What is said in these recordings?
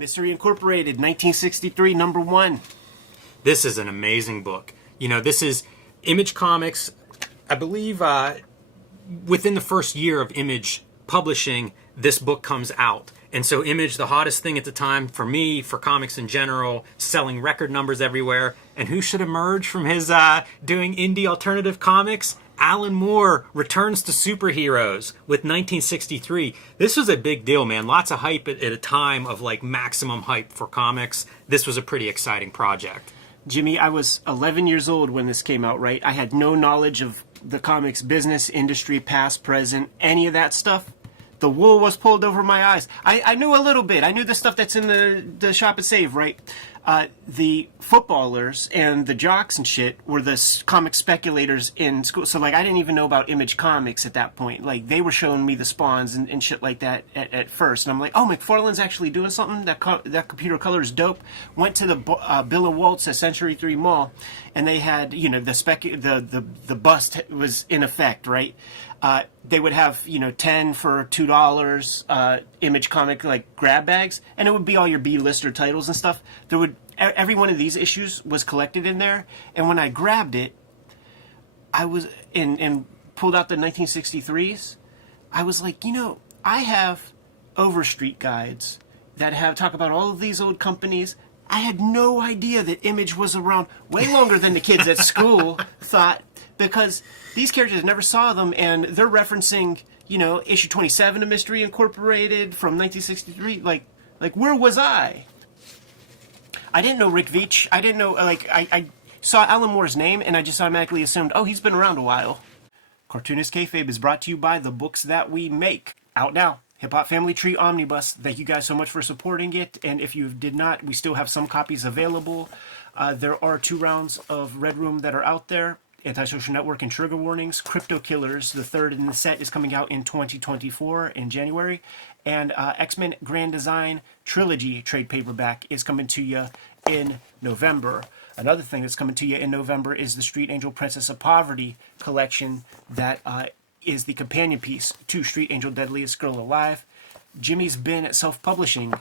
Mystery Incorporated, 1963, #1. This is an amazing book. You know, this is Image Comics, I believe within the first year of Image publishing, this book comes out. And so Image, the hottest thing at the time for me, for comics in general, selling record numbers everywhere. And who should emerge from his doing indie alternative comics? Alan Moore returns to superheroes with 1963. This was a big deal, man. Lots of hype at a time of like maximum hype for comics. This was a pretty exciting project. Jimmy, I was 11 years old when this came out, right? I had no knowledge of the comics business, industry, past, present, any of that stuff. The wool was pulled over my eyes. I knew a little bit. I knew the stuff that's in the Shop and Save, right? The footballers and the jocks and shit were the comic speculators in school. So, like, I didn't even know about Image Comics at that point. Like, they were showing me the spawns and shit like that at first. And I'm like, oh, McFarlane's actually doing something? That computer color is dope. Went to the Bill and Waltz at Century 3 Mall, and they had, you know, the bust was in effect, right? They would have, you know, 10 for $2 Image Comic like grab bags, and it would be all your B-lister titles and stuff. There would every one of these issues was collected in there, and when I grabbed it, I was and pulled out the 1963s. I was like, you know, I have Overstreet guides that talk about all of these old companies. I had no idea that Image was around way longer than the kids at school thought, because these characters never saw them, and they're referencing, you know, issue 27 of Mystery Incorporated from 1963. Like where was I? I didn't know Rick Veitch. I didn't know, like, I saw Alan Moore's name, and I just automatically assumed, oh, he's been around a while. Cartoonist Kayfabe is brought to you by The Books That We Make. Out now. Hip Hop Family Tree Omnibus. Thank you guys so much for supporting it. And if you did not, we still have some copies available. There are 2 rounds of Red Room that are out there. Antisocial Network and Trigger Warnings. Crypto Killers, the 3rd in the set, is coming out in 2024 in January. And X-Men Grand Design Trilogy trade paperback is coming to you in November. Another thing that's coming to you in November is the Street Angel Princess of Poverty collection that is the companion piece to Street Angel Deadliest Girl Alive. Jimmy's been self-publishing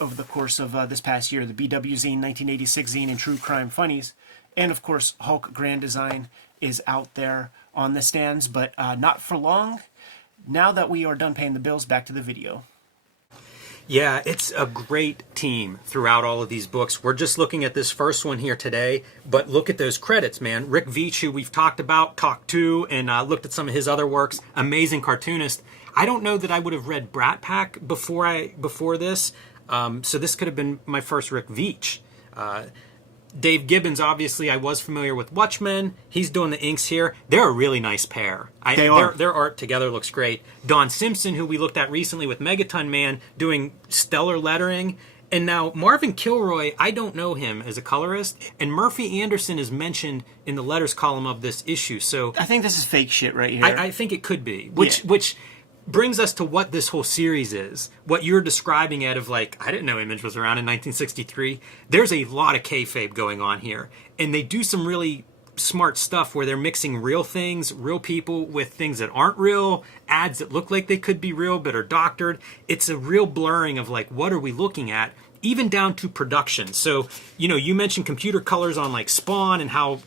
over the course of this past year, the BW Zine, 1986 Zine, and True Crime Funnies. And, of course, Hulk Grand Design is out there on the stands, but not for long. Now that we are done paying the bills, back to the video. Yeah, it's a great team throughout all of these books. We're just looking at this first one here today, but look at those credits, man. Rick Veitch, who we've talked to, and looked at some of his other works. Amazing cartoonist. I don't know that I would have read Brat Pack before this, so this could have been my first Rick Veitch. Dave Gibbons, obviously, I was familiar with Watchmen. He's doing the inks here. They're a really nice pair. Their art together looks great. Don Simpson, who we looked at recently with Megaton Man, doing stellar lettering. And now Marvin Kilroy, I don't know him as a colorist. And Murphy Anderson is mentioned in the letters column of this issue. So I think this is fake shit right here. I think it could be. Which brings us to what this whole series is. What you're describing, Ed, of like, I didn't know Image was around in 1963. There's a lot of kayfabe going on here. And they do some really smart stuff where they're mixing real things, real people, with things that aren't real, ads that look like they could be real but are doctored. It's a real blurring of like, what are we looking at? Even down to production. So, you know, you mentioned computer colors on like Spawn and how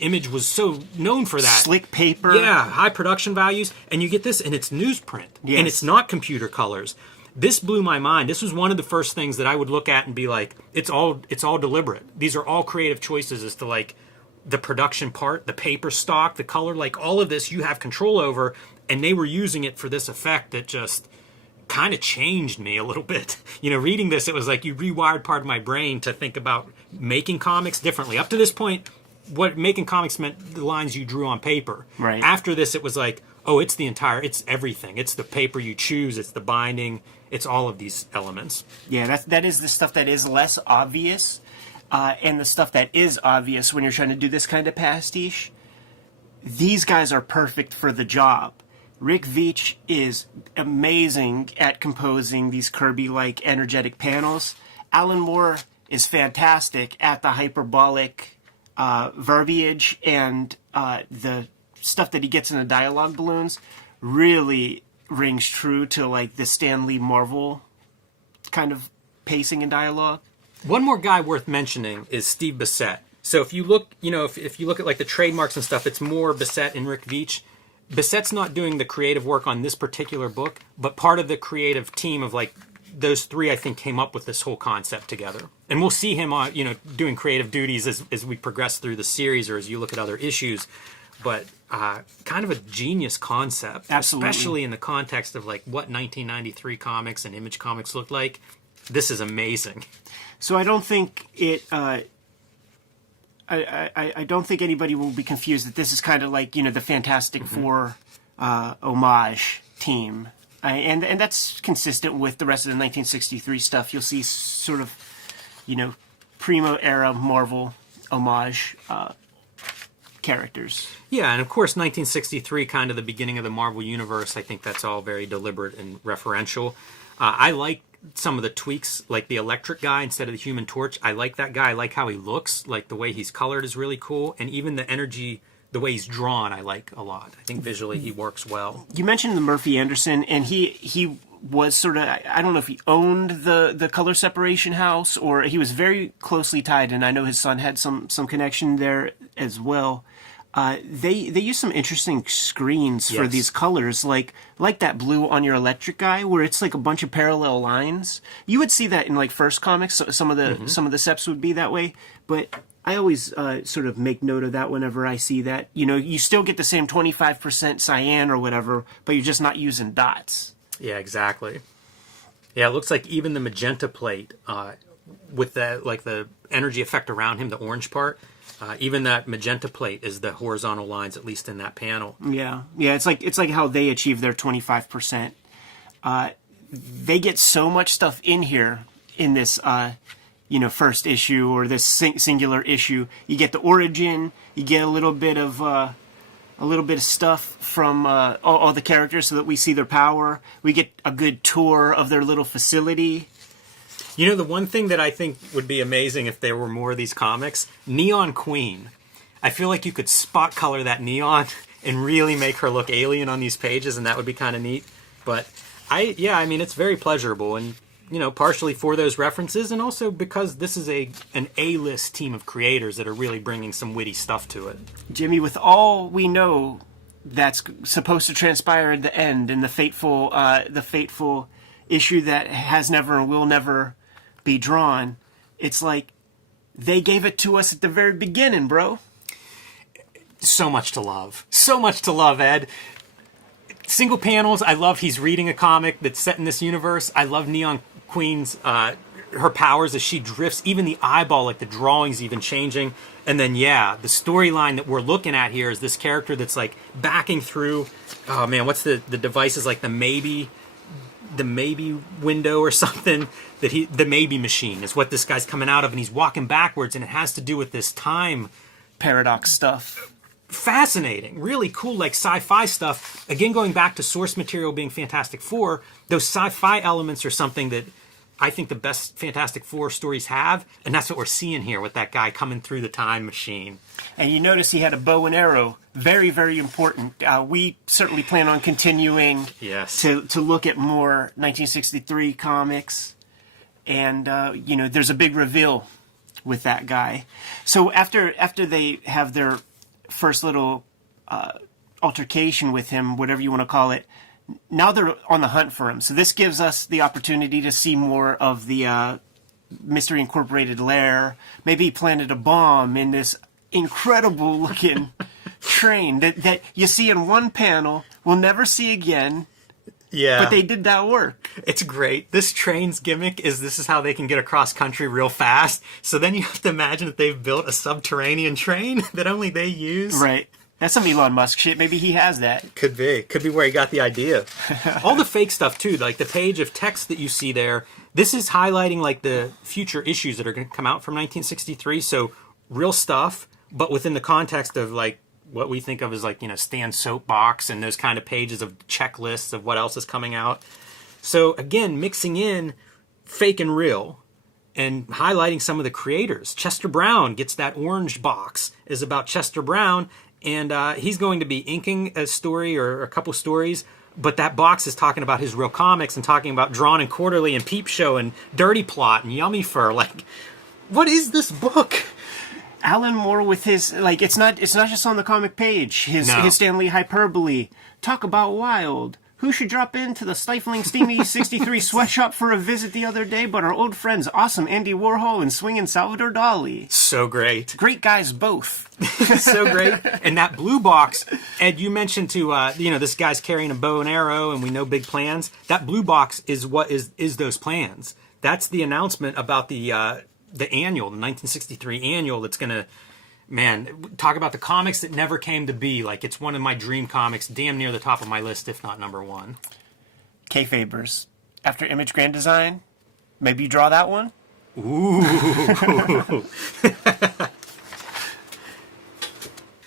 Image was so known for that. Slick paper. Yeah, high production values. And you get this, and it's newsprint. Yes. And it's not computer colors. This blew my mind. This was one of the first things that I would look at and be like, it's all deliberate. These are all creative choices as to like the production part, the paper stock, the color, like all of this you have control over. And they were using it for this effect that just kind of changed me a little bit. You know, reading this, it was like you rewired part of my brain to think about making comics differently. Up to this point, what making comics meant the lines you drew on paper. Right. After this, it was like, oh, it's everything. It's the paper you choose, it's the binding, it's all of these elements. Yeah, that is the stuff that is less obvious, and the stuff that is obvious when you're trying to do this kind of pastiche. These guys are perfect for the job. Rick Veitch is amazing at composing these Kirby-like energetic panels. Alan Moore is fantastic at the hyperbolic verbiage, and the stuff that he gets in the dialogue balloons really rings true to like the Stan Lee Marvel kind of pacing and dialogue. One more guy worth mentioning is Steve Bissette. So if you look, if you look at like the trademarks and stuff, it's more Bissette and Rick Veitch. Bissette's not doing the creative work on this particular book, but part of the creative team of like those three, I think, came up with this whole concept together. And we'll see him on, doing creative duties as we progress through the series or as you look at other issues. But kind of a genius concept, Absolutely. Especially in the context of like what 1993 comics and Image Comics looked like. This is amazing. So I don't think it. I don't think anybody will be confused that this is kind of like the Fantastic Four homage team, and that's consistent with the rest of the 1963 stuff. You'll see sort of primo era Marvel homage characters. Yeah, and of course 1963, kind of the beginning of the Marvel Universe. I think that's all very deliberate and referential. I like some of the tweaks, like the electric guy instead of the Human Torch. I like that guy. I like how he looks. Like the way he's colored is really cool. And even the energy, the way he's drawn, I like a lot. I think visually he works well. You mentioned the Murphy Anderson, and he was sort of, I don't know if he owned the color separation house or he was very closely tied, and I know his son had some connection there as well. They use some interesting screens for these colors, like that blue on your electric guy, where it's like a bunch of parallel lines. You would see that in like First Comics. So some of the seps would be that way, but I always sort of make note of that whenever I see that. You still get the same 25% cyan or whatever, but you're just not using dots. Yeah, exactly. Yeah, it looks like even the magenta plate with the energy effect around him, the orange part. Even that magenta plate is the horizontal lines, at least in that panel. Yeah. It's like how they achieve their 25%. They get so much stuff in here in this, first issue or this singular issue. You get the origin. You get a little bit of stuff from all the characters, so that we see their power. We get a good tour of their little facility. The one thing that I think would be amazing if there were more of these comics, Neon Queen. I feel like you could spot color that neon and really make her look alien on these pages, and that would be kind of neat. But it's very pleasurable, and partially for those references, and also because this is an A-list team of creators that are really bringing some witty stuff to it. Jimmy, with all we know that's supposed to transpire at the end, and the fateful issue that has never and will never be drawn, it's like they gave it to us at the very beginning, bro. So much to love, Ed. Single panels. I love he's reading a comic that's set in this universe. I love Neon Queen's her powers as she drifts, even the eyeball, like the drawing's even changing. And then the storyline that we're looking at here is this character that's like backing through, oh man, what's the device is like the maybe window or something, the maybe machine is what this guy's coming out of, and he's walking backwards, and it has to do with this time paradox stuff. Fascinating, really cool, like sci-fi stuff. Again, going back to source material being Fantastic Four, those sci-fi elements are something that I think the best Fantastic Four stories have, and that's what we're seeing here with that guy coming through the time machine. And you notice he had a bow and arrow. Very, very important. We certainly plan on continuing to look at more 1963 comics. And, there's a big reveal with that guy. So after they have their first little altercation with him, whatever you want to call it, now they're on the hunt for him. So this gives us the opportunity to see more of the Mystery Incorporated lair. Maybe he planted a bomb in this incredible looking train that you see in one panel, we'll never see again. Yeah. But they did that work. It's great. This train's gimmick is this is how they can get across country real fast. So then you have to imagine that they've built a subterranean train that only they use. Right. That's some Elon Musk shit. Maybe he has that. Could be. Could be where he got the idea. All the fake stuff, too, like the page of text that you see there, this is highlighting like the future issues that are going to come out from 1963. So real stuff, but within the context of like what we think of as like, Stan's soapbox and those kind of pages of checklists of what else is coming out. So again, mixing in fake and real and highlighting some of the creators. Chester Brown gets that orange box, is about Chester Brown. And he's going to be inking a story or a couple stories, but that box is talking about his real comics and talking about Drawn and Quarterly and Peep Show and Dirty Plot and Yummy Fur. Like, what is this book? Alan Moore with his, like, it's not just on the comic page. His Stanley hyperbole. Talk about wild. Who should drop into the stifling, steamy 63 sweatshop for a visit the other day but our old friends, awesome Andy Warhol and swinging Salvador Dali. So great. Great guys both. So great. And that blue box, Ed, you mentioned to, this guy's carrying a bow and arrow and we know big plans. That blue box is what is those plans. That's the announcement about the annual, the 1963 annual that's going to, man, talk about the comics that never came to be. Like, it's one of my dream comics, damn near the top of my list, if not number one. Kayfabers. After Image Grand Design, maybe you draw that one? Ooh.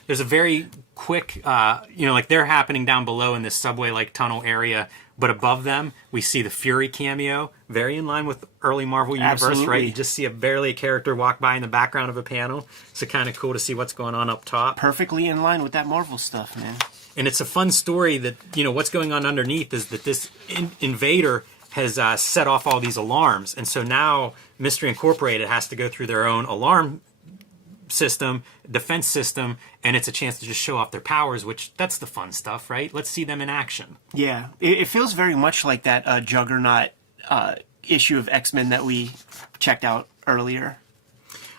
There's a very quick, like they're happening down below in this subway-like tunnel area, but above them, we see the Fury cameo, very in line with early Marvel Universe, Absolutely. right? You just see barely a character walk by in the background of a panel. So kind of cool to see what's going on up top. Perfectly in line with that Marvel stuff, man. And it's a fun story that, what's going on underneath is that this invader has set off all these alarms. And so now Mystery Incorporated has to go through their own alarm system, defense system, and it's a chance to just show off their powers, which that's the fun stuff, right? Let's see them in action. Yeah, it feels very much like that Juggernaut issue of X-Men that we checked out earlier.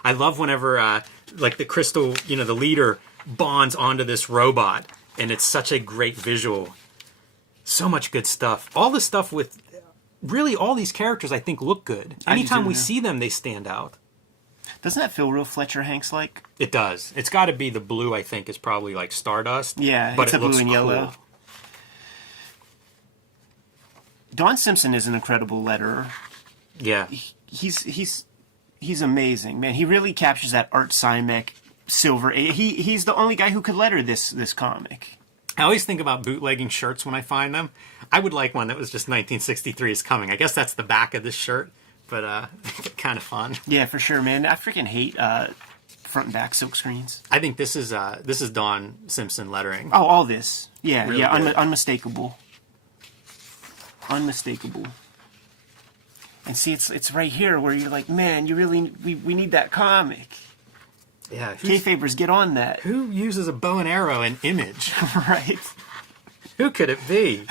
I love whenever like the Crystal, the leader bonds onto this robot, and it's such a great visual. So much good stuff. All the stuff with really all these characters I think look good. Anytime we see them, they stand out. Doesn't that feel real Fletcher Hanks-like? It does. It's got to be the blue, I think, is probably like Stardust. Yeah, but it's it a blue looks and cool. yellow. Don Simpson is an incredible letterer. Yeah. He's amazing, man. He really captures that Art Simek silver. He's the only guy who could letter this comic. I always think about bootlegging shirts when I find them. I would like one that was just 1963 is coming. I guess that's the back of this shirt, but kind of fun. Yeah, for sure, man. I freaking hate front and back silk screens. I think this is Don Simpson lettering. Oh, all this. Yeah, Really yeah, good. unmistakable. Unmistakable. And see, it's right here where you're like, man, we need that comic. Yeah. Kayfabers, get on that. Who uses a bow and arrow in Image? Right. Who could it be?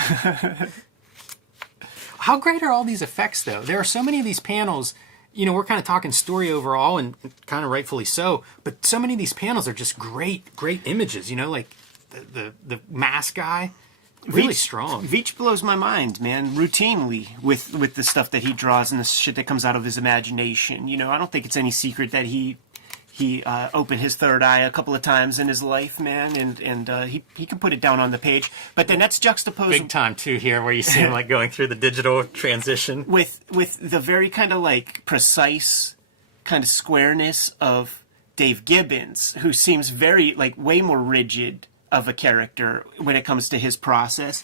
How great are all these effects, though? There are so many of these panels. We're kind of talking story overall, and kind of rightfully so. But so many of these panels are just great images. Like the mask guy, really strong. Veach blows my mind, man, routinely with the stuff that he draws and the shit that comes out of his imagination. I don't think it's any secret that he opened his third eye a couple of times in his life, man, and he can put it down on the page. But then that's juxtaposed Big time too here, where you see him like going through the digital transition with the very kind of like precise kind of squareness of Dave Gibbons, who seems very like way more rigid of a character when it comes to his process.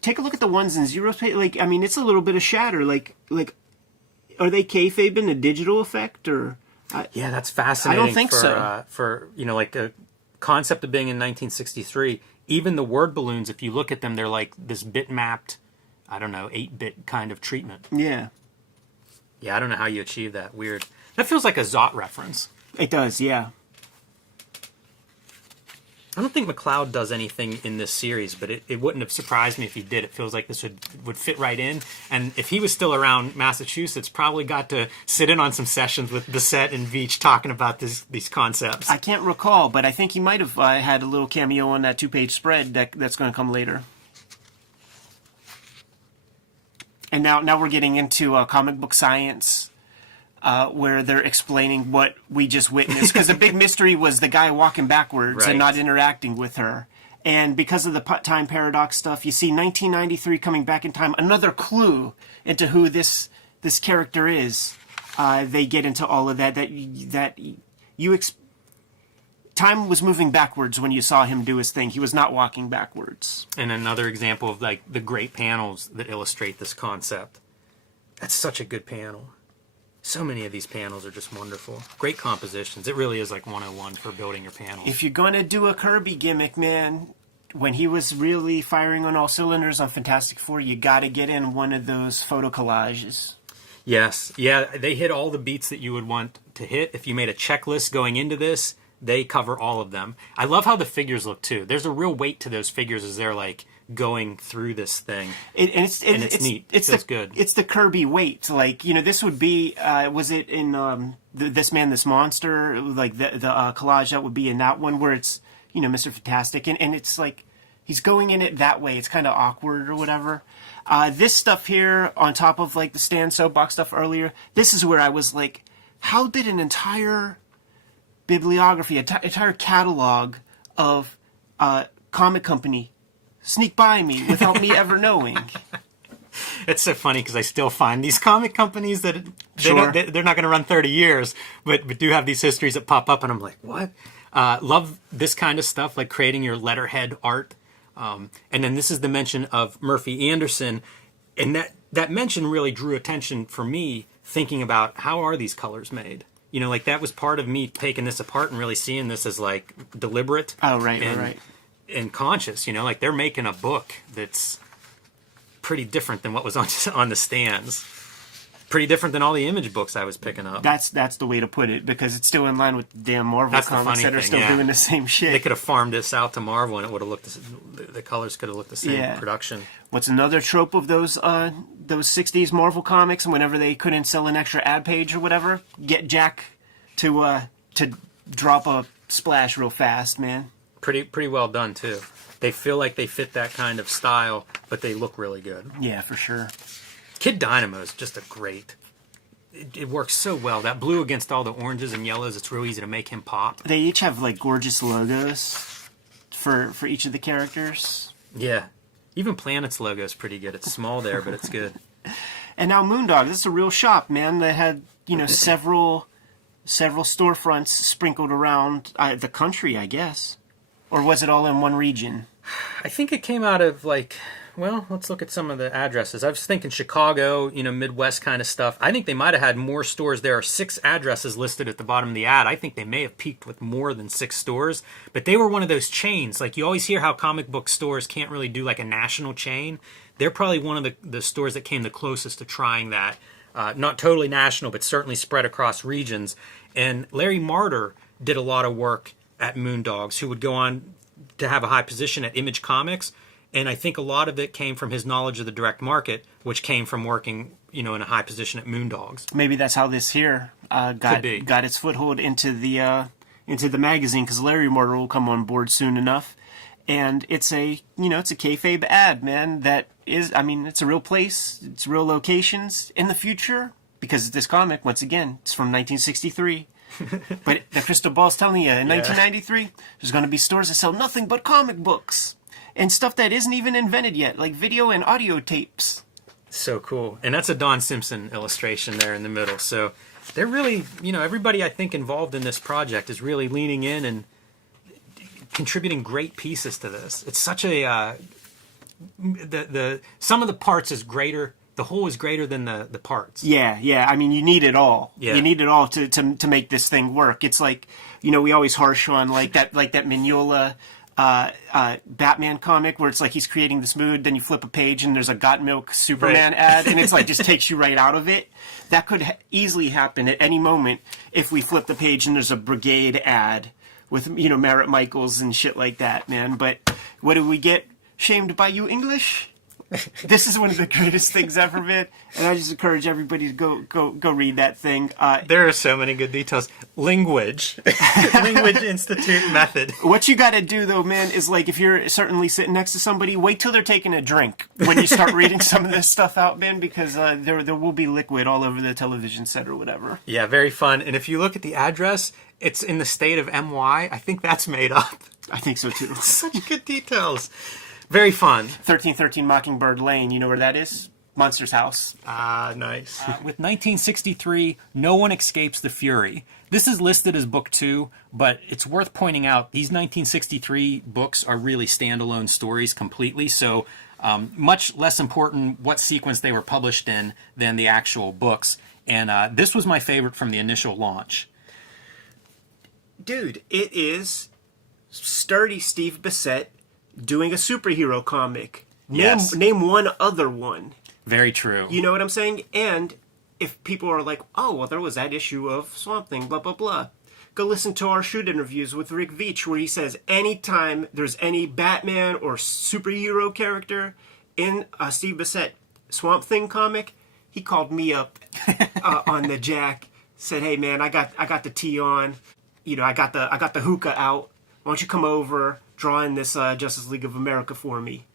Take a look at the ones and zeros. Like, I mean, it's a little bit of shatter. Like, are they kayfabe in a digital effect or? Yeah, that's fascinating. I don't think so. For like the concept of being in 1963, even the word balloons, if you look at them, they're like this bitmapped, 8-bit kind of treatment. Yeah. Yeah, I don't know how you achieve that. Weird. That feels like a Zot reference. It does, yeah. I don't think McLeod does anything in this series, but it wouldn't have surprised me if he did. It feels like this would fit right in. And if he was still around Massachusetts, probably got to sit in on some sessions with Bissett and Veach talking about these concepts. I can't recall, but I think he might have had a little cameo on that 2-page spread that's going to come later. And now we're getting into comic book science. Where they're explaining what we just witnessed. Because the big mystery was the guy walking backwards Right. and not interacting with her. And because of the time paradox stuff, you see 1993 coming back in time, another clue into who this character is. They get into all of that time was moving backwards when you saw him do his thing. He was not walking backwards. And another example of like the great panels that illustrate this concept. That's such a good panel. So many of these panels are just wonderful. Great compositions. It really is like 101 for building your panels. If you're going to do a Kirby gimmick, man, when he was really firing on all cylinders on Fantastic Four, you got to get in one of those photo collages. Yes. Yeah, they hit all the beats that you would want to hit. If you made a checklist going into this, they cover all of them. I love how the figures look, too. There's a real weight to those figures as they're, like, going through this thing. It's neat. It feels good. It's the Kirby weight. Like, this would be, was it in This Man, This Monster? Like, the collage that would be in that one where it's, Mr. Fantastic. And it's like, he's going in it that way. It's kind of awkward or whatever. This stuff here, on top of, like, the Stan soapbox stuff earlier, this is where I was like, how did an entire bibliography, entire catalog of comic company sneak by me without me ever knowing? It's so funny because I still find these comic companies that Sure. they're not going to run 30 years, but do have these histories that pop up, and I'm like, what? Love this kind of stuff, like creating your letterhead art. And then this is the mention of Murphy Anderson, and that mention really drew attention for me, thinking about how are these colors made? Like that was part of me taking this apart and really seeing this as like deliberate. Oh, right. And conscious, like they're making a book that's pretty different than what was on the stands. Pretty different than all the Image books I was picking up. That's the way to put it, because it's still in line with the damn Marvel That's the comics funny that are thing, still yeah. doing the same shit. They could have farmed this out to Marvel, and it would have looked the colors could have looked the same. Yeah. Production. What's another trope of those 60s Marvel comics? And whenever they couldn't sell an extra ad page or whatever, get Jack to drop a splash real fast, man. Pretty well done too. They feel like they fit that kind of style, but they look really good. Yeah, for sure. Kid Dynamo is just a great. It works so well. That blue against all the oranges and yellows, it's real easy to make him pop. They each have like gorgeous logos for each of the characters. Yeah. Even Planet's logo is pretty good. It's small there, but it's good. And now Moondog, this is a real shop, man, that had, several storefronts sprinkled around the country, I guess. Or was it all in one region? I think it came out of let's look at some of the addresses. I was thinking Chicago, Midwest kind of stuff. I think they might have had more stores. There are 6 addresses listed at the bottom of the ad. I think they may have peaked with more than 6 stores, but they were one of those chains. Like you always hear how comic book stores can't really do like a national chain. They're probably one of the stores that came the closest to trying that. Not totally national, but certainly spread across regions. And Larry Marder did a lot of work at Moondogs, who would go on to have a high position at Image Comics. And I think a lot of it came from his knowledge of the direct market, which came from working, in a high position at Moondogs. Maybe that's how this here got its foothold into the magazine, because Larry Marder will come on board soon enough. And it's a kayfabe ad, man. That is, it's a real place. It's real locations in the future, because this comic, once again, it's from 1963. But the crystal ball's telling you, in 1993, there's going to be stores that sell nothing but comic books and stuff that isn't even invented yet, like video and audio tapes. So cool. And that's a Don Simpson illustration there in the middle. So they're really, everybody I think involved in this project is really leaning in and contributing great pieces to this. It's such a the some of the parts is greater. The whole is greater than the parts. Yeah. You need it all. Yeah. You need it all to make this thing work. It's like, we always harsh on like that Mignola Batman comic where it's like he's creating this mood, then you flip a page and there's a Got Milk Superman ad, and it's like just takes you right out of it. That could easily happen at any moment if we flip the page and there's a Brigade ad with Merritt Michaels and shit like that, man. But what do we get? Shamed by you English? This is one of the greatest things ever, man. And I just encourage everybody to go read that thing. There are so many good details. Language Institute method. What you got to do, though, man, is like if you're certainly sitting next to somebody, wait till they're taking a drink when you start reading some of this stuff out, man, because there will be liquid all over the television set or whatever. Yeah, very fun. And if you look at the address, it's in the state of MY. I think that's made up. I think so, too. Such good details. Very fun. 1313 Mockingbird Lane, you know where that is? Monster's house. Ah, nice. With 1963, No One Escapes the Fury. This is listed as book 2, but it's worth pointing out these 1963 books are really standalone stories completely, so much less important what sequence they were published in than the actual books. And this was my favorite from the initial launch. Dude, it is sturdy Steve Bissette. doing a superhero comic. Yes. Name one other one. Very true. You know what I'm saying? And if people are like, oh, well, there was that issue of Swamp Thing, blah, blah, blah. Go listen to our shoot interviews with Rick Veitch, where he says anytime there's any Batman or superhero character in a Steve Bissette Swamp Thing comic, he called me up on the jack, said, hey, man, I got the tea on. You know, I got the hookah out. Why don't you come over, draw in this Justice League of America for me?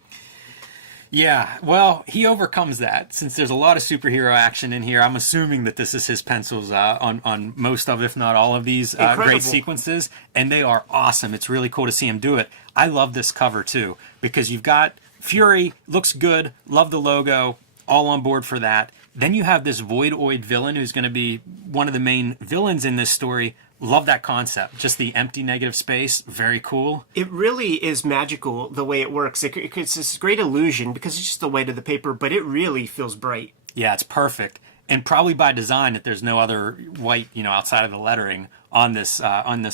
Yeah, well, he overcomes that. Since there's a lot of superhero action in here, I'm assuming that this is his pencils on most of, if not all of these great sequences, and they are awesome. It's really cool to see him do it. I love this cover, too, because you've got Fury, looks good, love the logo, all on board for that. Then you have this Voidoid villain who's going to be one of the main villains in this story. Love that concept. Just the empty negative space. Very cool. It really is magical the way it works. It's this great illusion because it's just the weight of the paper, but it really feels bright. Yeah, it's perfect. And probably by design that there's no other white, outside of the lettering on this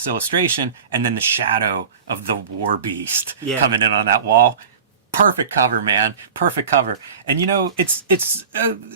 illustration. And then the shadow of the War Beast coming in on that wall. Perfect cover, man. Perfect cover. And, it's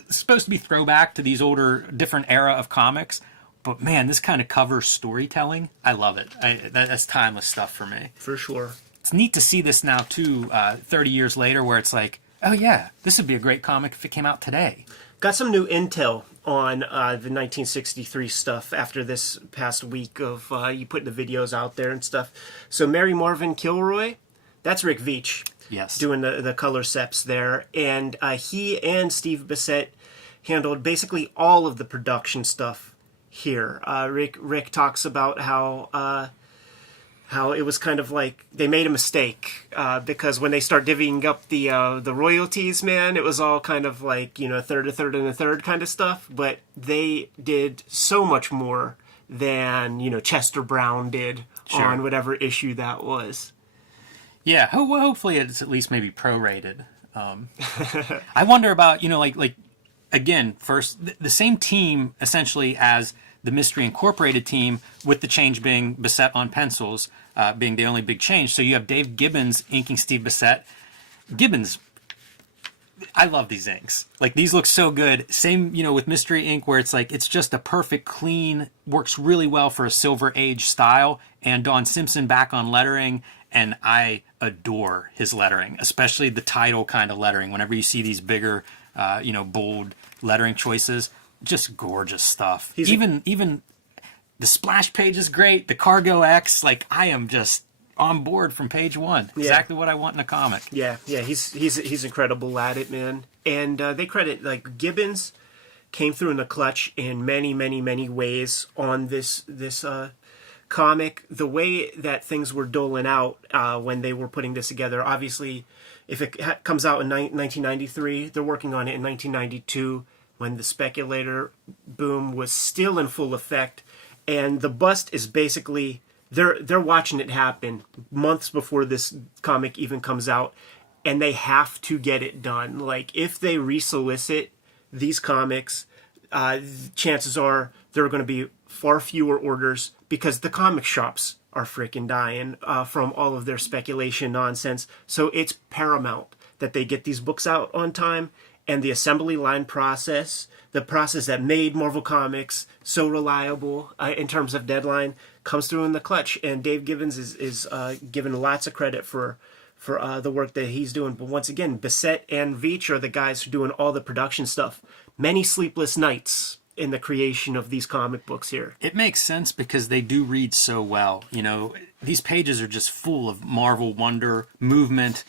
supposed to be throwback to these older, different era of comics. But man, this kind of cover storytelling, I love it. That's timeless stuff for me. For sure. It's neat to see this now, too, 30 years later, where it's like, oh yeah, this would be a great comic if it came out today. Got some new intel on the 1963 stuff after this past week of you putting the videos out there and stuff. So Mary Marvin Kilroy, that's Rick Veitch. Yes. Doing the color seps there. And he and Steve Bissette handled basically all of the production stuff here. Rick talks about how it was kind of like they made a mistake because when they start divvying up the royalties, man, it was all kind of like a third, and a third kind of stuff. But they did so much more than Chester Brown did on whatever issue that was. Yeah, well, hopefully it's at least maybe prorated. I wonder about like. Again, first, the same team, essentially, as the Mystery Incorporated team, with the change being Bissette on pencils, being the only big change. So you have Dave Gibbons inking Steve Bissette. Gibbons, I love these inks. Like, these look so good. Same, with Mystery Ink, where it's like, it's just a perfect, clean, works really well for a Silver Age style. And Don Simpson back on lettering, and I adore his lettering, especially the title kind of lettering. Whenever you see these bigger... bold lettering choices, just gorgeous stuff. Even the splash page is great. The Cargo X, like I am just on board from page one. Exactly what I want in a comic. Yeah, he's incredible at it, man. And they credit like Gibbons came through in the clutch in many, many, many ways on this comic. The way that things were doling out when they were putting this together, obviously. If it comes out in 1993, they're working on it in 1992 when the speculator boom was still in full effect. And the bust is basically, they're watching it happen months before this comic even comes out. And they have to get it done. Like, if they resolicit these comics, chances are there are going to be far fewer orders because the comic shops are freaking dying from all of their speculation nonsense. So it's paramount that they get these books out on time, and the assembly line process, the process that made Marvel Comics so reliable in terms of deadline, comes through in the clutch. And Dave Gibbons is given lots of credit for the work that he's doing. But once again, Bissette and Veitch are the guys who are doing all the production stuff. Many sleepless nights in the creation of these comic books here. It makes sense because they do read so well. These pages are just full of Marvel wonder, movement,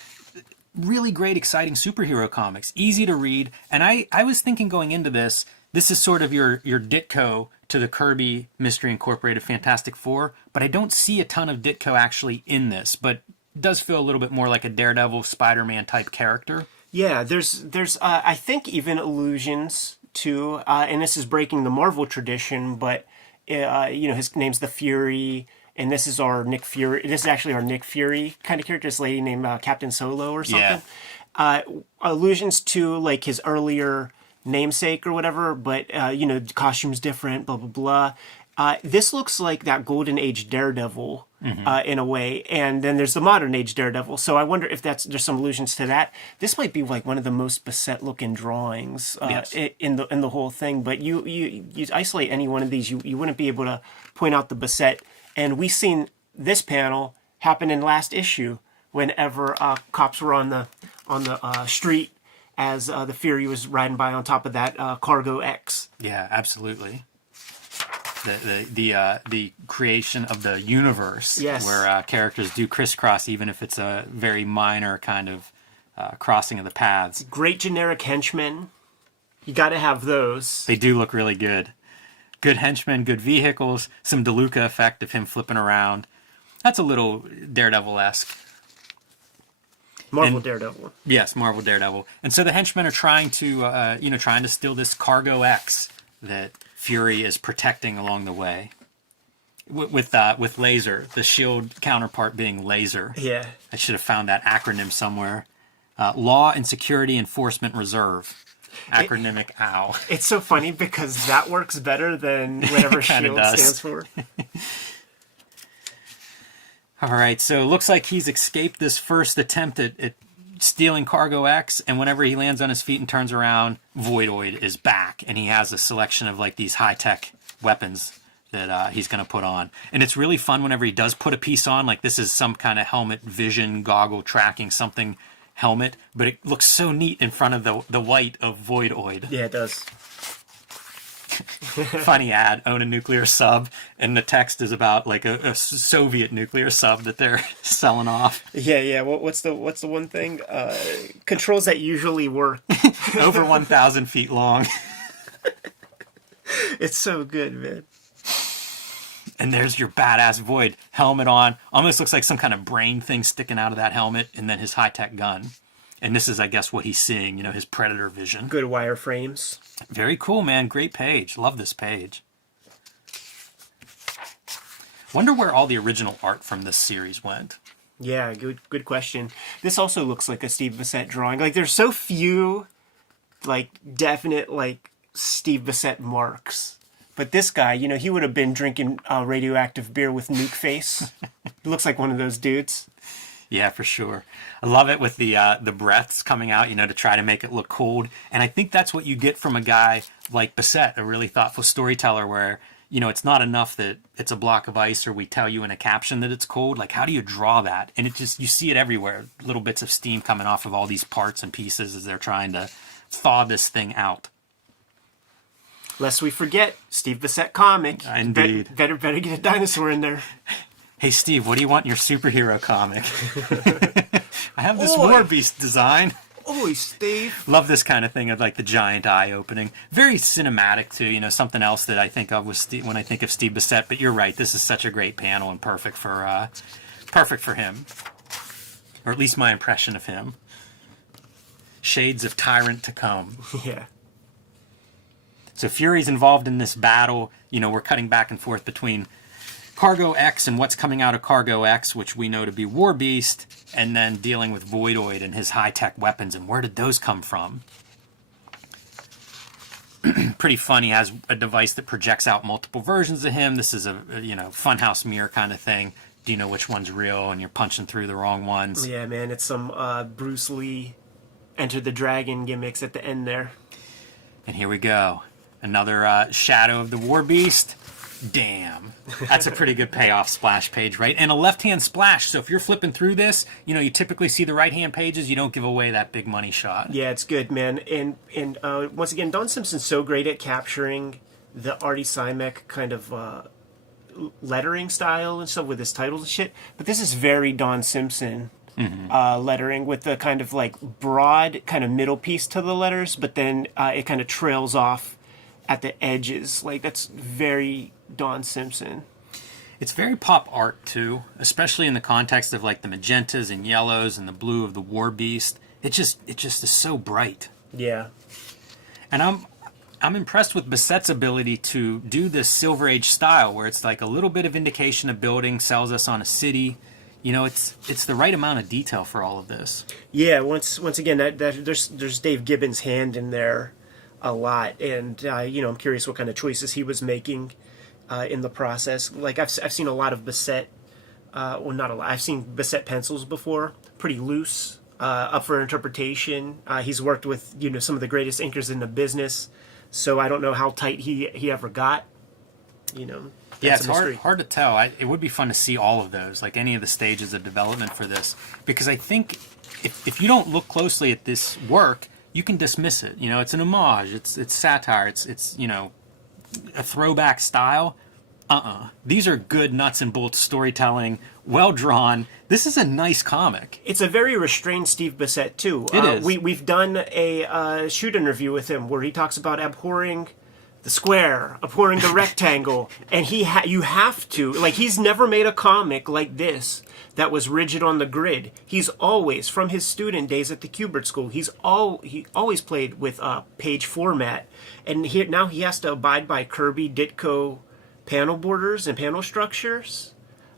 really great, exciting superhero comics, easy to read. And I was thinking going into this is sort of your Ditko to the Kirby Mystery Incorporated Fantastic Four, but I don't see a ton of Ditko actually in this, but it does feel a little bit more like a Daredevil, Spider-Man type character. Yeah, there's I think even allusions to, and this is breaking the Marvel tradition, but his name's the Fury, and this is our Nick Fury. This is actually our Nick Fury kind of character. This lady named Captain Solo or something. Yeah. Allusions to like his earlier namesake or whatever, but the costume's different, blah blah blah. This looks like that Golden Age Daredevil in a way, and then there's the Modern Age Daredevil. So I wonder if there's some allusions to that. This might be like one of the most Bissett-looking drawings Yes. in the whole thing. But you isolate any one of these, you wouldn't be able to point out the Bissett. And we've seen this panel happen in last issue whenever cops were on the street as the Fury was riding by on top of that Cargo X. Yeah, absolutely. The creation of the universe, Yes. where characters do crisscross, even if it's a very minor kind of crossing of the paths. Great generic henchmen. You got to have those. They do look really good. Good henchmen, good vehicles, some DeLuca effect of him flipping around. That's a little Daredevil-esque. Marvel Daredevil. Yes, Marvel Daredevil. And so the henchmen are trying to steal this Cargo X that Fury is protecting along the way. With Laser, the shield counterpart being Laser. Yeah. I should have found that acronym somewhere. Law and Security Enforcement Reserve. Acronymic OW. It's so funny because that works better than whatever Kinda SHIELD does. stands for. All right, so it looks like he's escaped this first attempt at stealing Cargo X, and whenever he lands on his feet and turns around, Voidoid is back, and he has a selection of like these high-tech weapons that he's going to put on. And it's really fun whenever he does put a piece on, like this is some kind of helmet, vision, goggle, tracking, something helmet, but it looks so neat in front of the white of Voidoid. Yeah, it does. Funny ad, own a nuclear sub, and the text is about like a Soviet nuclear sub that they're selling off. Yeah. What's the one thing? Controls that usually work. Over 1,000 feet long. It's so good, man. And there's your badass Void, helmet on. Almost looks like some kind of brain thing sticking out of that helmet, and then his high-tech gun. And this is, I guess, what he's seeing, his Predator vision. Good wireframes. Very cool, man. Great page. Love this page. Wonder where all the original art from this series went. Yeah, good question. This also looks like a Steve Bissett drawing. Like, there's so few, like, definite, like, Steve Bissett marks. But this guy, he would have been drinking radioactive beer with Nuke Face. He looks like one of those dudes. Yeah, for sure. I love it with the breaths coming out, to try to make it look cold. And I think that's what you get from a guy like Bissett, a really thoughtful storyteller where, it's not enough that it's a block of ice or we tell you in a caption that it's cold. Like, how do you draw that? And you see it everywhere. Little bits of steam coming off of all these parts and pieces as they're trying to thaw this thing out. Lest we forget, Steve Bissett comic. Indeed. Better get a dinosaur in there. Hey, Steve, what do you want in your superhero comic? I have this Oi. War Beast design. Oi, Steve. Love this kind of thing of like the giant eye opening. Very cinematic too, something else that I think of with when I think of Steve Bissett. But you're right, this is such a great panel and perfect for him. Or at least my impression of him. Shades of Tyrant to come. Yeah. So Fury's involved in this battle. We're cutting back and forth between Cargo X and what's coming out of Cargo X, which we know to be War Beast, and then dealing with Voidoid and his high-tech weapons, and where did those come from? Pretty funny, has a device that projects out multiple versions of him. This is a funhouse mirror kind of thing. Do you know which one's real, and you're punching through the wrong ones? Yeah, man, it's some Bruce Lee Enter the Dragon gimmicks at the end there. And here we go. Another shadow of the War Beast. Damn. That's a pretty good payoff splash page, right? And a left-hand splash. So if you're flipping through this, you typically see the right-hand pages. You don't give away that big money shot. Yeah, it's good, man. And once again, Don Simpson's so great at capturing the Artie Simek kind of lettering style and stuff with his titles and shit. But this is very Don Simpson lettering with the kind of like broad kind of middle piece to the letters, but then it kind of trails off at the edges. Like, that's very Don Simpson. It's very pop art too, especially in the context of like the magentas and yellows and the blue of the War Beast. It just is so bright. Yeah. And I'm impressed with Bissett's ability to do this Silver Age style where it's like a little bit of indication of building sells us on a city. It's the right amount of detail for all of this. Yeah, once again, that there's Dave Gibbons' hand in there a lot, and I'm curious what kind of choices he was making in the process. Like I've seen a lot of Bissett, well, not a lot. I've seen Bissett pencils before, pretty loose, up for interpretation. He's worked with some of the greatest inkers in the business, so I don't know how tight he ever got. Yeah, it's hard to tell. It would be fun to see all of those, like any of the stages of development for this, because I think if you don't look closely at this work, you can dismiss it. It's an homage, it's satire, it's a throwback style. These are good nuts and bolts storytelling, well drawn. This is a nice comic. It's a very restrained Steve Bissett too. It is. We've done a shoot interview with him where he talks about abhorring the square, abhorring the rectangle, and you have to, like, he's never made a comic like this that was rigid on the grid. He's always, from his student days at the Kubert School, he always played with page format, and now he has to abide by Kirby Ditko panel borders and panel structures.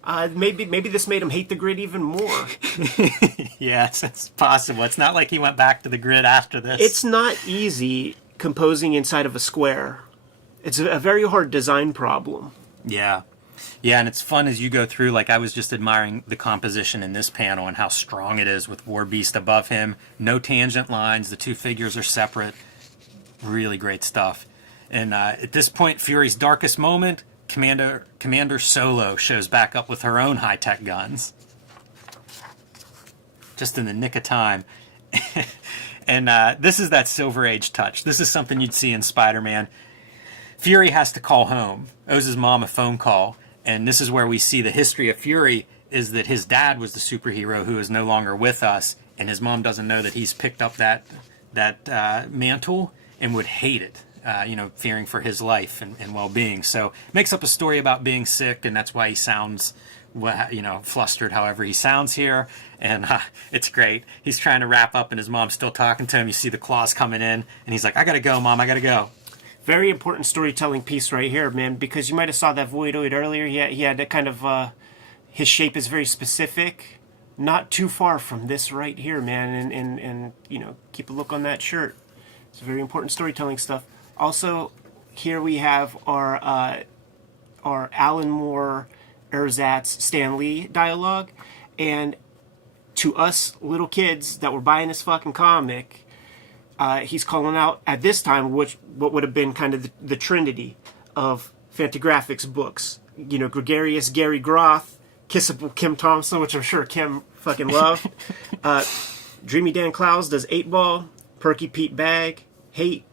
Maybe this made him hate the grid even more. Yeah, it's possible. It's not like he went back to the grid after this. It's not easy composing inside of a square. It's a very hard design problem. Yeah. Yeah, and it's fun as you go through. Like, I was just admiring the composition in this panel and how strong it is with War Beast above him. No tangent lines. The two figures are separate. Really great stuff. And at this point, Fury's darkest moment, Commander Solo shows back up with her own high-tech guns. Just in the nick of time. And this is that Silver Age touch. This is something you'd see in Spider-Man. Fury has to call home, owes his mom a phone call, and this is where we see the history of Fury, is that his dad was the superhero who is no longer with us, and his mom doesn't know that he's picked up that mantle and would hate it, fearing for his life and well-being. So makes up a story about being sick, and that's why he sounds, flustered however he sounds here, and it's great. He's trying to wrap up, and his mom's still talking to him. You see the claws coming in, and he's like, I gotta go, Mom, I gotta go. Very important storytelling piece right here, man, because you might have saw that Voidoid earlier. He had that kind of, his shape is very specific. Not too far from this right here, man, and keep a look on that shirt. It's very important storytelling stuff. Also, here we have our Alan Moore, Erzatz, Stan Lee dialogue, and to us little kids that were buying this fucking comic, he's calling out at this time what would have been kind of the trinity of Fantagraphics books. Gregarious Gary Groth, Kissable Kim Thompson, which I'm sure Kim fucking loved. Dreamy Dan Clowes does 8-Ball, Perky Pete Bag, Hate,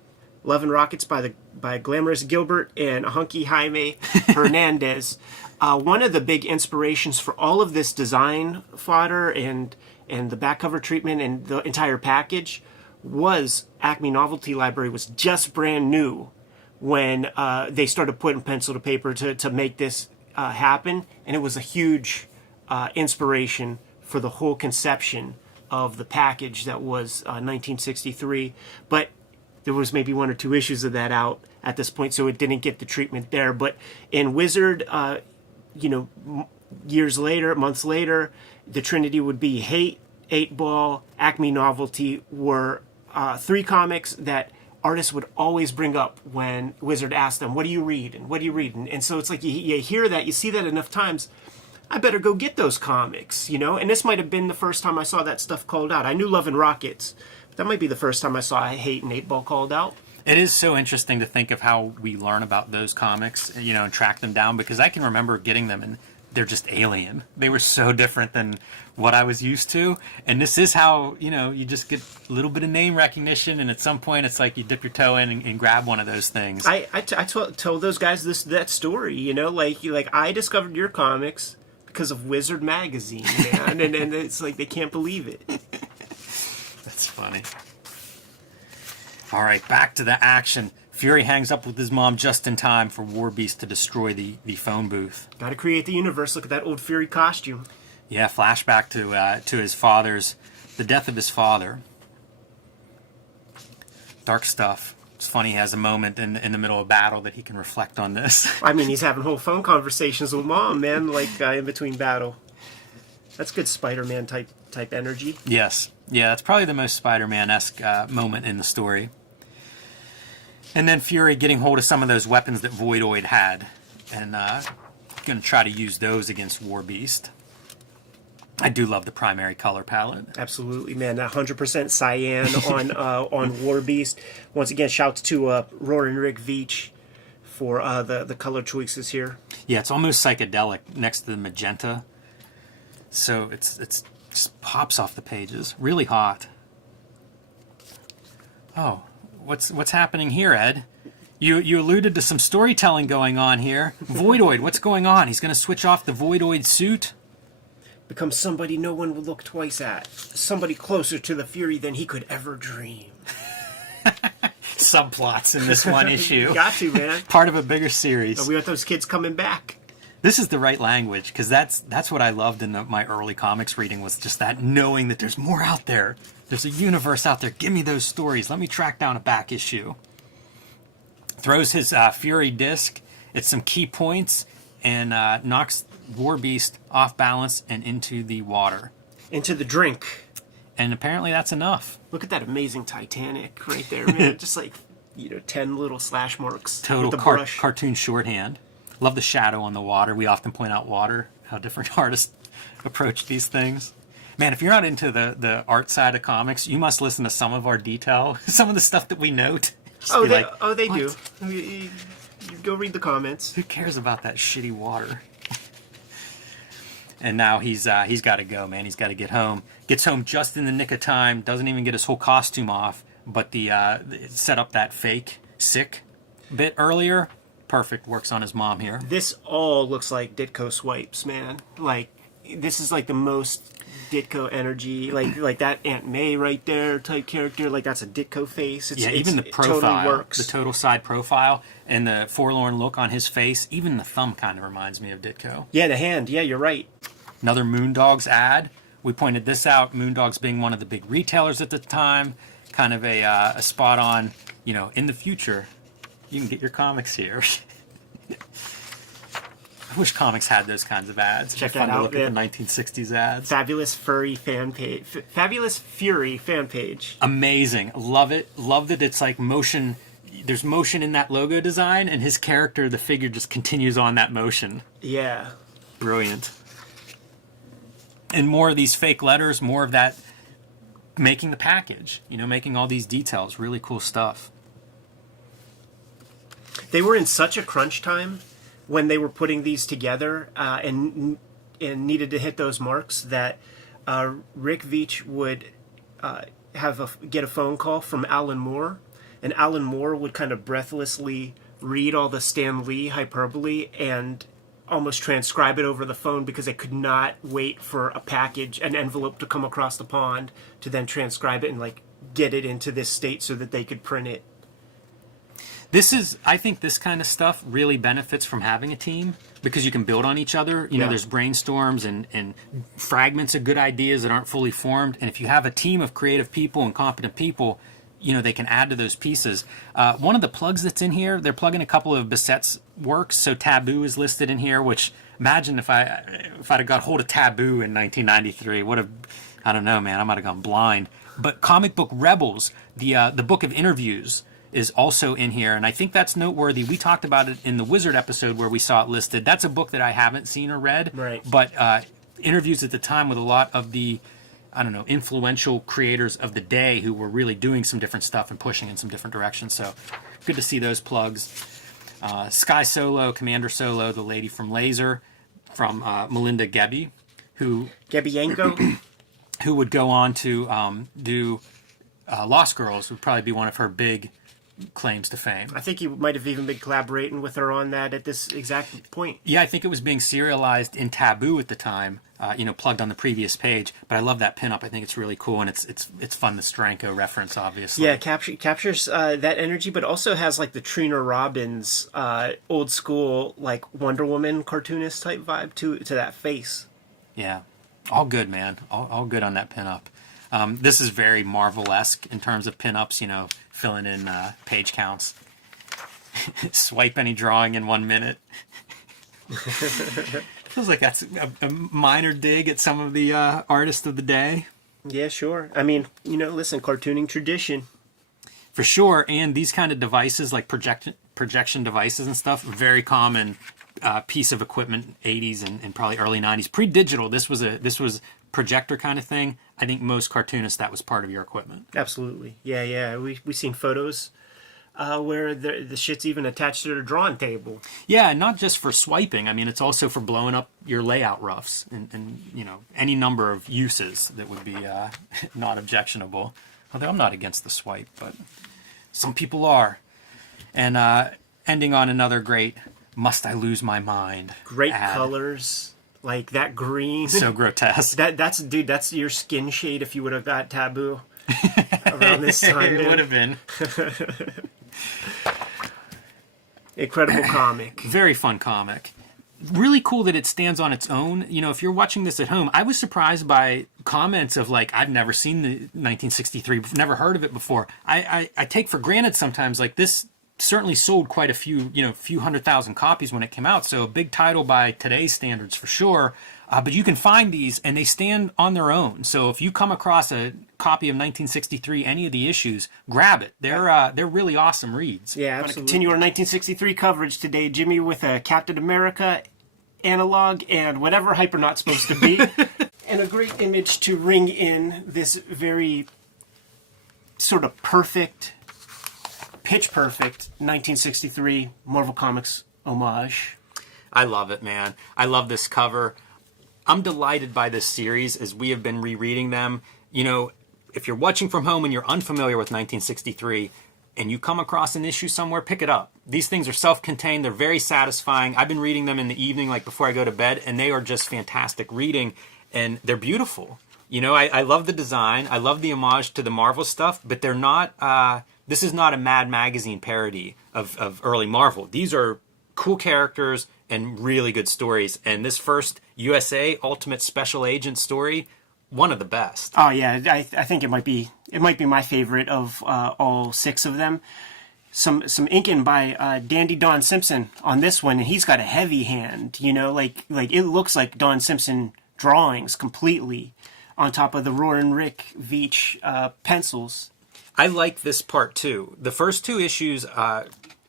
Love and Rockets by Glamorous Gilbert and Hunky Jaime Hernandez. One of the big inspirations for all of this design fodder and the back cover treatment and the entire package was Acme Novelty Library was just brand new when they started putting pencil to paper to make this happen, and it was a huge inspiration for the whole conception of the package that was 1963. But there was maybe one or two issues of that out at this point, so it didn't get the treatment there. But in Wizard, years later, months later, the trinity would be Hate, 8-Ball, Acme Novelty were three comics that artists would always bring up when Wizard asked them, what do you read? And what do you read? And so it's like you hear that, you see that enough times, I better go get those comics, And this might have been the first time I saw that stuff called out. I knew Love and Rockets, but that might be the first time I saw Hate and 8-Ball called out. It is so interesting to think of how we learn about those comics, and track them down, because I can remember getting them and they're just alien. They were so different than what I was used to. And this is how, you just get a little bit of name recognition, and at some point it's like you dip your toe in and grab one of those things. I tell those guys that story, like I discovered your comics because of Wizard Magazine, man. and it's like they can't believe it. That's funny. All right, back to the action. Fury hangs up with his mom just in time for War Beast to destroy the phone booth. Gotta create the universe. Look at that old Fury costume. Yeah, flashback to his father's, the death of his father. Dark stuff. It's funny, he has a moment in the middle of battle that he can reflect on this. I mean, he's having whole phone conversations with mom, man, like in between battle. That's good Spider-Man type energy. Yes. Yeah, that's probably the most Spider-Man-esque moment in the story. And then Fury getting hold of some of those weapons that Voidoid had. and going to try to use those against War Beast. I do love the primary color palette. Absolutely, man. 100% cyan on War Beast. Once again, shouts to Roar and Rick Veitch for the color choices here. Yeah, it's almost psychedelic next to the magenta. So it's just pops off the pages. Really hot. Oh, what's happening here, Ed? You alluded to some storytelling going on here. Voidoid, what's going on? He's going to switch off the Voidoid suit? Become somebody no one would look twice at. Somebody closer to the Fury than he could ever dream. Subplots in this one issue. Got to, man. Part of a bigger series. We got those kids coming back. This is the right language, because that's what I loved in my early comics reading, was just that knowing that there's more out there. There's a universe out there. Give me those stories. Let me track down a back issue. Throws his Fury disc at some key points and knocks War Beast off balance and into the water. Into the drink. And apparently that's enough. Look at that amazing Titanic right there, man. Just like, 10 little slash marks. Total with the brush. Cartoon shorthand. Love the shadow on the water. We often point out water, how different artists approach these things. Man, if you're not into the art side of comics, you must listen to some of our detail, some of the stuff that we note. They do. You go read the comments. Who cares about that shitty water? And now he's got to go, man. He's got to get home. Gets home just in the nick of time. Doesn't even get his whole costume off. But the set up that fake sick bit earlier. Perfect. Works on his mom here. This all looks like Ditko swipes, man. Like, this is like the most Ditko energy, like that Aunt May right there type character. Like, that's a Ditko face. Even the profile, totally works. the total side profile, and the forlorn look on his face. Even the thumb kind of reminds me of Ditko. Yeah, the hand. Yeah, you're right. Another Moondogs ad. We pointed this out. Moondogs being one of the big retailers at the time. Kind of a spot on, in the future, you can get your comics here. I wish comics had those kinds of ads. Check that out. Look at the 1960s ads. Fabulous Fury fan page. Fabulous Fury fan page. Amazing. Love it. Love that it's like motion. There's motion in that logo design, and his character, the figure, just continues on that motion. Yeah. Brilliant. And more of these fake letters, more of that making the package, making all these details. Really cool stuff. They were in such a crunch time when they were putting these together and needed to hit those marks that Rick Veitch would get a phone call from Alan Moore, and Alan Moore would kind of breathlessly read all the Stan Lee hyperbole and almost transcribe it over the phone because they could not wait for an envelope to come across the pond to then transcribe it and get it into this state so that they could print it. I think this kind of stuff really benefits from having a team because you can build on each other. There's brainstorms and fragments of good ideas that aren't fully formed. And if you have a team of creative people and competent people, they can add to those pieces. One of the plugs that's in here, they're plugging a couple of Bissette's works. So Taboo is listed in here, which imagine if I'd have got hold of Taboo in 1993, I don't know, man, I might have gone blind. But Comic Book Rebels, the book of interviews, is also in here, and I think that's noteworthy. We talked about it in the Wizard episode where we saw it listed. That's a book that I haven't seen or read, right. But interviews at the time with a lot of the, influential creators of the day who were really doing some different stuff and pushing in some different directions. So good to see those plugs. Sky Solo, Commander Solo, the lady from Laser, from Melinda Gebbie, Gebbienko, who would go on to do Lost Girls, would probably be one of her big claims to fame. I think he might have even been collaborating with her on that at this exact point. Yeah, I think it was being serialized in Taboo at the time, plugged on the previous page. But I love that pinup. I think it's really cool, and it's fun, the Stranko reference, obviously. Yeah, captures that energy, but also has the Trina Robbins old school Wonder Woman cartoonist type vibe to that face. Yeah, all good, man. All good on that pinup. This is very Marvel-esque in terms of pinups, filling in page counts. Swipe any drawing in 1 minute. Feels like that's a minor dig at some of the artists of the day. Yeah, sure. I mean, listen, cartooning tradition. For sure, and these kind of devices, like projection devices and stuff, very common piece of equipment, 80s and probably early 90s, pre-digital. This was projector kind of thing. I think most cartoonists, that was part of your equipment. Absolutely. Yeah. We seen photos where the shit's even attached to the drawing table. Yeah, and not just for swiping. I mean, it's also for blowing up your layout roughs and you know, any number of uses that would be not objectionable. Although I'm not against the swipe, but some people are. And ending on another great "Must I Lose My Mind" Great ad. colors, like that green. So grotesque. That's your skin shade if you would have got Taboo around this time. It would have been. Incredible comic. Very fun comic. Really cool that it stands on its own. You know, if you're watching this at home, I was surprised by comments of like, I've never seen the 1963, never heard of it before. I take for granted sometimes, like, this certainly sold quite a few, you know, few 100,000 copies when it came out. So a big title by today's standards for sure. But you can find these and they stand on their own. So if you come across a copy of 1963, any of the issues, grab it. They're really awesome reads. Yeah, absolutely. I'm going to continue our 1963 coverage today, Jimmy, with a Captain America analog and whatever Hypernaut's supposed to be. And a great image to ring in this very sort of perfect, pitch perfect 1963 Marvel Comics homage. I love it, man. I love this cover. I'm delighted by this series as we have been rereading them. You know, if you're watching from home and you're unfamiliar with 1963 and you come across an issue somewhere, pick it up. These things are self-contained. They're very satisfying. I've been reading them in the evening, like before I go to bed, and they are just fantastic reading, and they're beautiful. You know, I love the design. I love the homage to the Marvel stuff, but they're not, this is not a Mad Magazine parody of early Marvel. These are cool characters and really good stories. And this first USA Ultimate Special Agent story, one of the best. Oh yeah, I think it might be my favorite of all six of them. Some inking by Dandy Don Simpson on this one, and he's got a heavy hand. You know, like it looks like Don Simpson drawings completely on top of the Roaring Rick Veitch pencils. I like this part too. The first two issues,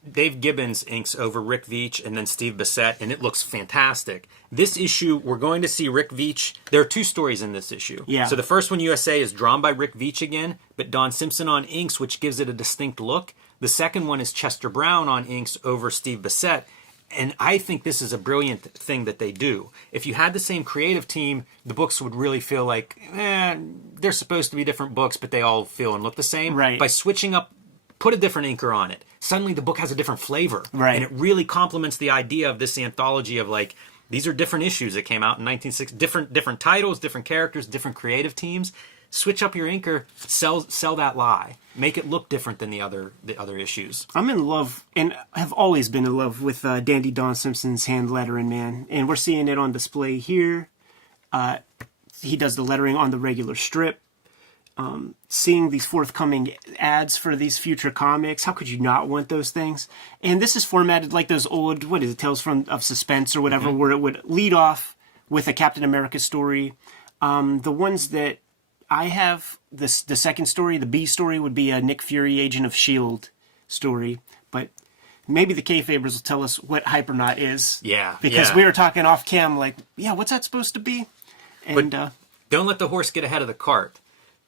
Dave Gibbons inks over Rick Veitch and then Steve Bissette, and it looks fantastic. This issue, we're going to see Rick Veitch. There are two stories in this issue. Yeah. So the first one, USA, is drawn by Rick Veitch again, but Don Simpson on inks, which gives it a distinct look. The second one is Chester Brown on inks over Steve Bissette, and I think this is a brilliant thing that they do. If you had the same creative team, the books would really feel like, they're supposed to be different books, but they all feel and look the same. Right. By switching up, put a different inker on it. Suddenly the book has a different flavor. Right. And it really complements the idea of this anthology of like, these are different issues that came out in 1960, different titles, different characters, different creative teams. Switch up your inker, sell that lie. Make it look different than the other issues. I'm in love, and have always been in love with Dandy Don Simpson's hand lettering, man. And we're seeing it on display here. He does the lettering on the regular strip. Seeing these forthcoming ads for these future comics, how could you not want those things? And this is formatted like those old, what is it, Tales of Suspense or whatever, where it would lead off with a Captain America story. The ones that I have, the second story, the B story, would be a Nick Fury, Agent of S.H.I.E.L.D. story. But maybe the Kayfabers will tell us what Hypernaut is. Yeah. Because we were talking off cam, like, yeah, what's that supposed to be? And don't let the horse get ahead of the cart.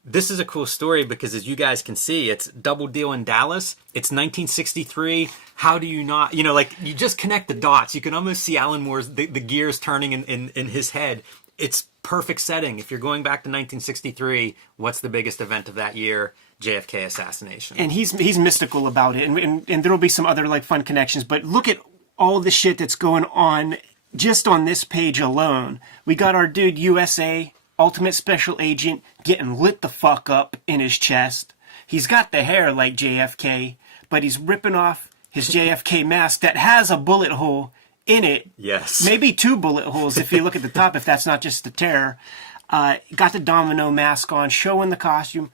This is a cool story because, as you guys can see, it's Double Deal in Dallas. It's 1963. How do you not, like, you just connect the dots. You can almost see Alan Moore's, the gears turning in his head. It's perfect setting. If you're going back to 1963, what's the biggest event of that year? JFK assassination. And he's mystical about it. And there will be some other, like, fun connections. But look at all the shit that's going on just on this page alone. We got our dude USA, Ultimate Special Agent, getting lit the fuck up in his chest. He's got the hair like JFK, but he's ripping off his JFK mask that has a bullet hole in it. Yes. Maybe two bullet holes if you look at the top, if that's not just the tear. Got the domino mask on, showing the costume.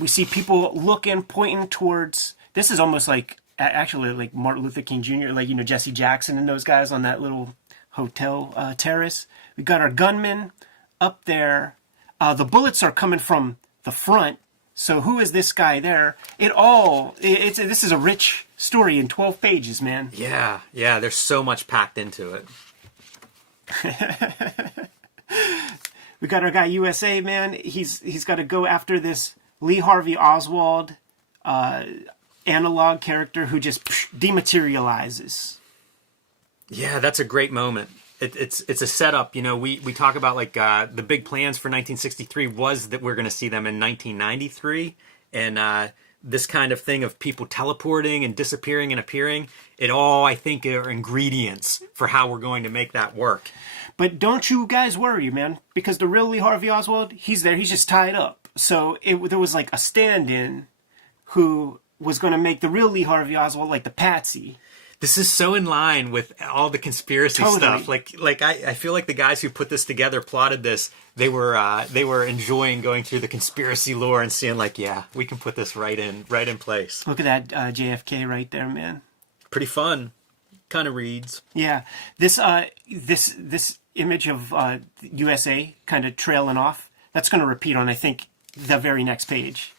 We see people looking, pointing towards... This is almost like, actually, like Martin Luther King Jr., like, Jesse Jackson and those guys on that little hotel terrace. We got our gunmen up there. The bullets are coming from the front, So who is this guy there? This is a rich story in 12 pages, man. Yeah, there's so much packed into it. We got our guy USA, man. He's got to go after this Lee Harvey Oswald analog character who just dematerializes. Yeah, that's a great moment. It's a setup. You know, we talk about like the big plans for 1963 was that we're going to see them in 1993, and this kind of thing of people teleporting and disappearing and appearing, it all, I think, are ingredients for how we're going to make that work. But don't you guys worry, man, because the real Lee Harvey Oswald, he's there, he's just tied up. So there was like a stand-in who was going to make the real Lee Harvey Oswald like the patsy. This is so in line with all the conspiracy stuff. Like I feel like the guys who put this together, plotted this, they were enjoying going through the conspiracy lore and seeing like, yeah, we can put this right in place. Look at that JFK right there, man. Pretty fun. Kind of reads. Yeah, this image of USA kind of trailing off. That's going to repeat on, I think, the very next page,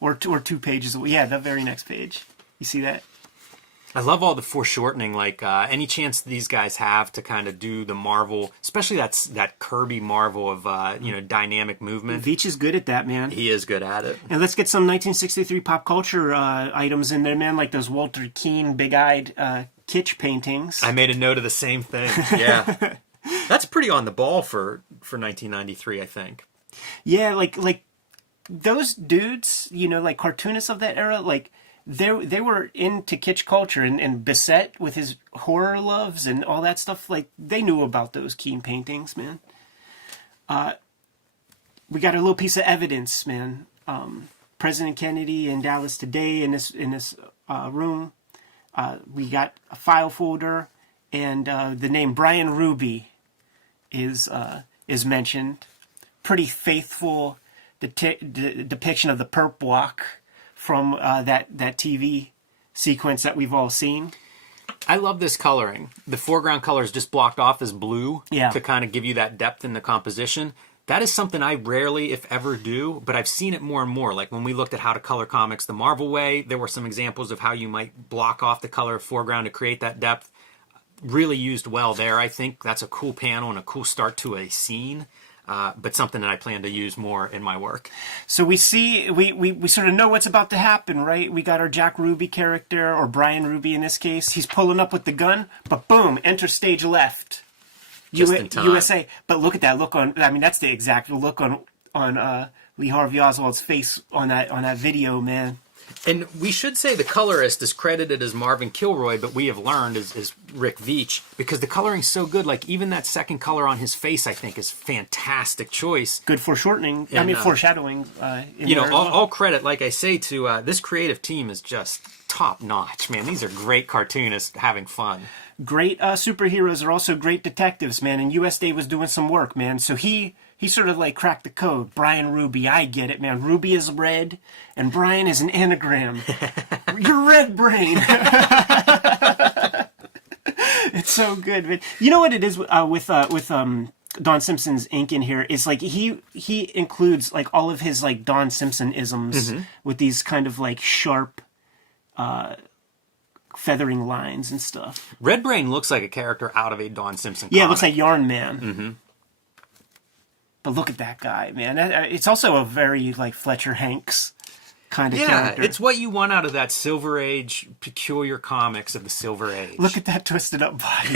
or two pages away. Yeah, the very next page. You see that? I love all the foreshortening, like any chance these guys have to kind of do the Marvel, especially that Kirby Marvel of dynamic movement. Veach is good at that, man. He is good at it. And let's get some 1963 pop culture items in there, man, like those Walter Keane big-eyed kitsch paintings. I made a note of the same thing. Yeah, that's pretty on the ball for 1993, I think. Yeah, like those dudes, like cartoonists of that era, like. They were into kitsch culture, and Bissett with his horror loves and all that stuff. Like, they knew about those Keane paintings, man. We got a little piece of evidence, man. President Kennedy in Dallas today in this room. We got a file folder, and the name Brian Ruby is mentioned. Pretty faithful depiction of the perp walk from that TV sequence that we've all seen. I love this coloring. The foreground color is just blocked off as blue to kind of give you that depth in the composition. That is something I rarely, if ever, do, but I've seen it more and more. Like when we looked at how to color comics the Marvel way, there were some examples of how you might block off the color of foreground to create that depth. Really used well there. I think that's a cool panel and a cool start to a scene. But something that I plan to use more in my work. So we see, we sort of know what's about to happen, right? We got our Jack Ruby character, or Brian Ruby in this case. He's pulling up with the gun, but boom, enter stage left. Just in time. USA. But look at that look on, I mean, that's the exact look on Lee Harvey Oswald's face on that video, man. And we should say the colorist is credited as Marvin Kilroy, but we have learned is Rick Veach, because the coloring's so good. Like even that second color on his face, I think, is fantastic choice. Good foreshortening. And, foreshadowing. All credit, like I say, to this creative team is just top notch, man. These are great cartoonists having fun. Great superheroes are also great detectives, man. And US Day was doing some work, man. So he sort of like cracked the code. Brian Ruby, I get it, man. Ruby is red, and Brian is an anagram. You're red brain. It's so good, man. You know what it is with Don Simpson's ink in here is like he includes like all of his like Don Simpson isms with these kind of like sharp feathering lines and stuff. Red Brain looks like a character out of a Don Simpson comic. Yeah, it looks like Yarn Man. Mm-hmm. But look at that guy, man. It's also a very, like, Fletcher Hanks kind of character. Yeah, it's what you want out of that Silver Age, peculiar comics of the Silver Age. Look at that twisted up body.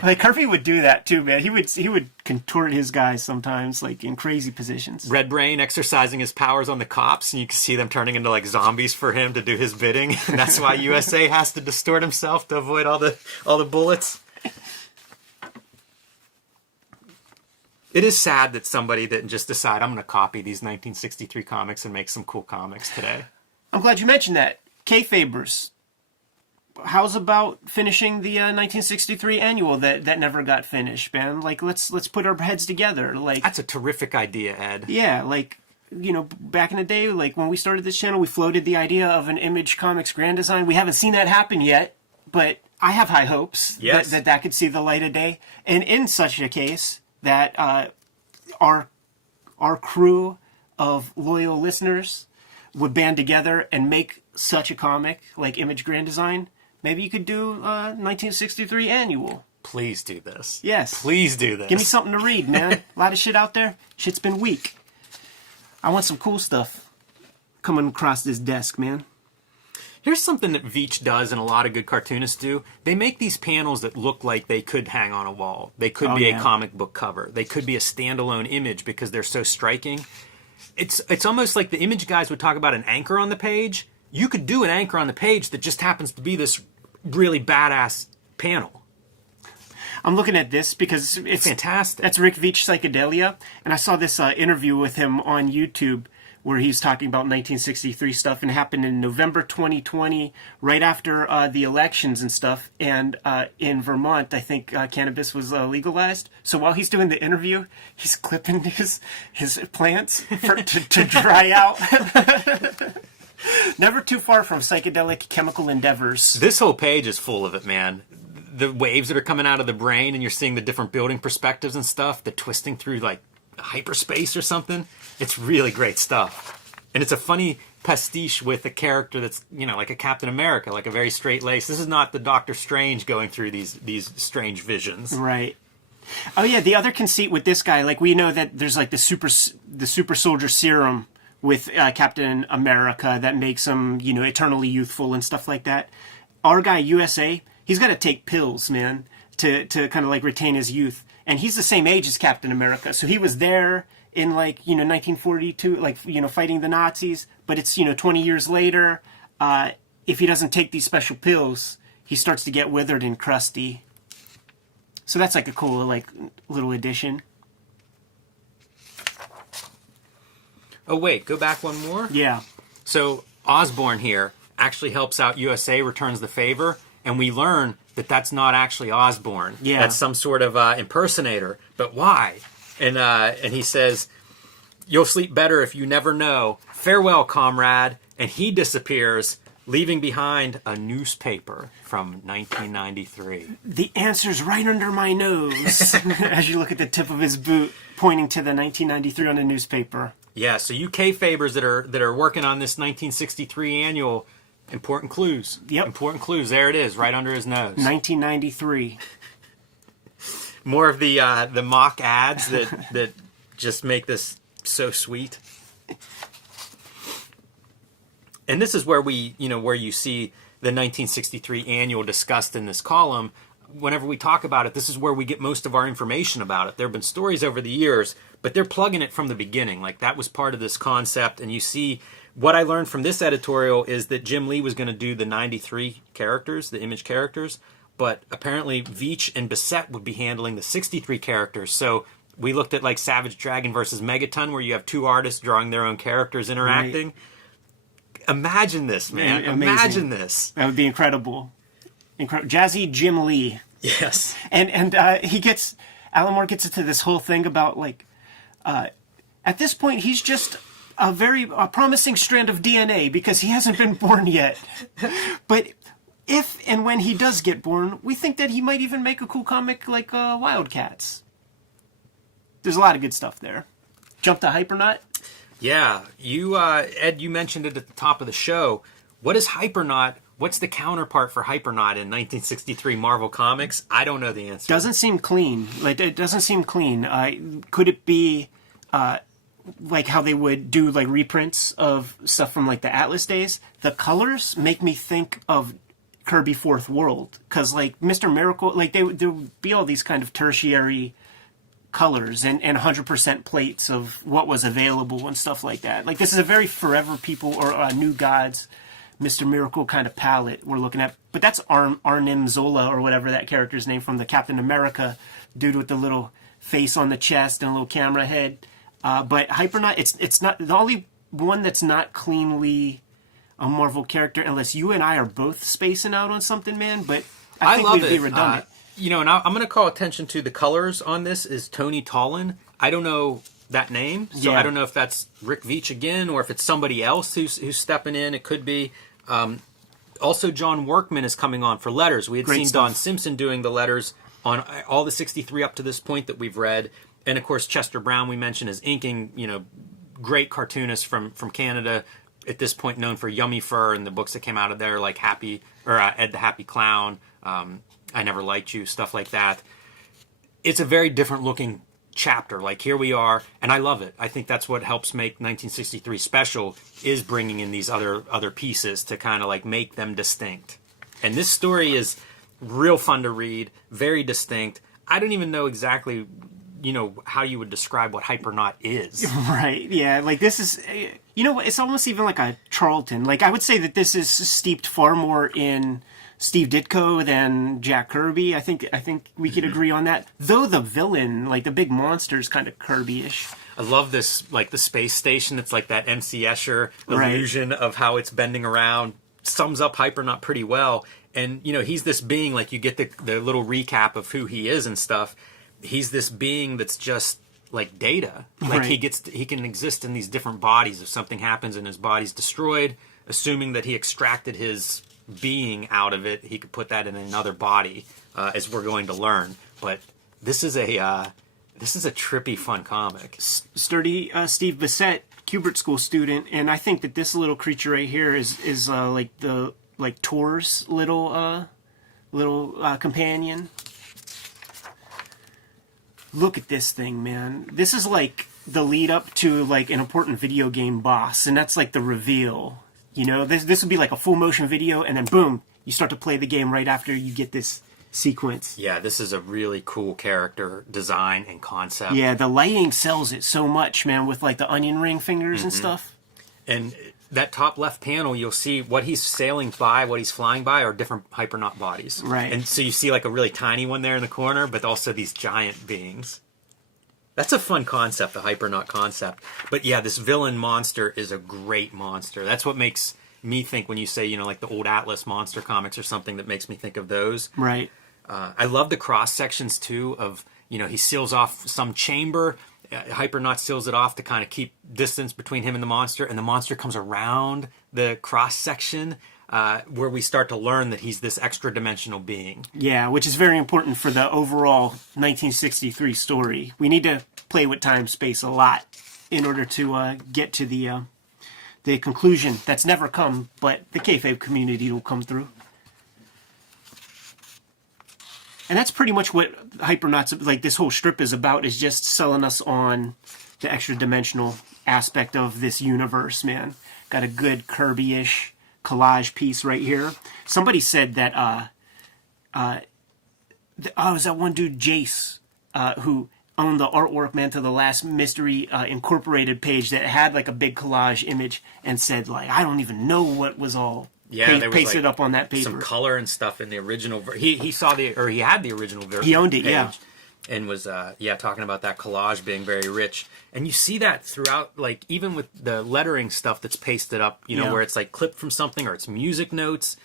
like Kirby would do that, too, man. He would contort his guys sometimes, like, in crazy positions. Red Brain exercising his powers on the cops, and you can see them turning into, like, zombies for him to do his bidding. And that's why USA has to distort himself to avoid all the bullets. It is sad that somebody didn't just decide, I'm going to copy these 1963 comics and make some cool comics today. I'm glad you mentioned that. Kayfabers. How's about finishing the 1963 annual that never got finished, man? Like, let's put our heads together. Like, that's a terrific idea, Ed. Yeah, like, back in the day, like, when we started this channel, we floated the idea of an Image Comics Grand Design. We haven't seen that happen yet, but I have high hopes that could see the light of day. And in such a case, that our crew of loyal listeners would band together and make such a comic like Image Grand Design, maybe you could do 1963 annual. Please do this. Yes. Please do this. Give me something to read, man. A lot of shit out there. Shit's been weak. I want some cool stuff coming across this desk, man. Here's something that Veitch does and a lot of good cartoonists do. They make these panels that look like they could hang on a wall. They could be a comic book cover. They could be a standalone image because they're so striking. It's almost like the Image guys would talk about an anchor on the page. You could do an anchor on the page that just happens to be this really badass panel. I'm looking at this because it's fantastic. That's Rick Veitch Psychedelia, and I saw this interview with him on YouTube where he's talking about 1963 stuff, and it happened in November 2020, right after the elections and stuff. And in Vermont, I think cannabis was legalized. So while he's doing the interview, he's clipping his plants to dry out. Never too far from psychedelic chemical endeavors. This whole page is full of it, man. The waves that are coming out of the brain, and you're seeing the different building perspectives and stuff, the twisting through like hyperspace or something. It's really great stuff. And it's a funny pastiche with a character that's, like a Captain America, like a very straight lace. This is not the Doctor Strange going through these strange visions. Right. Oh yeah, the other conceit with this guy, like we know that there's like the super soldier serum with Captain America that makes him, eternally youthful and stuff like that. Our guy USA, he's got to take pills, man, to kind of like retain his youth. And he's the same age as Captain America. So he was there in 1942, fighting the Nazis. But it's, 20 years later, if he doesn't take these special pills, he starts to get withered and crusty. So that's like a cool, little addition. Oh, wait, go back one more? Yeah. So Osborn here actually helps out USA, returns the favor, and we learn that that's not actually Osborn. Yeah. That's some sort of impersonator. But why? And he says, "You'll sleep better if you never know. Farewell, comrade." And he disappears, leaving behind a newspaper from 1993. The answer's right under my nose as you look at the tip of his boot, pointing to the 1993 on the newspaper. Yeah, so you Kayfabers that are working on this 1963 annual, important clues. Yep. Important clues. There it is, right under his nose. 1993. More of the mock ads that just make this so sweet. And this is where where you see the 1963 annual discussed in this column. Whenever we talk about it, this is where we get most of our information about it. There have been stories over the years, but they're plugging it from the beginning. Like that was part of this concept. And you see, what I learned from this editorial is that Jim Lee was going to do the 93 characters, the Image characters, but apparently Veitch and Bissett would be handling the 63 characters. So we looked at like Savage Dragon versus Megaton, where you have two artists drawing their own characters interacting. Right. Imagine this, man. Amazing. Imagine this. That would be incredible. Jazzy Jim Lee. Yes. And Alan Moore gets into this whole thing about at this point he's just a very promising strand of DNA because he hasn't been born yet. But if and when he does get born, we think that he might even make a cool comic like Wildcats. There's a lot of good stuff there. Jump to Hypernaut? Yeah. You, Ed, you mentioned it at the top of the show. What is Hypernaut? What's the counterpart for Hypernaut in 1963 Marvel Comics? I don't know the answer. Doesn't seem clean. It doesn't seem clean. Could it be like how they would do like reprints of stuff from like the Atlas days? The colors make me think of Kirby Fourth World, because like Mr. Miracle, like there would be all these kind of tertiary colors and 100% plates of what was available and stuff like that. Like this is a very Forever People or New Gods Mr. Miracle kind of palette we're looking at. But that's Arnim Zola or whatever that character's name from the Captain America dude with the little face on the chest and a little camera head. But Hypernaut, it's not the only one that's not cleanly a Marvel character, unless you and I are both spacing out on something, man. But I think love we'd be redundant. And I'm going to call attention to the colors on this is Tony Tollin. I don't know that name, so Yeah. I don't know if that's Rick Veitch again or if it's somebody else who's stepping in. It could be. Also, John Workman is coming on for letters. We had Great seen stuff. Don Simpson doing the letters on all the 63 up to this point that we've read. And, of course, Chester Brown, we mentioned, is inking, great cartoonist from Canada, at this point known for Yummy Fur and the books that came out of there, like Ed the Happy Clown, I Never Liked You, stuff like that. It's a very different looking chapter. Like, here we are, and I love it. I think that's what helps make 1963 special, is bringing in these other pieces to kind of like make them distinct. And this story is real fun to read, very distinct. I don't even know exactly, how you would describe what Hypernaut is. Right, yeah, like this is, it's almost even like a Charlton. Like, I would say that this is steeped far more in Steve Ditko than Jack Kirby. I think we could agree on that. Though the villain, like the big monster, is kind of Kirby-ish. I love this, like the space station. It's like that MC Escher illusion of how it's bending around. Sums up Hypernaut pretty well. And, he's this being, like you get the little recap of who he is and stuff. He's this being that's just like Data. Like, he can exist in these different bodies. If something happens and his body's destroyed, assuming that he extracted his being out of it, he could put that in another body, as we're going to learn. But this is a trippy, fun comic. Sturdy Steve Bissett, Kubert School student, and I think that this little creature right here is like Tor's little companion. Look at this thing, man. This is like the lead up to like an important video game boss, and that's like the reveal. This would be like a full motion video, and then boom, you start to play the game right after you get this sequence. Yeah, this is a really cool character design and concept. Yeah, the lighting sells it so much, man, with like the onion ring fingers and stuff. And that top left panel, you'll see what he's sailing by, what he's flying by, are different Hypernaut bodies. Right. And so you see like a really tiny one there in the corner, but also these giant beings. That's a fun concept, the Hypernaut concept. But yeah, this villain monster is a great monster. That's what makes me think when you say, like the old Atlas monster comics or something, that makes me think of those. Right. I love the cross sections too of, he seals off some chamber. Hypernaut seals it off to kind of keep distance between him and the monster. And the monster comes around the cross section, where we start to learn that he's this extra dimensional being. Yeah, which is very important for the overall 1963 story. We need to play with time space a lot in order to get to the conclusion that's never come, but the Kayfabe community will come through. And that's pretty much what Hypernauts, like this whole strip is about, is just selling us on the extra dimensional aspect of this universe, man. Got a good Kirby-ish collage piece right here. Somebody said that, was that one dude, Jace, who owned the artwork, man, to the last Mystery Incorporated page that had like a big collage image, and said, like, I don't even know what was all pasted up on that paper. Some color and stuff in the original. He had the original version. He owned it, yeah. And was talking about that collage being very rich. And you see that throughout, like even with the lettering stuff that's pasted up, where it's like clipped from something or it's music notes.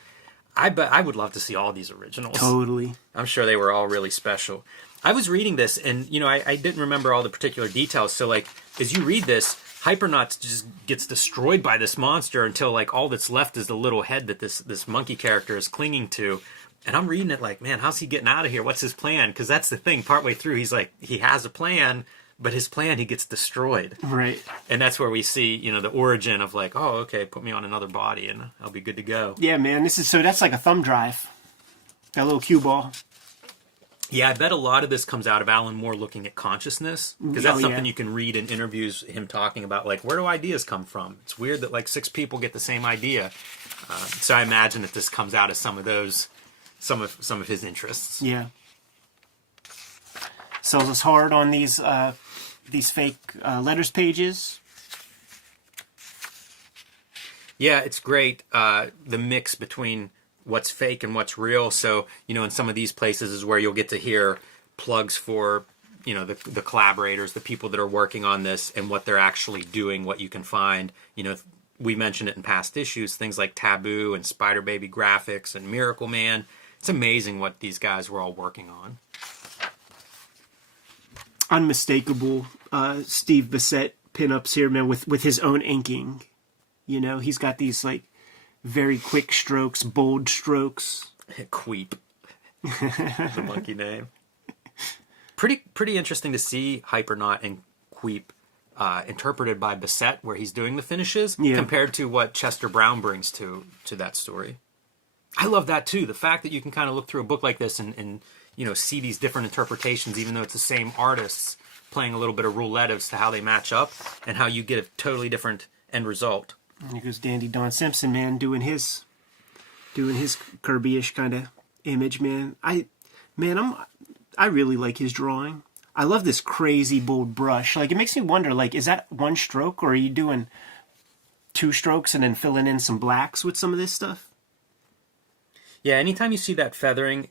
I would love to see all these originals. Totally. I'm sure they were all really special. I was reading this, and I didn't remember all the particular details. So like as you read this, Hypernauts just gets destroyed by this monster until like all that's left is the little head that this monkey character is clinging to. And I'm reading it like, man, how's he getting out of here? What's his plan? Because that's the thing. Partway through, he's like, he has a plan, but his plan, he gets destroyed. Right. And that's where we see, the origin of like, oh, okay, put me on another body and I'll be good to go. Yeah, man. That's like a thumb drive. That little cue ball. Yeah, I bet a lot of this comes out of Alan Moore looking at consciousness, because that's something you can read in interviews, him talking about, like, where do ideas come from? It's weird that, like, 6 people get the same idea. So I imagine that this comes out of some of his interests. Yeah. Sells us hard on these fake letters pages. Yeah, it's great, the mix between what's fake and what's real. So, in some of these places is where you'll get to hear plugs for, the collaborators, the people that are working on this and what they're actually doing, what you can find. We mentioned it in past issues, things like Taboo and Spider Baby Graphics and Miracle Man. It's amazing what these guys were all working on. Unmistakable Steve Bissett pinups here, man, with his own inking. He's got these, like, very quick strokes, bold strokes. Queep. The monkey name. Pretty interesting to see Hypernaut and Queep interpreted by Bissett, where he's doing the finishes, Yeah. compared to what Chester Brown brings to that story. I love that too. The fact that you can kind of look through a book like this and see these different interpretations, even though it's the same artists playing a little bit of roulette as to how they match up and how you get a totally different end result. And here goes Dandy Don Simpson, man, doing his Kirby-ish kind of image, man. I really like his drawing. I love this crazy bold brush. Like, it makes me wonder, like, is that one stroke, or are you doing two strokes and then filling in some blacks with some of this stuff? Yeah, anytime you see that feathering,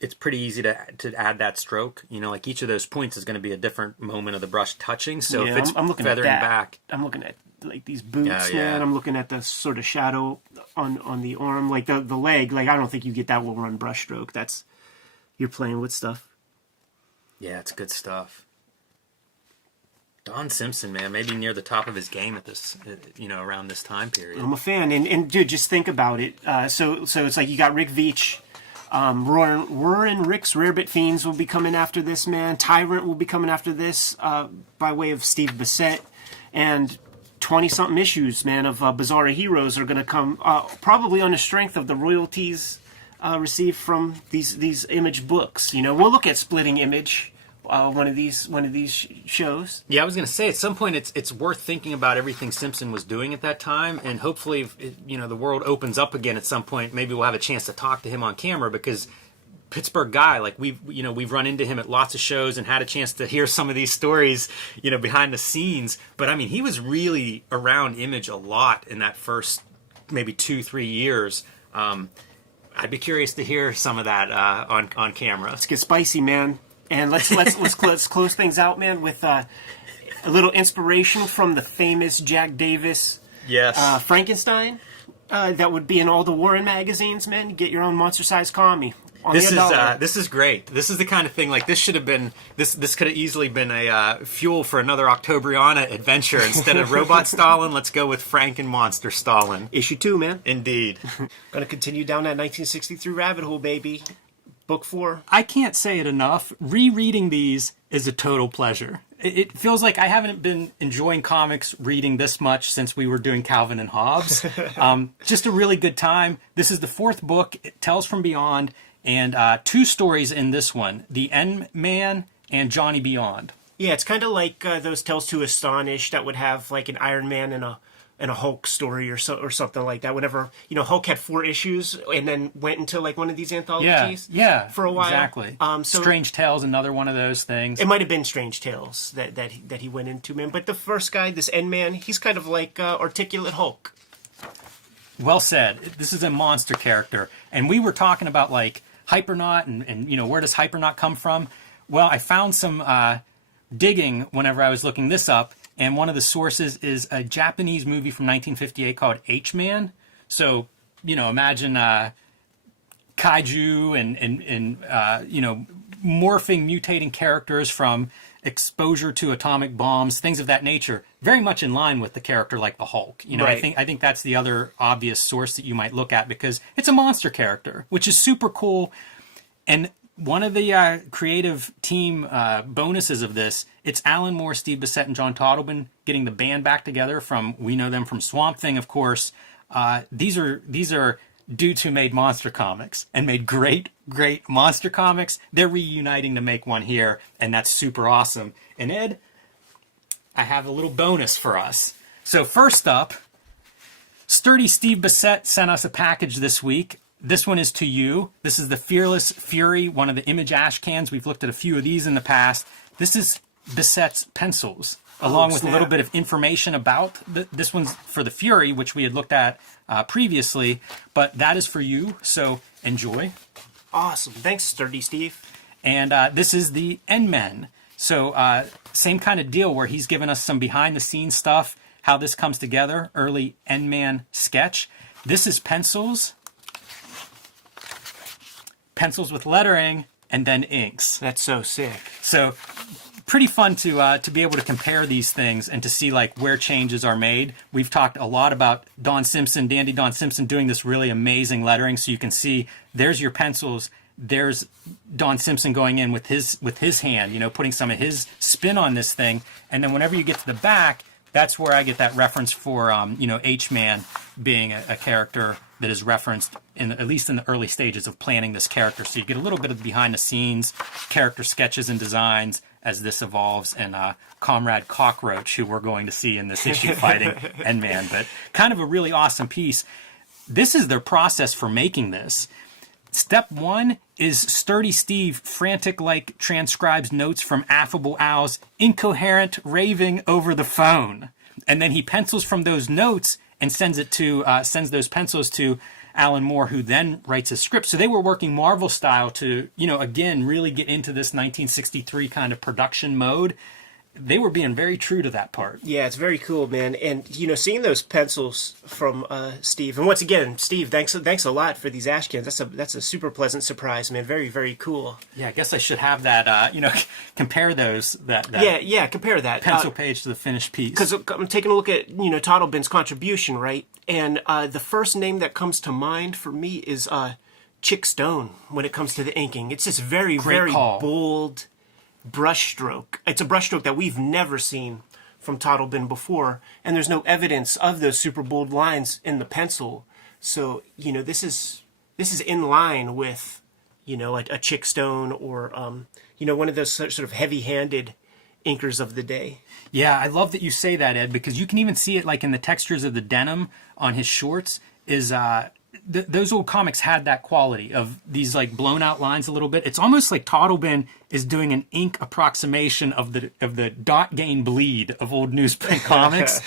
it's pretty easy to add that stroke. Like each of those points is going to be a different moment of the brush touching. So Yeah, if it's I'm looking feathering at that. back, I'm looking at like these boots, Yeah, yeah. man. I'm looking at the sort of shadow on the arm, like the leg. Like, I don't think you get that well run brush stroke. You're playing with stuff. yeah, it's good stuff. Don Simpson, man, maybe near the top of his game at this, around this time period. I'm a fan, and dude, just think about it. So it's like you got Rick Veitch, Roarin' Rick's Rarebit Fiends will be coming after this, man. Tyrant will be coming after this by way of Steve Bissett, and 20-something issues, man, of Bizarre Heroes are going to come probably on the strength of the royalties received from these Image books. We'll look at splitting Image. One of these shows. Yeah, I was going to say, at some point it's worth thinking about everything Simpson was doing at that time, and hopefully, if the world opens up again at some point, maybe we'll have a chance to talk to him on camera, because Pittsburgh guy, like we've run into him at lots of shows and had a chance to hear some of these stories, behind the scenes. But I mean, he was really around Image a lot in that first maybe 2-3 years. I'd be curious to hear some of that on camera. Let's get spicy, man. And let's close things out, man, with a little inspiration from the famous Jack Davis Yes. Frankenstein. That would be in all the Warren magazines, man. Get your own monster-sized commie. This is great. This is the kind of thing, like, this should have been, this could have easily been a fuel for another Octobriana adventure. Instead of Robot Stalin, let's go with Franken Monster Stalin. Issue 2, man. Indeed. Gonna continue down that 1963 rabbit hole, baby. Book 4. I can't say it enough. Rereading these is a total pleasure. It feels like I haven't been enjoying comics reading this much since we were doing Calvin and Hobbes. Just a really good time. This is the 4th book, Tales from Beyond, and 2 stories in this one, The N-Man and Johnny Beyond. Yeah, it's kind of like those Tales to Astonish that would have like an Iron Man and a Hulk story or something like that. Whenever Hulk had 4 issues and then went into like one of these anthologies. Yeah, for a while. Exactly. So Strange Tales, another one of those things. it might have been Strange Tales that he went into, man. But the first guy, this N-Man, he's kind of like Articulate Hulk. Well said. This is a monster character. And we were talking about like Hypernaut and where does Hypernaut come from? Well, I found some digging whenever I was looking this up, and one of the sources is a Japanese movie from 1958 called H-Man. So, imagine kaiju and morphing, mutating characters from exposure to atomic bombs, things of that nature. Very much in line with the character like the Hulk. Right. I think that's the other obvious source that you might look at, because it's a monster character, which is super cool. And one of the creative team bonuses of this, it's Alan Moore, Steve Bissett, and John Toddleben getting the band back together we know them from Swamp Thing, of course. These are dudes who made monster comics and made great monster comics. They're reuniting to make one here, and that's super awesome. And Ed, I have a little bonus for us. So first up, Sturdy Steve Bissett sent us a package this week. This one is to you. This is the Fearless Fury, one of the Image ash cans. We've looked at a few of these in the past. This is Bissett's pencils, along with a little bit of information about this one's for the Fury, which we had looked at previously, but that is for you, so enjoy. Awesome. Thanks, Sturdy Steve. And this is the N-Men. So same kind of deal where he's given us some behind-the-scenes stuff, how this comes together, early N-Man sketch. This is pencils with lettering, and then inks. That's so sick. So pretty fun to be able to compare these things and to see like where changes are made. We've talked a lot about Dandy Don Simpson doing this really amazing lettering, so you can see there's your pencils, there's Don Simpson going in with his hand, you know, putting some of his spin on this thing. And then whenever you get to the back, that's where I get that reference for, you know, H-Man being a character that is referenced at least in the early stages of planning this character. So you get a little bit of the behind the scenes character sketches and designs as this evolves, and Comrade Cockroach, who we're going to see in this issue fighting N-Man. But kind of a really awesome piece. This is their process for making this. Step one is Sturdy Steve frantic-like transcribes notes from Affable Al's incoherent raving over the phone. And then he pencils from those notes and sends those pencils to Alan Moore, who then writes a script. So they were working Marvel style to, you know, again, really get into this 1963 kind of production mode. They were being very true to that part. Yeah, it's very cool, man. And, you know, seeing those pencils from Steve, and once again, Steve, thanks a lot for these ash cans. That's a super pleasant surprise, man. Very, very cool. Yeah, I guess I should have that, you know, compare those. Yeah, compare that. Pencil page to the finished piece. Because I'm taking a look at, you know, Toddlebin's contribution, right? And the first name that comes to mind for me is Chick Stone when it comes to the inking. It's this very, very bold brushstroke. It's a brushstroke that we've never seen from Toddlebin before, and there's no evidence of those super bold lines in the pencil. So, you know, this is in line with, you know, a Chick Stone or you know, one of those sort of heavy-handed inkers of the day. Yeah, I love that you say that, Ed, because you can even see it like in the textures of the denim on his shorts. Is those old comics had that quality of these like blown out lines a little bit. It's almost like Toddlebin is doing an ink approximation of the dot gain bleed of old newsprint comics.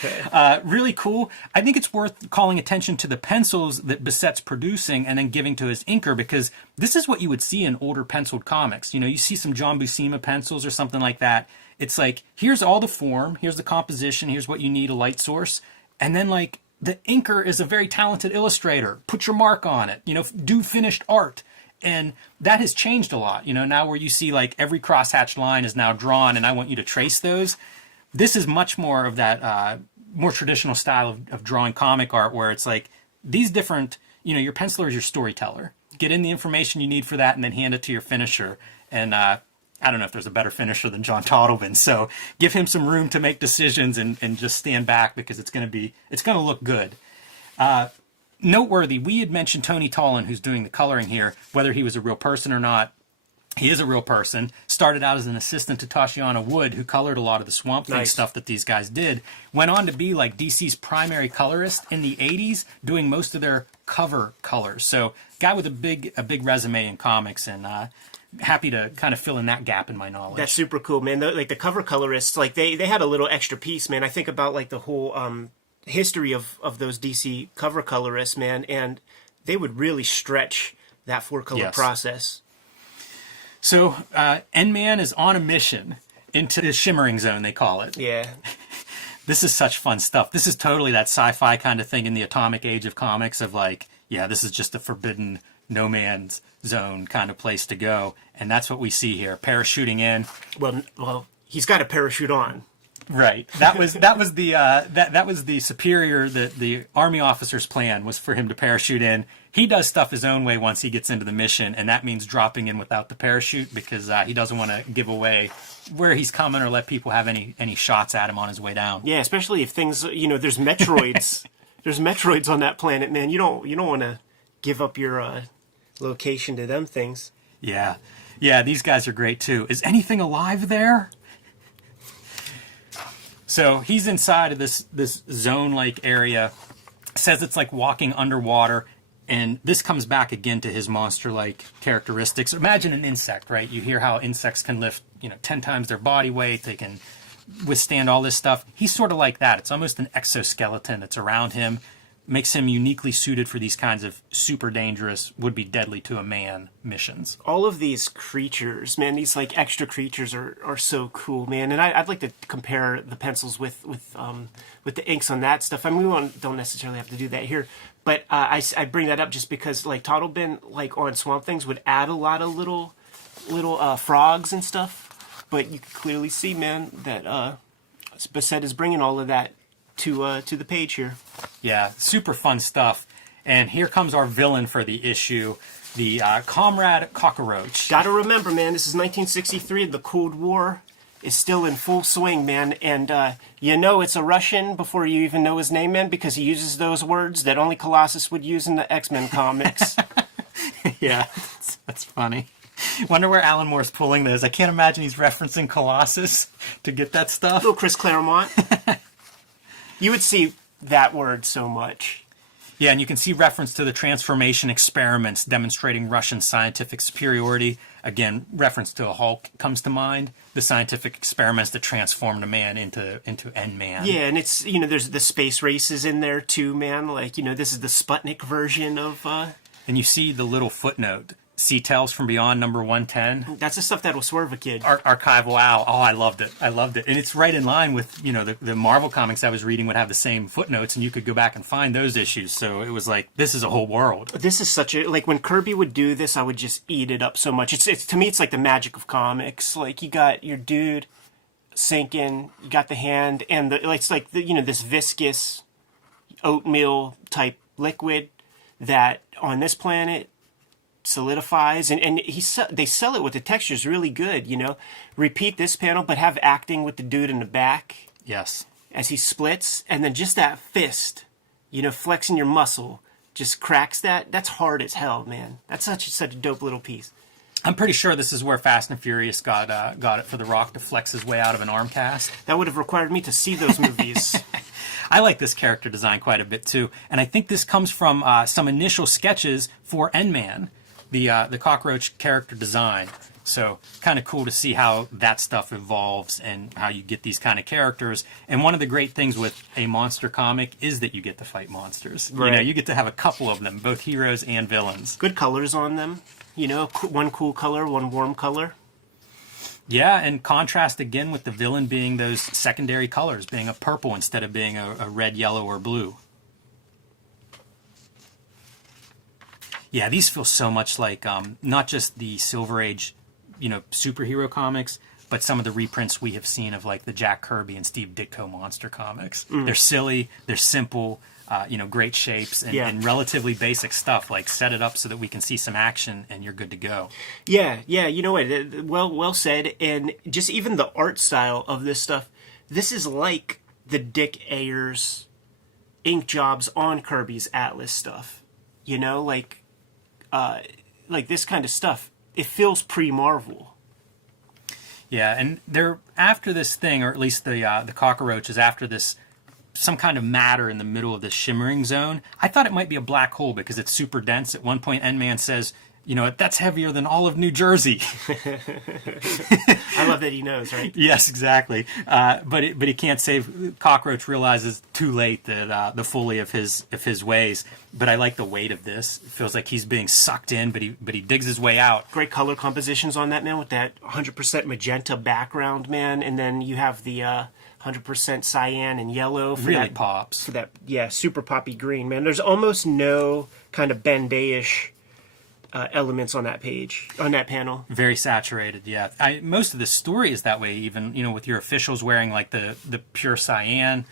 Really cool. I think it's worth calling attention to the pencils that Bissett's producing and then giving to his inker, because this is what you would see in older penciled comics. You know, you see some John Buscema pencils or something like that. It's like, here's all the form, here's the composition, here's what you need, a light source, and then like the inker is a very talented illustrator. Put your mark on it. You know, do finished art. And that has changed a lot. You know, now where you see like every crosshatched line is now drawn and I want you to trace those. This is much more of that more traditional style of drawing comic art where it's like these different, you know, your penciler is your storyteller. Get in the information you need for that and then hand it to your finisher. And I don't know if there's a better finisher than John Toddlebin, so give him some room to make decisions and just stand back, because it's going to look good. Noteworthy, we had mentioned Tony Tollin, who's doing the coloring here, whether he was a real person or not. He is a real person. Started out as an assistant to Tashiana Wood, who colored a lot of the Swamp Thing stuff that these guys did. Went on to be like DC's primary colorist in the 80s, doing most of their cover colors. So guy with a big resume in comics, and happy to kind of fill in that gap in my knowledge. That's super cool, man. Like the cover colorists, like they had a little extra piece, man. I think about like the whole history of those DC cover colorists, man, and they would really stretch that 4-color process. So N-Man is on a mission into the shimmering zone, they call it. Yeah. This is such fun stuff. This is totally that sci-fi kind of thing in the atomic age of comics of like, yeah, this is just a forbidden no man's zone kind of place to go, and that's what we see here. Parachuting in. Well, he's got a parachute on. Right. That was the superior, the army officer's plan was for him to parachute in. He does stuff his own way once he gets into the mission, and that means dropping in without the parachute because he doesn't want to give away where he's coming or let people have any shots at him on his way down. Yeah, especially if things, you know, there's Metroids. There's Metroids on that planet, man. You don't want to give up your location to them things. Yeah, these guys are great too. Is anything alive there? So he's inside of this zone-like area. Says it's like walking underwater, and this comes back again to his monster-like characteristics. Imagine an insect, right? You hear how insects can lift, 10 times their body weight. They can withstand all this stuff. He's sort of like that. It's almost an exoskeleton that's around him. Makes him uniquely suited for these kinds of super dangerous, would be deadly to a man missions. All of these creatures, man, these like extra creatures are so cool, man. And I'd like to compare the pencils with the inks on that stuff. I mean, we don't necessarily have to do that here, but I bring that up just because like Toddlebin, like on Swamp Things, would add a lot of little frogs and stuff. But you can clearly see, man, that Bissett is bringing all of that to the page here. Yeah, super fun stuff. And here comes our villain for the issue. the Comrade Cockroach. Gotta remember, man, this is 1963. The Cold War is still in full swing, man. And you know it's a Russian before you even know his name, man, because he uses those words that only Colossus would use in the X-Men comics. Yeah, that's funny. Wonder where Alan Moore's pulling those. I can't imagine he's referencing Colossus to get that stuff. Little Chris Claremont. You would see that word so much. Yeah, and you can see reference to the transformation experiments demonstrating Russian scientific superiority. Again, reference to a Hulk comes to mind. The scientific experiments that transformed a man into N-Man. Yeah, and it's, you know, there's the space races in there too, man. Like, you know, this is the Sputnik version of... And you see the little footnote. Sea Tales from Beyond number 110. That's the stuff that'll swerve a kid. Archival Owl. Oh, I loved it. And it's right in line with, you know, the Marvel comics I was reading would have the same footnotes, and you could go back and find those issues. So it was like, this is a whole world. This is such a, like, when Kirby would do this, I would just eat it up so much. It's to me, it's like the magic of comics. Like, you got your dude sinking, you got the hand, and it's like, you know, this viscous oatmeal type liquid that on this planet solidifies, and they sell it with the textures really good, you know. Repeat this panel, but have acting with the dude in the back. Yes. As he splits, and then just that fist, you know, flexing your muscle, just cracks that. That's hard as hell, man. That's such a dope little piece. I'm pretty sure this is where Fast and Furious got it for The Rock to flex his way out of an arm cast. That would have required me to see those movies. I like this character design quite a bit too, and I think this comes from some initial sketches for N-Man. The cockroach character design. So kind of cool to see how that stuff evolves and how you get these kind of characters. And one of the great things with a monster comic is that you get to fight monsters. Right. You know, you get to have a couple of them, both heroes and villains. Good colors on them. You know, one cool color, one warm color. Yeah, and contrast again with the villain being those secondary colors, being a purple instead of being a red, yellow, or blue. Yeah, these feel so much like not just the Silver Age, you know, superhero comics, but some of the reprints we have seen of like the Jack Kirby and Steve Ditko monster comics. They're silly, they're simple, you know, great shapes and relatively basic stuff. Like set it up so that we can see some action and you're good to go. Yeah, you know what? Well said. And just even the art style of this stuff, this is like the Dick Ayers ink jobs on Kirby's Atlas stuff. You know, like this kind of stuff, it feels pre-Marvel. Yeah, and they're after this thing, or at least the cockroach is after this, some kind of matter in the middle of this shimmering zone. I thought it might be a black hole because it's super dense. At one point, N-Man says, you know, that's heavier than all of New Jersey. I love that he knows, right? Yes, exactly. But he can't save. Cockroach realizes too late that the folly of his ways. But I like the weight of this. It feels like he's being sucked in, but he digs his way out. Great color compositions on that, man, with that 100% magenta background, man, and then you have the 100% cyan and yellow. For really that, pops. For that, yeah, super poppy green, man. There's almost no kind of Ben-Day-ish elements on that page, on that panel. Very saturated, yeah. Most of the story is that way, even, you know, with your officials wearing like the pure cyan.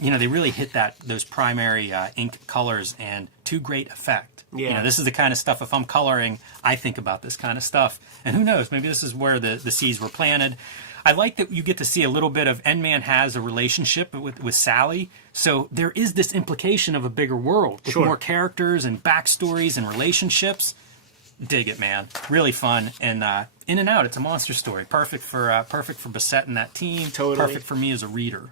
You know, they really hit those primary ink colors and to great effect. Yeah. You know, this is the kind of stuff, if I'm coloring, I think about this kind of stuff. And who knows, maybe this is where the seeds were planted. I like that you get to see a little bit of N-Man has a relationship with Sally. So there is this implication of a bigger world with more characters and backstories and relationships. Dig it, man. Really fun. And in and out, it's a monster story. Perfect for Bissett and that team. Totally. Perfect for me as a reader.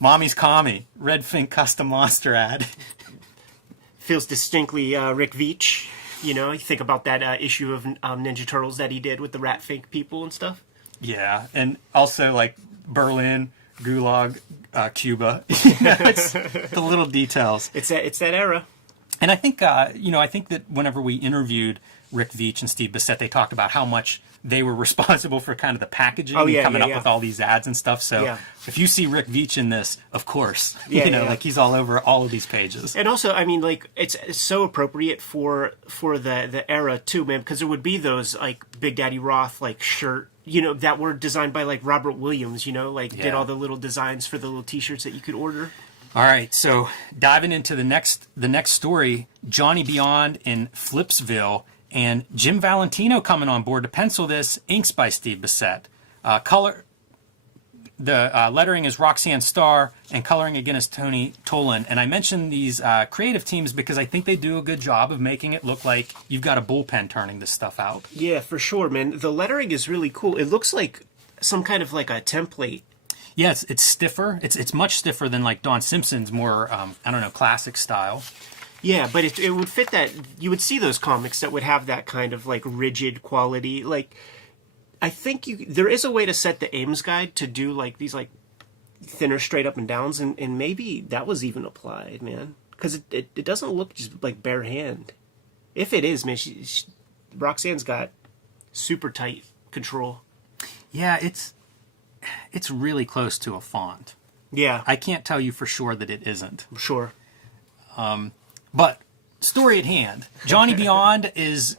Mommy's Commie. Red Fink custom monster ad. Feels distinctly Rick Veitch. You know, you think about that issue of Ninja Turtles that he did with the Rat Fink people and stuff. Yeah, and also like Berlin, Gulag, Cuba. It's the little details. It's that era. And I think, you know, I think that whenever we interviewed Rick Veitch and Steve Bissett, they talked about how much they were responsible for kind of the packaging and coming up with all these ads and stuff. So if you see Rick Veitch in this, of course, you know, like he's all over all of these pages. And also, I mean, like it's so appropriate for the era too, man, because there would be those like Big Daddy Roth like shirt, you know, that were designed by like Robert Williams, you know, like did all the little designs for the little T-shirts that you could order. All right, so diving into the next story, Johnny Beyond in Flipsville, and Jim Valentino coming on board to pencil this. Inks by Steve Bissette. The lettering is Roxanne Starr, and coloring again is Tony Tolan. And I mentioned these creative teams because I think they do a good job of making it look like you've got a bullpen turning this stuff out. Yeah, for sure, man. The lettering is really cool. It looks like some kind of like a template. Yes, it's stiffer. It's much stiffer than like Don Simpson's more, classic style. Yeah, but it would fit that. You would see those comics that would have that kind of like rigid quality. Like, I think there is a way to set the Ames guide to do like these like thinner straight up and downs, and maybe that was even applied, man. Because it doesn't look just like bare hand. If it is, man, Roxanne's got super tight control. Yeah, it's really close to a font. Yeah, I can't tell you for sure that it isn't. Sure. But story at hand. Johnny Beyond is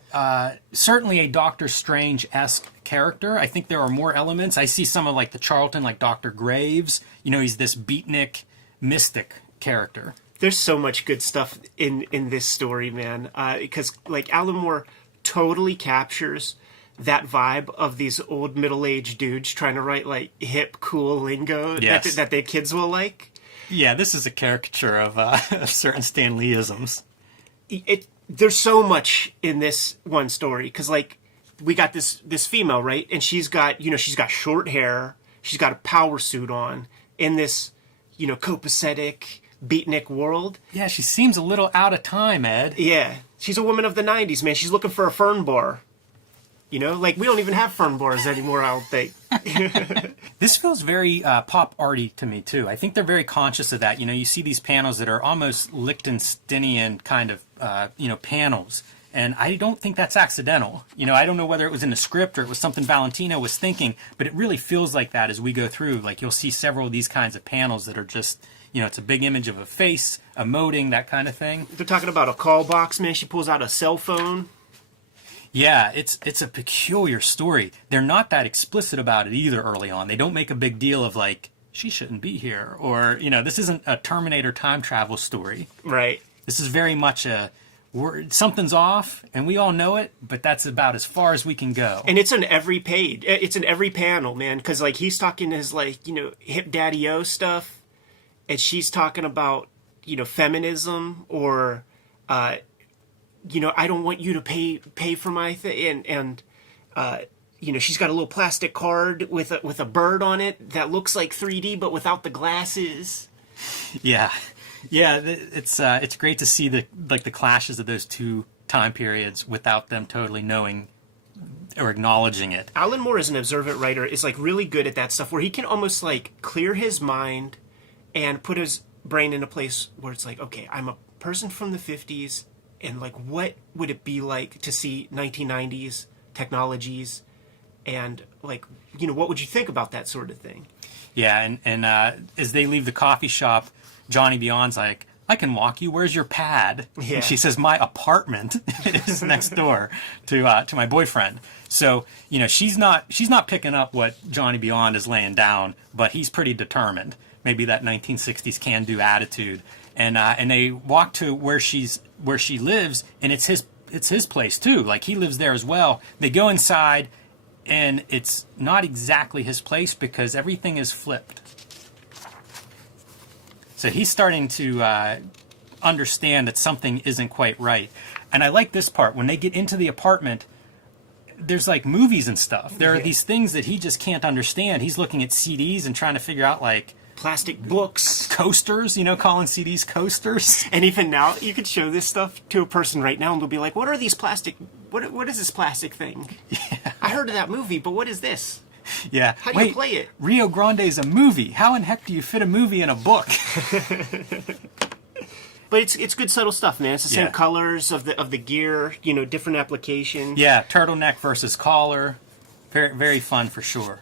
certainly a Doctor Strange-esque character. I think there are more elements. I see some of like the Charlton, like Dr. Graves. You know, he's this beatnik mystic character. There's so much good stuff in this story, man. Because like Alan Moore totally captures that vibe of these old middle-aged dudes trying to write like hip, cool lingo that their kids will like. Yeah, this is a caricature of certain Stan Lee-isms. There's so much in this one story because like we got this female, right, and she's got short hair, she's got a power suit on in this copacetic beatnik world. Yeah, she seems a little out of time, Ed. Yeah, she's a woman of the 90s, man. She's looking for a fern bar. Like we don't even have fern bars anymore, I don't think. This feels very pop arty to me too. I think they're very conscious of that. You see these panels that are almost Lichtensteinian kind of panels, and I don't think that's accidental. I don't know whether it was in the script or it was something Valentino was thinking, but it really feels like that as we go through. Like you'll see several of these kinds of panels that are just it's a big image of a face, emoting, that kind of thing. They're talking about a call box, man. She pulls out a cell phone. Yeah, it's a peculiar story. They're not that explicit about it either early on. They don't make a big deal of like, she shouldn't be here. Or, this isn't a Terminator time travel story. Right. This is very much something's off, and we all know it, but that's about as far as we can go. And it's in every page. It's in every panel, man. Because like he's talking his like, hip daddy-o stuff. And she's talking about, feminism or... I don't want you to pay for my thing, and she's got a little plastic card with a bird on it that looks like 3D but without the glasses. Yeah, it's great to see the clashes of those two time periods without them totally knowing or acknowledging it. Alan Moore, as an observant writer, is like really good at that stuff where he can almost like clear his mind and put his brain in a place where it's like, okay, I'm a person from the 50s. And like, what would it be like to see 1990s technologies, and like, what would you think about that sort of thing? Yeah, and as they leave the coffee shop, Johnny Beyond's like, "I can walk you. Where's your pad?" Yeah. And she says, "My apartment is next door to my boyfriend." So she's not picking up what Johnny Beyond is laying down, but he's pretty determined. Maybe that 1960s can-do attitude. And they walk to where she lives, and it's his place too. Like he lives there as well. They go inside, and it's not exactly his place because everything is flipped. So he's starting to understand that something isn't quite right. And I like this part when they get into the apartment. There's like movies and stuff. There are these things that he just can't understand. He's looking at CDs and trying to figure out like. Plastic books. Coasters, calling CDs coasters. And even now, you could show this stuff to a person right now and they'll be like, what are these plastic, what is this plastic thing? Yeah. I heard of that movie, but what is this? Yeah. How do you play it? Rio Grande's a movie. How in heck do you fit a movie in a book? But it's good subtle stuff, man. It's the same colors of the gear, different applications. Yeah, turtleneck versus collar. Very, very fun for sure.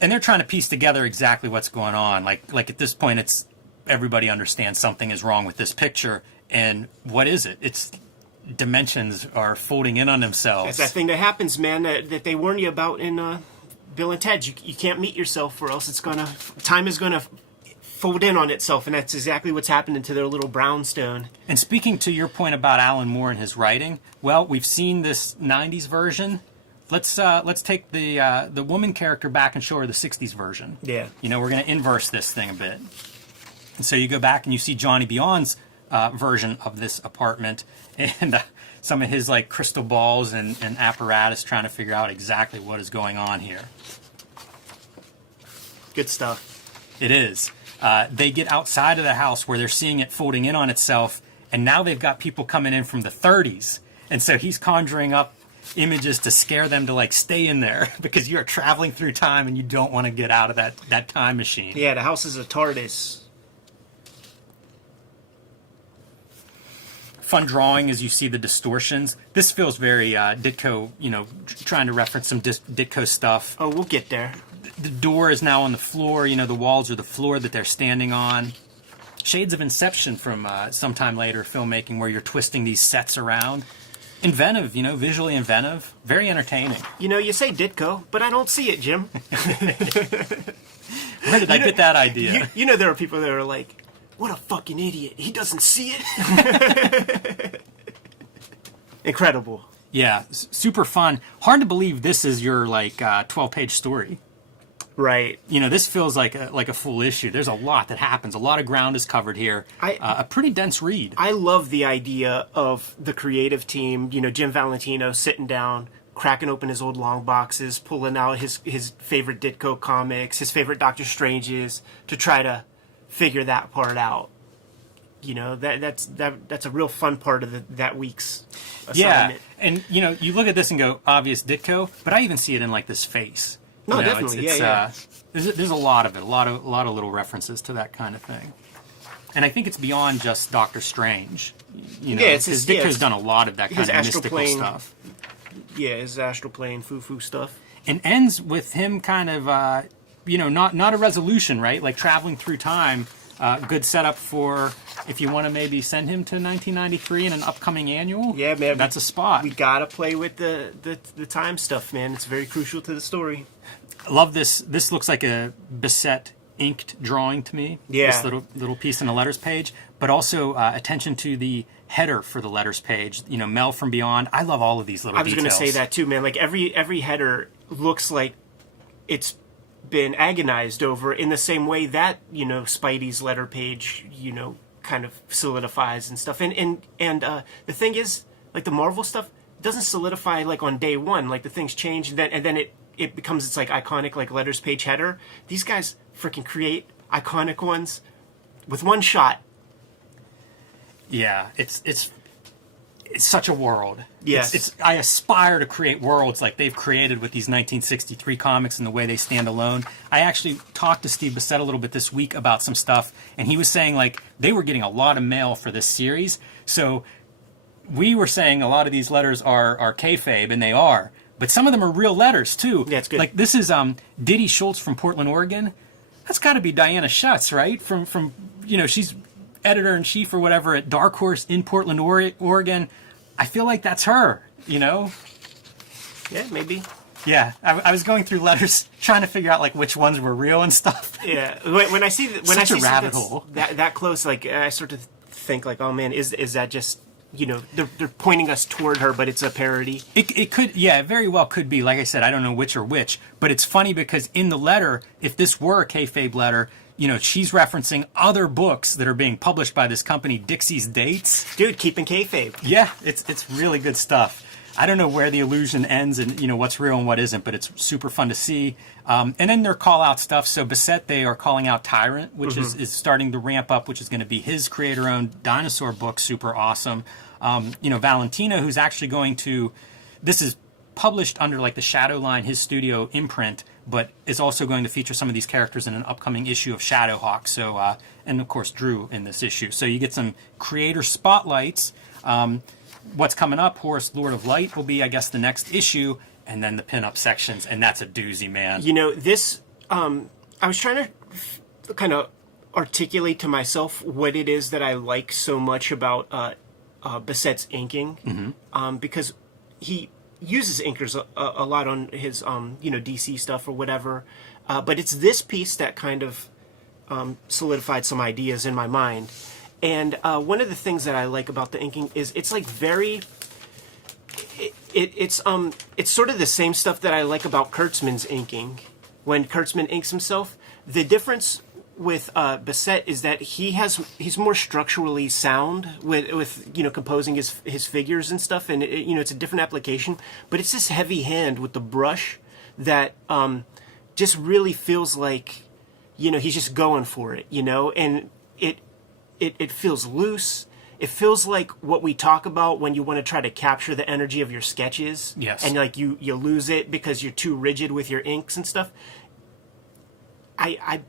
And they're trying to piece together exactly what's going on. Like at this point, it's everybody understands something is wrong with this picture. And what is it? It's dimensions are folding in on themselves. That's that thing that happens, man, that they warn you about in Bill and Ted. You can't meet yourself, or else time is gonna fold in on itself, and that's exactly what's happening to their little brownstone. And speaking to your point about Alan Moore and his writing, well, we've seen this '90s version. Let's take the woman character back and show her the '60s version. Yeah. You know, we're going to inverse this thing a bit. And so you go back and you see Johnny Beyond's version of this apartment, and some of his like crystal balls and apparatus trying to figure out exactly what is going on here. Good stuff. It is. They get outside of the house where they're seeing it folding in on itself, and now they've got people coming in from the 30s. And so he's conjuring up images to scare them to like stay in there because you're traveling through time and you don't want to get out of that time machine. Yeah, the house is a TARDIS. Fun drawing as you see the distortions. This feels very Ditko, you know, trying to reference some Ditko stuff. Oh, we'll get there. The door is now on the floor. You know, the walls are the floor that they're standing on. Shades of Inception from sometime later filmmaking where you're twisting these sets around. Inventive, you know, visually inventive. Very entertaining. You know, you say Ditko, but I don't see it, Jim. Where did I get that idea? You know there are people that are like, what a fucking idiot. He doesn't see it. Incredible. Yeah, super fun. Hard to believe this is your, like, 12-page story. Right. You know, this feels like a full issue. There's a lot that happens. A lot of ground is covered here. A pretty dense read. I love the idea of the creative team, you know, Jim Valentino sitting down, cracking open his old long boxes, pulling out his favorite Ditko comics, his favorite Doctor Stranges, to try to figure that part out. You know, that's a real fun part of that week's assignment. Yeah, and, you know, you look at this and go, obvious Ditko, but I even see it in, like, this face. No, You know, definitely, it's, yeah. There's a lot of it, a lot of little references to that kind of thing, and I think it's beyond just Doctor Strange. You know, Yeah, it's because his- Ditko's yeah, done a lot of that kind his of astral mystical plane. stuff, Yeah, his astral plane, foo-foo stuff. and ends with him kind of, you know, not a resolution, right? Like traveling through time. Good setup for if you want to maybe send him to 1993 in an upcoming annual. Yeah, man. That's a spot. We gotta play with the time stuff, man. It's very crucial to the story. I love this. This looks like a Bissett inked drawing to me. Yeah. This little piece in the letters page, but also attention to the header for the letters page. You know, Mel from Beyond. I love all of these little I was details. gonna say that too, man. Like every header looks like it's been agonized over in the same way that, you know, Spidey's letter page, you know, kind of solidifies and stuff. And the thing is, like the Marvel stuff doesn't solidify like on day one. Like the things change and then it becomes its like iconic like letters page header. These guys freaking create iconic ones with one shot. Yeah, it's such a world. Yes. I aspire to create worlds like they've created with these 1963 comics and the way they stand alone. I actually talked to Steve Bissett a little bit this week about some stuff, and he was saying like they were getting a lot of mail for this series. So we were saying a lot of these letters are kayfabe, and they are. But some of them are real letters too. Yeah, it's good. Like this is Diddy Schultz from Portland, Oregon. That's got to be Diana Schutz, right? From you know, she's editor-in-chief or whatever at Dark Horse in Portland, Oregon. I feel like that's her, you know? Yeah, maybe. Yeah, I was going through letters trying to figure out like which ones were real and stuff. Yeah, when I see Such a rabbit hole. that close, like I sort of think like, oh man, is that just, you know, they're pointing us toward her, but it's a parody. It could, yeah, it very well could be. Like I said, I don't know which or which, but it's funny because in the letter, if this were a kayfabe letter, you know, she's referencing other books that are being published by this company, Dixie's Dates. Dude, keeping kayfabe. Yeah, it's really good stuff. I don't know where the illusion ends and, you know, what's real and what isn't, but it's super fun to see. And then their call-out stuff. So Bissett, they are calling out Tyrant, which is starting to ramp up, which is going to be his creator-owned dinosaur book, super awesome. You know, Valentino, who's actually going to... This is published under, like, the Shadowline, his studio imprint, but is also going to feature some of these characters in an upcoming issue of Shadowhawk. So, and, of course, Drew in this issue. So you get some creator spotlights. What's coming up, Horus, Lord of Light, will be, I guess, the next issue, and then the pinup sections, and that's a doozy, man. You know, this, I was trying to kind of articulate to myself what it is that I like so much about Bissett's inking, because he uses inkers a lot on his, you know, DC stuff or whatever, but it's this piece that kind of solidified some ideas in my mind. And one of the things that I like about the inking is it's like very. It's sort of the same stuff that I like about Kurtzman's inking. When Kurtzman inks himself, the difference with Bissett is that he's more structurally sound with composing his figures and stuff, and it's a different application. But it's this heavy hand with the brush that just really feels like he's just going for it, and it feels loose. It feels like what we talk about when you want to try to capture the energy of your sketches. Yes. And like you lose it because you're too rigid with your inks and stuff. I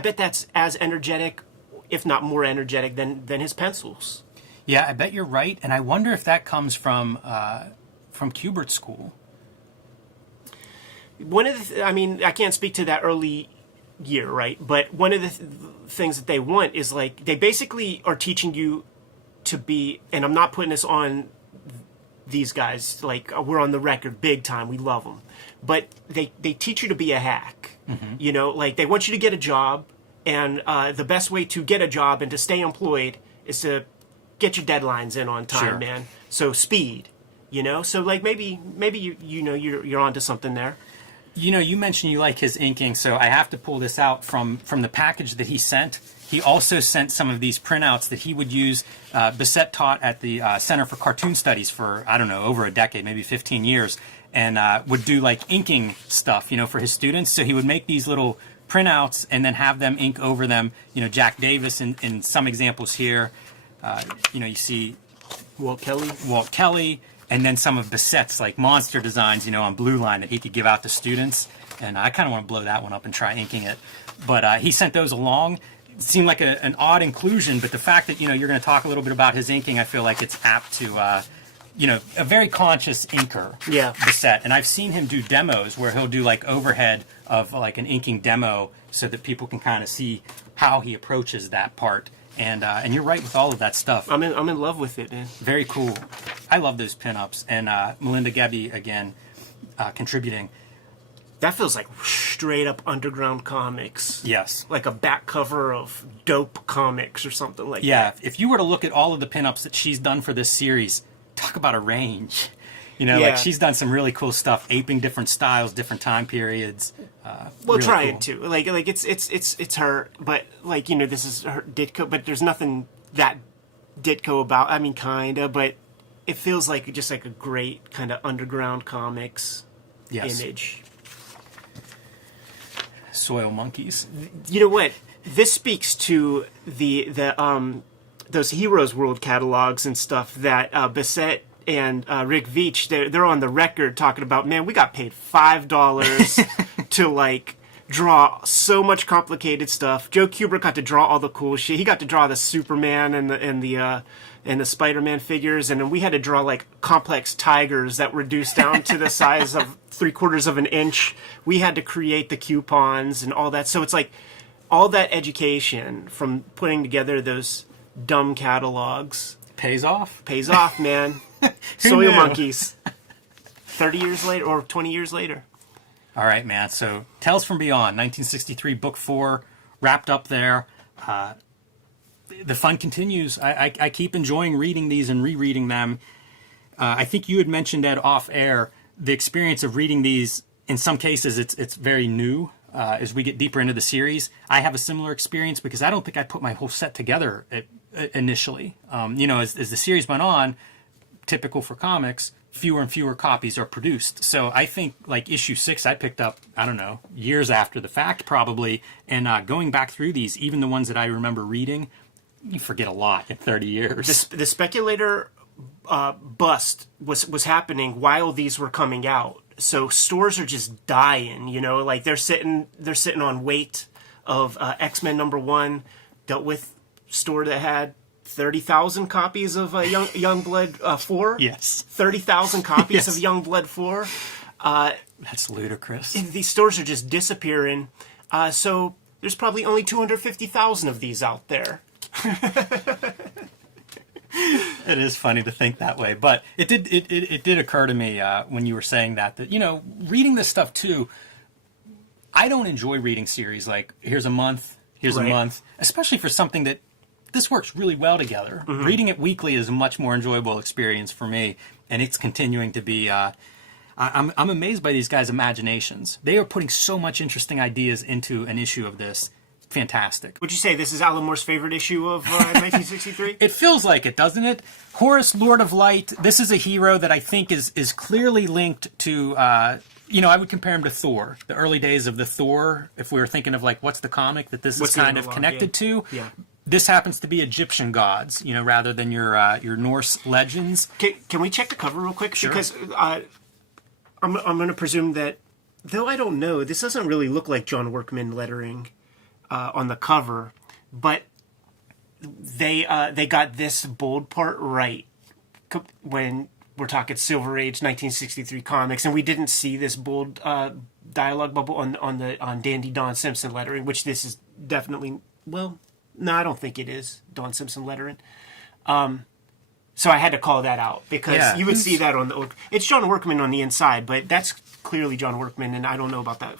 bet that's as energetic, if not more energetic, than his pencils. Yeah, I bet you're right, and I wonder if that comes from Kubert's school. One of the, I can't speak to that early year, right? But one of the things that they want is like they basically are teaching you to be, and I'm not putting this on these guys, like we're on the record big time, we love them, but they teach you to be a hack. Like they want you to get a job, and the best way to get a job and to stay employed is to get your deadlines in on time. Sure. Man. So speed, so like maybe you're onto something there. You mentioned you like his inking, so I have to pull this out from the package that he sent. He also sent some of these printouts that he would use. Bissett taught at the Center for Cartoon Studies for, I don't know, over a decade, maybe 15 years, and would do like inking stuff, for his students. So he would make these little printouts and then have them ink over them. Jack Davis in some examples here. You see Walt Kelly. And then some of Bissett's like monster designs, on Blue Line that he could give out to students. And I kind of want to blow that one up and try inking it. But he sent those along. It seemed like an odd inclusion, but the fact that, you're going to talk a little bit about his inking, I feel like it's apt to, a very conscious inker, yeah. Bissett. And I've seen him do demos where he'll do like overhead of like an inking demo so that people can kind of see how he approaches that part. And you're right with all of that stuff. I'm in love with it, man. Very cool. I love those pinups. And Melinda Gebbe, again, contributing. That feels like straight up underground comics. Yes. Like a back cover of Dope Comics or something like that. Yeah, if you were to look at all of the pinups that she's done for this series, talk about a range. Like she's done some really cool stuff, aping different styles, different time periods. Well, trying to like it's her, but like this is her Ditko, but there's nothing that Ditko about. Kinda, but it feels like just like a great kind of underground comics image. Soil monkeys. You know what? This speaks to the those Heroes World catalogs and stuff that Bissett and Rick Veitch, they're on the record talking about, man, we got paid $5 to like draw so much complicated stuff. Joe Kubert got to draw all the cool shit. He got to draw the Superman and the Spider-Man figures, and then we had to draw like complex tigers that reduced down to the size of 3/4 of an inch. We had to create the coupons and all that. So it's like all that education from putting together those dumb catalogs Pays off, man. Soil monkeys. 30 years later or 20 years later. All right, man. So Tales from Beyond, 1963, book 4, wrapped up there. The fun continues. I keep enjoying reading these and rereading them. I think you had mentioned, Ed, off air, the experience of reading these. In some cases, it's very new as we get deeper into the series. I have a similar experience because I don't think I put my whole set together initially. As the series went on, typical for comics, fewer and fewer copies are produced. So I think like issue 6 I picked up, I don't know, years after the fact probably, and going back through these, even the ones that I remember reading, you forget a lot in 30 years. The speculator bust was happening while these were coming out. So stores are just dying, like they're sitting on weight of X-Men #1, dealt with store that had 30,000 copies of Youngblood 4. Yes. 30,000 copies of Youngblood 4. That's ludicrous. These stores are just disappearing. So there's probably only 250,000 of these out there. It is funny to think that way, but it did occur to me when you were saying that reading this stuff too, I don't enjoy reading series like here's a month, here's a Right. month, especially for something that this works really well together. Reading it weekly is a much more enjoyable experience for me, and it's continuing to be. I'm amazed by these guys' imaginations. They are putting so much interesting ideas into an issue of this. Fantastic. Would you say this is Alan Moore's favorite issue of 1963? It feels like it, doesn't it? Horus, Lord of Light. This is a hero that I think is clearly linked to. I would compare him to Thor. The early days of the Thor. If we were thinking of like what's the comic that this What's is the kind of analog, connected to. Yeah. This happens to be Egyptian gods, rather than your Norse legends. Can we check the cover real quick? Sure. Because I'm going to presume that, though I don't know, this doesn't really look like John Workman lettering on the cover, but they got this bold part right when we're talking Silver Age 1963 comics, and we didn't see this bold dialogue bubble on Dandy Don Simpson lettering, which this is definitely. Well, no, I don't think it is Don Simpson lettering. So I had to call that out because you would see that on the. It's John Workman on the inside, but that's clearly John Workman, and I don't know about that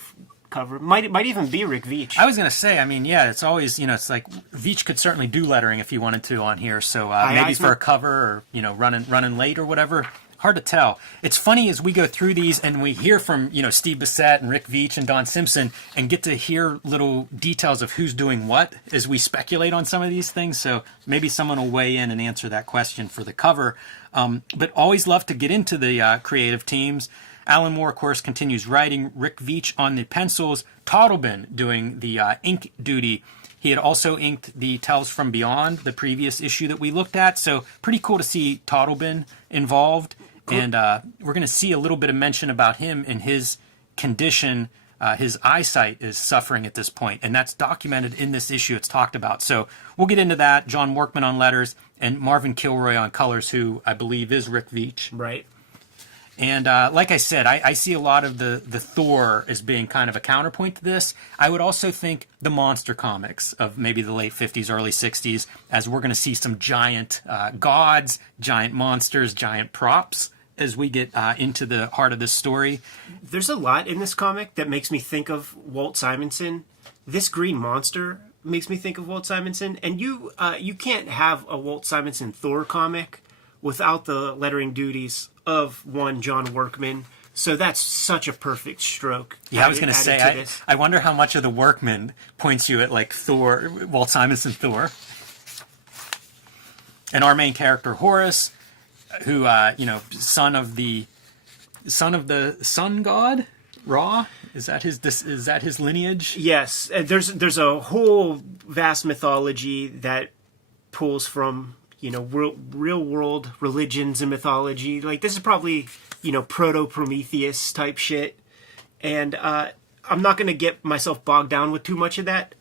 cover. Might even be Rick Veitch. I was going to say, it's always, it's like Veitch could certainly do lettering if he wanted to on here. So maybe for a cover or, running late or whatever. Hard to tell. It's funny as we go through these and we hear from, Steve Bissette and Rick Veitch and Don Simpson and get to hear little details of who's doing what as we speculate on some of these things. So maybe someone will weigh in and answer that question for the cover. But always love to get into the creative teams. Alan Moore, of course, continues writing. Rick Veitch on the pencils. Tautleben doing the ink duty. He had also inked the Tales from Beyond, the previous issue that we looked at. So pretty cool to see Tautleben involved. Cool. And we're going to see a little bit of mention about him and his condition. His eyesight is suffering at this point, and that's documented in this issue. It's talked about. So we'll get into that. John Workman on letters and Marvin Kilroy on colors, who I believe is Rick Veitch. Right. And like I said, I see a lot of the Thor as being kind of a counterpoint to this. I would also think the monster comics of maybe the late 50s, early 60s, as we're going to see some giant gods, giant monsters, giant props as we get into the heart of this story. There's a lot in this comic that makes me think of Walt Simonson. This green monster makes me think of Walt Simonson. And you can't have a Walt Simonson Thor comic without the lettering duties of one John Workman. So that's such a perfect stroke. Yeah, I was going to say, I wonder how much of the Workman points you at like Thor, Walt Simonson Thor. And our main character, Horus, who, son of the sun god, Ra? Is that his lineage? Yes, there's a whole vast mythology that pulls from real world religions and mythology. Like this is probably proto Prometheus type shit, and I'm not going to get myself bogged down with too much of that.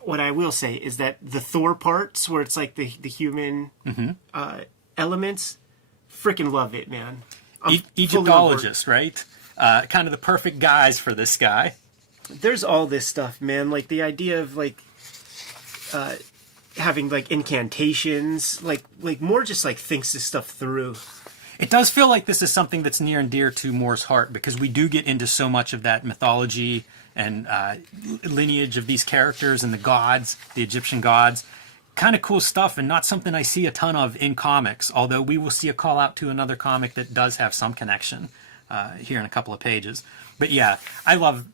What I will say is that the Thor parts where it's like the human elements, freaking love it, man. Egyptologist, right? Kind of the perfect guys for this guy. There's all this stuff, man. Like the idea of like having like incantations, like Moore just like thinks this stuff through. It does feel like this is something that's near and dear to Moore's heart because we do get into so much of that mythology and lineage of these characters and the gods, the Egyptian gods. Kind of cool stuff and not something I see a ton of in comics, although we will see a call out to another comic that does have some connection here in a couple of pages. But yeah, I love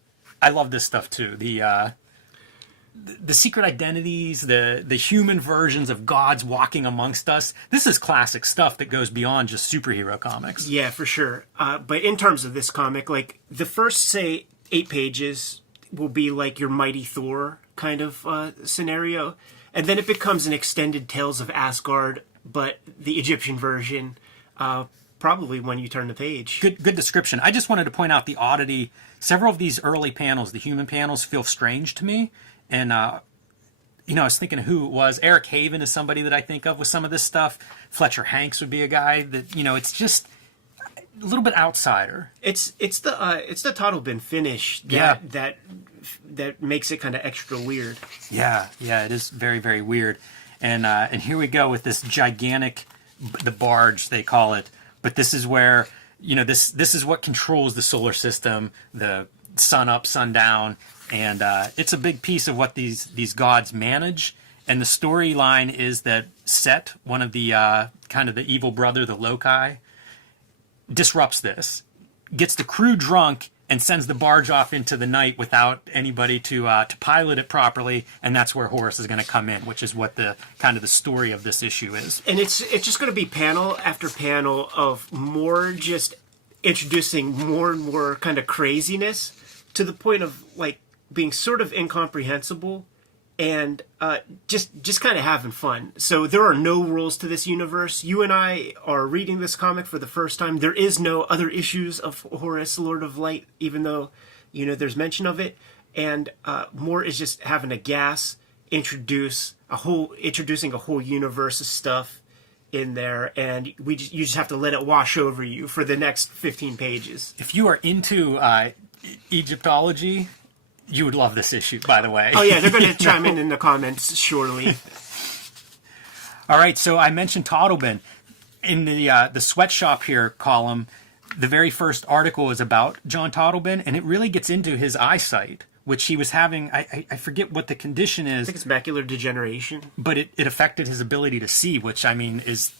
this stuff too. The secret identities, the human versions of gods walking amongst us. This is classic stuff that goes beyond just superhero comics. Yeah, for sure. But in terms of this comic, like the first, say, 8 pages will be like your Mighty Thor kind of scenario. And then it becomes an extended Tales of Asgard, but the Egyptian version, probably when you turn the page. Good description. I just wanted to point out the oddity. Several of these early panels, the human panels, feel strange to me. And, I was thinking who it was. Eric Haven is somebody that I think of with some of this stuff. Fletcher Hanks would be a guy that, it's just a little bit outsider. It's the Tautleben finish that makes it kind of extra weird. Yeah, it is very, very weird. And here we go with this gigantic, the barge they call it. But this is where, this is what controls the solar system. The sun up, sun down, and it's a big piece of what these gods manage. And the storyline is that Set, one of the kind of the evil brother, the Loki, disrupts this, gets the crew drunk, and sends the barge off into the night without anybody to pilot it properly, and that's where Horus is going to come in, which is what the kind of the story of this issue is. And it's just going to be panel after panel of more just introducing more and more kind of craziness to the point of like being sort of incomprehensible and just kind of having fun. So there are no rules to this universe. You and I are reading this comic for the first time. There is no other issues of Horus, Lord of Light, even though, you know, there's mention of it. And more is just having a gas, introducing a whole universe of stuff in there, and you just have to let it wash over you for the next 15 pages. If you are into Egyptology, you would love this issue, by the way. Oh yeah, they're going to chime in the comments surely. All right, so I mentioned Toddleben. In the sweatshop here column, the very first article is about John Toddleben, and it really gets into his eyesight, which he was having. I forget what the condition is. I think it's macular degeneration. But it affected his ability to see, which, I mean, is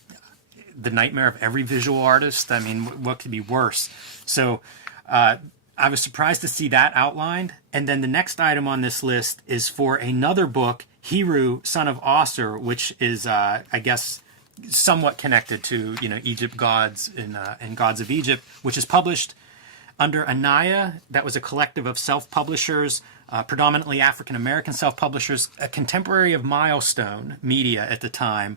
the nightmare of every visual artist. I mean, what could be worse? So I was surprised to see that outlined. And then the next item on this list is for another book, Heru, Son of Osir, which is, I guess, somewhat connected to, you know, Egypt gods and gods of Egypt, which is published under Anaya. That was a collective of self-publishers, predominantly African-American self-publishers, a contemporary of Milestone Media at the time.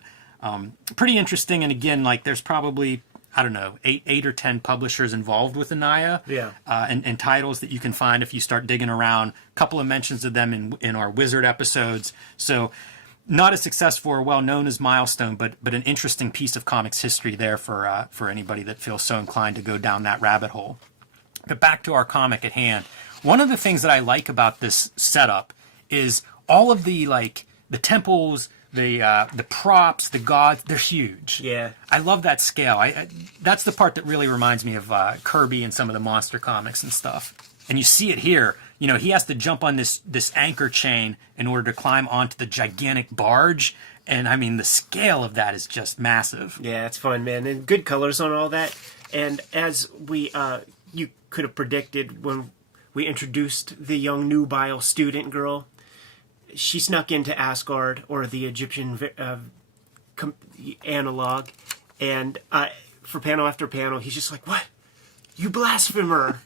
Pretty interesting. And again, like there's probably, I don't know, eight or 10 publishers involved with Anaya. Yeah. And titles that you can find if you start digging around. A couple of mentions of them in our Wizard episodes. So not as successful or well known as Milestone, but an interesting piece of comics history there for anybody that feels so inclined to go down that rabbit hole. But back to our comic at hand. One of the things that I like about this setup is all of the temples, the props, the gods, they're huge. Yeah. I love that scale. That's the part that really reminds me of Kirby and some of the monster comics and stuff. And you see it here. You know, he has to jump on this anchor chain in order to climb onto the gigantic barge. And, I mean, the scale of that is just massive. Yeah, it's fun, man. And good colors on all that. And as you could have predicted when we introduced the young nubile student girl, she snuck into Asgard, or the Egyptian analog, and for panel after panel, he's just like, "What? You blasphemer!"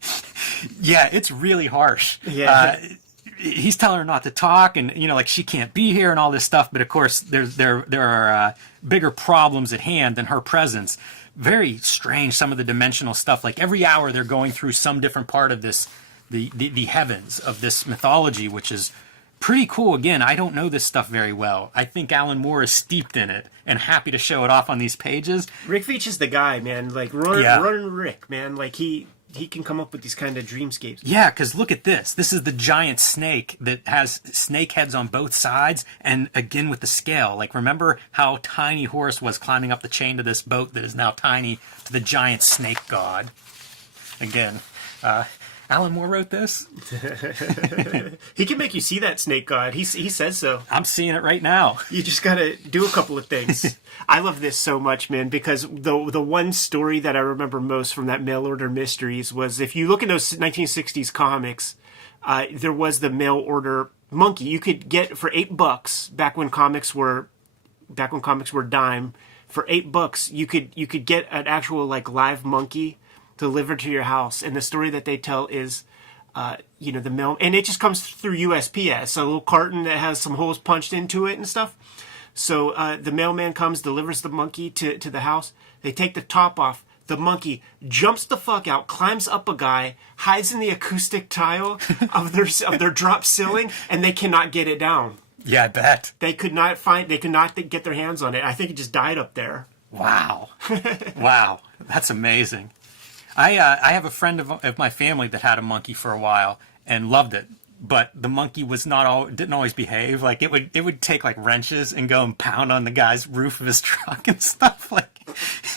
Yeah, it's really harsh. Yeah. He's telling her not to talk, and you know, like she can't be here and all this stuff. But of course, there are bigger problems at hand than her presence. Very strange. Some of the dimensional stuff. Like every hour, they're going through some different part of this, the heavens of this mythology, which is pretty cool. Again, I don't know this stuff very well. I think Alan Moore is steeped in it and happy to show it off on these pages. Rick Veitch is the guy, man. Like running Rick, man. Like he can come up with these kind of dreamscapes. Yeah, because look at this. This is the giant snake that has snake heads on both sides, and again with the scale. Like, remember how tiny Horus was climbing up the chain to this boat that is now tiny to the giant snake god. Again, Alan Moore wrote this. He can make you see that snake god. He says so. I'm seeing it right now. You just gotta do a couple of things. I love this so much, man, because the one story that I remember most from that mail order mysteries was, if you look at those 1960s comics, there was the mail order monkey you could get for $8 back when comics were dime. For $8, you could get an actual like live monkey delivered to your house, and the story that they tell is, the mail, and it just comes through USPS, a little carton that has some holes punched into it and stuff. So the mailman comes, delivers the monkey to the house. They take the top off. The monkey jumps the fuck out, climbs up a guy, hides in the acoustic tile of their drop ceiling, and they cannot get it down. Yeah, I bet. They could not get their hands on it. I think it just died up there. Wow. Wow. That's amazing. I have a friend of my family that had a monkey for a while and loved it, but the monkey didn't always behave. Like it would take like wrenches and go and pound on the guy's roof of his truck and stuff. Like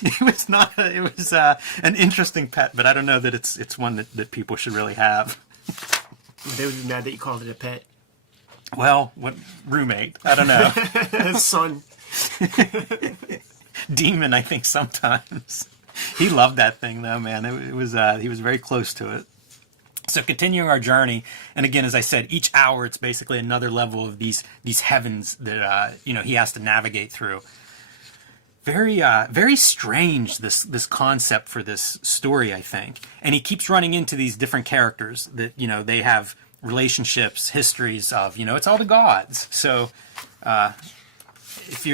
it was an interesting pet, but I don't know that it's one that people should really have. They would be mad that you called it a pet. Well, what roommate? I don't know. Son. Demon, I think sometimes. He loved that thing though, man. It was he was very close to it. So continuing our journey, and again, as I said, each hour it's basically another level of these heavens that he has to navigate through. Very strange this concept for this story, I think. And he keeps running into these different characters that they have relationships, histories of it's all the gods. So if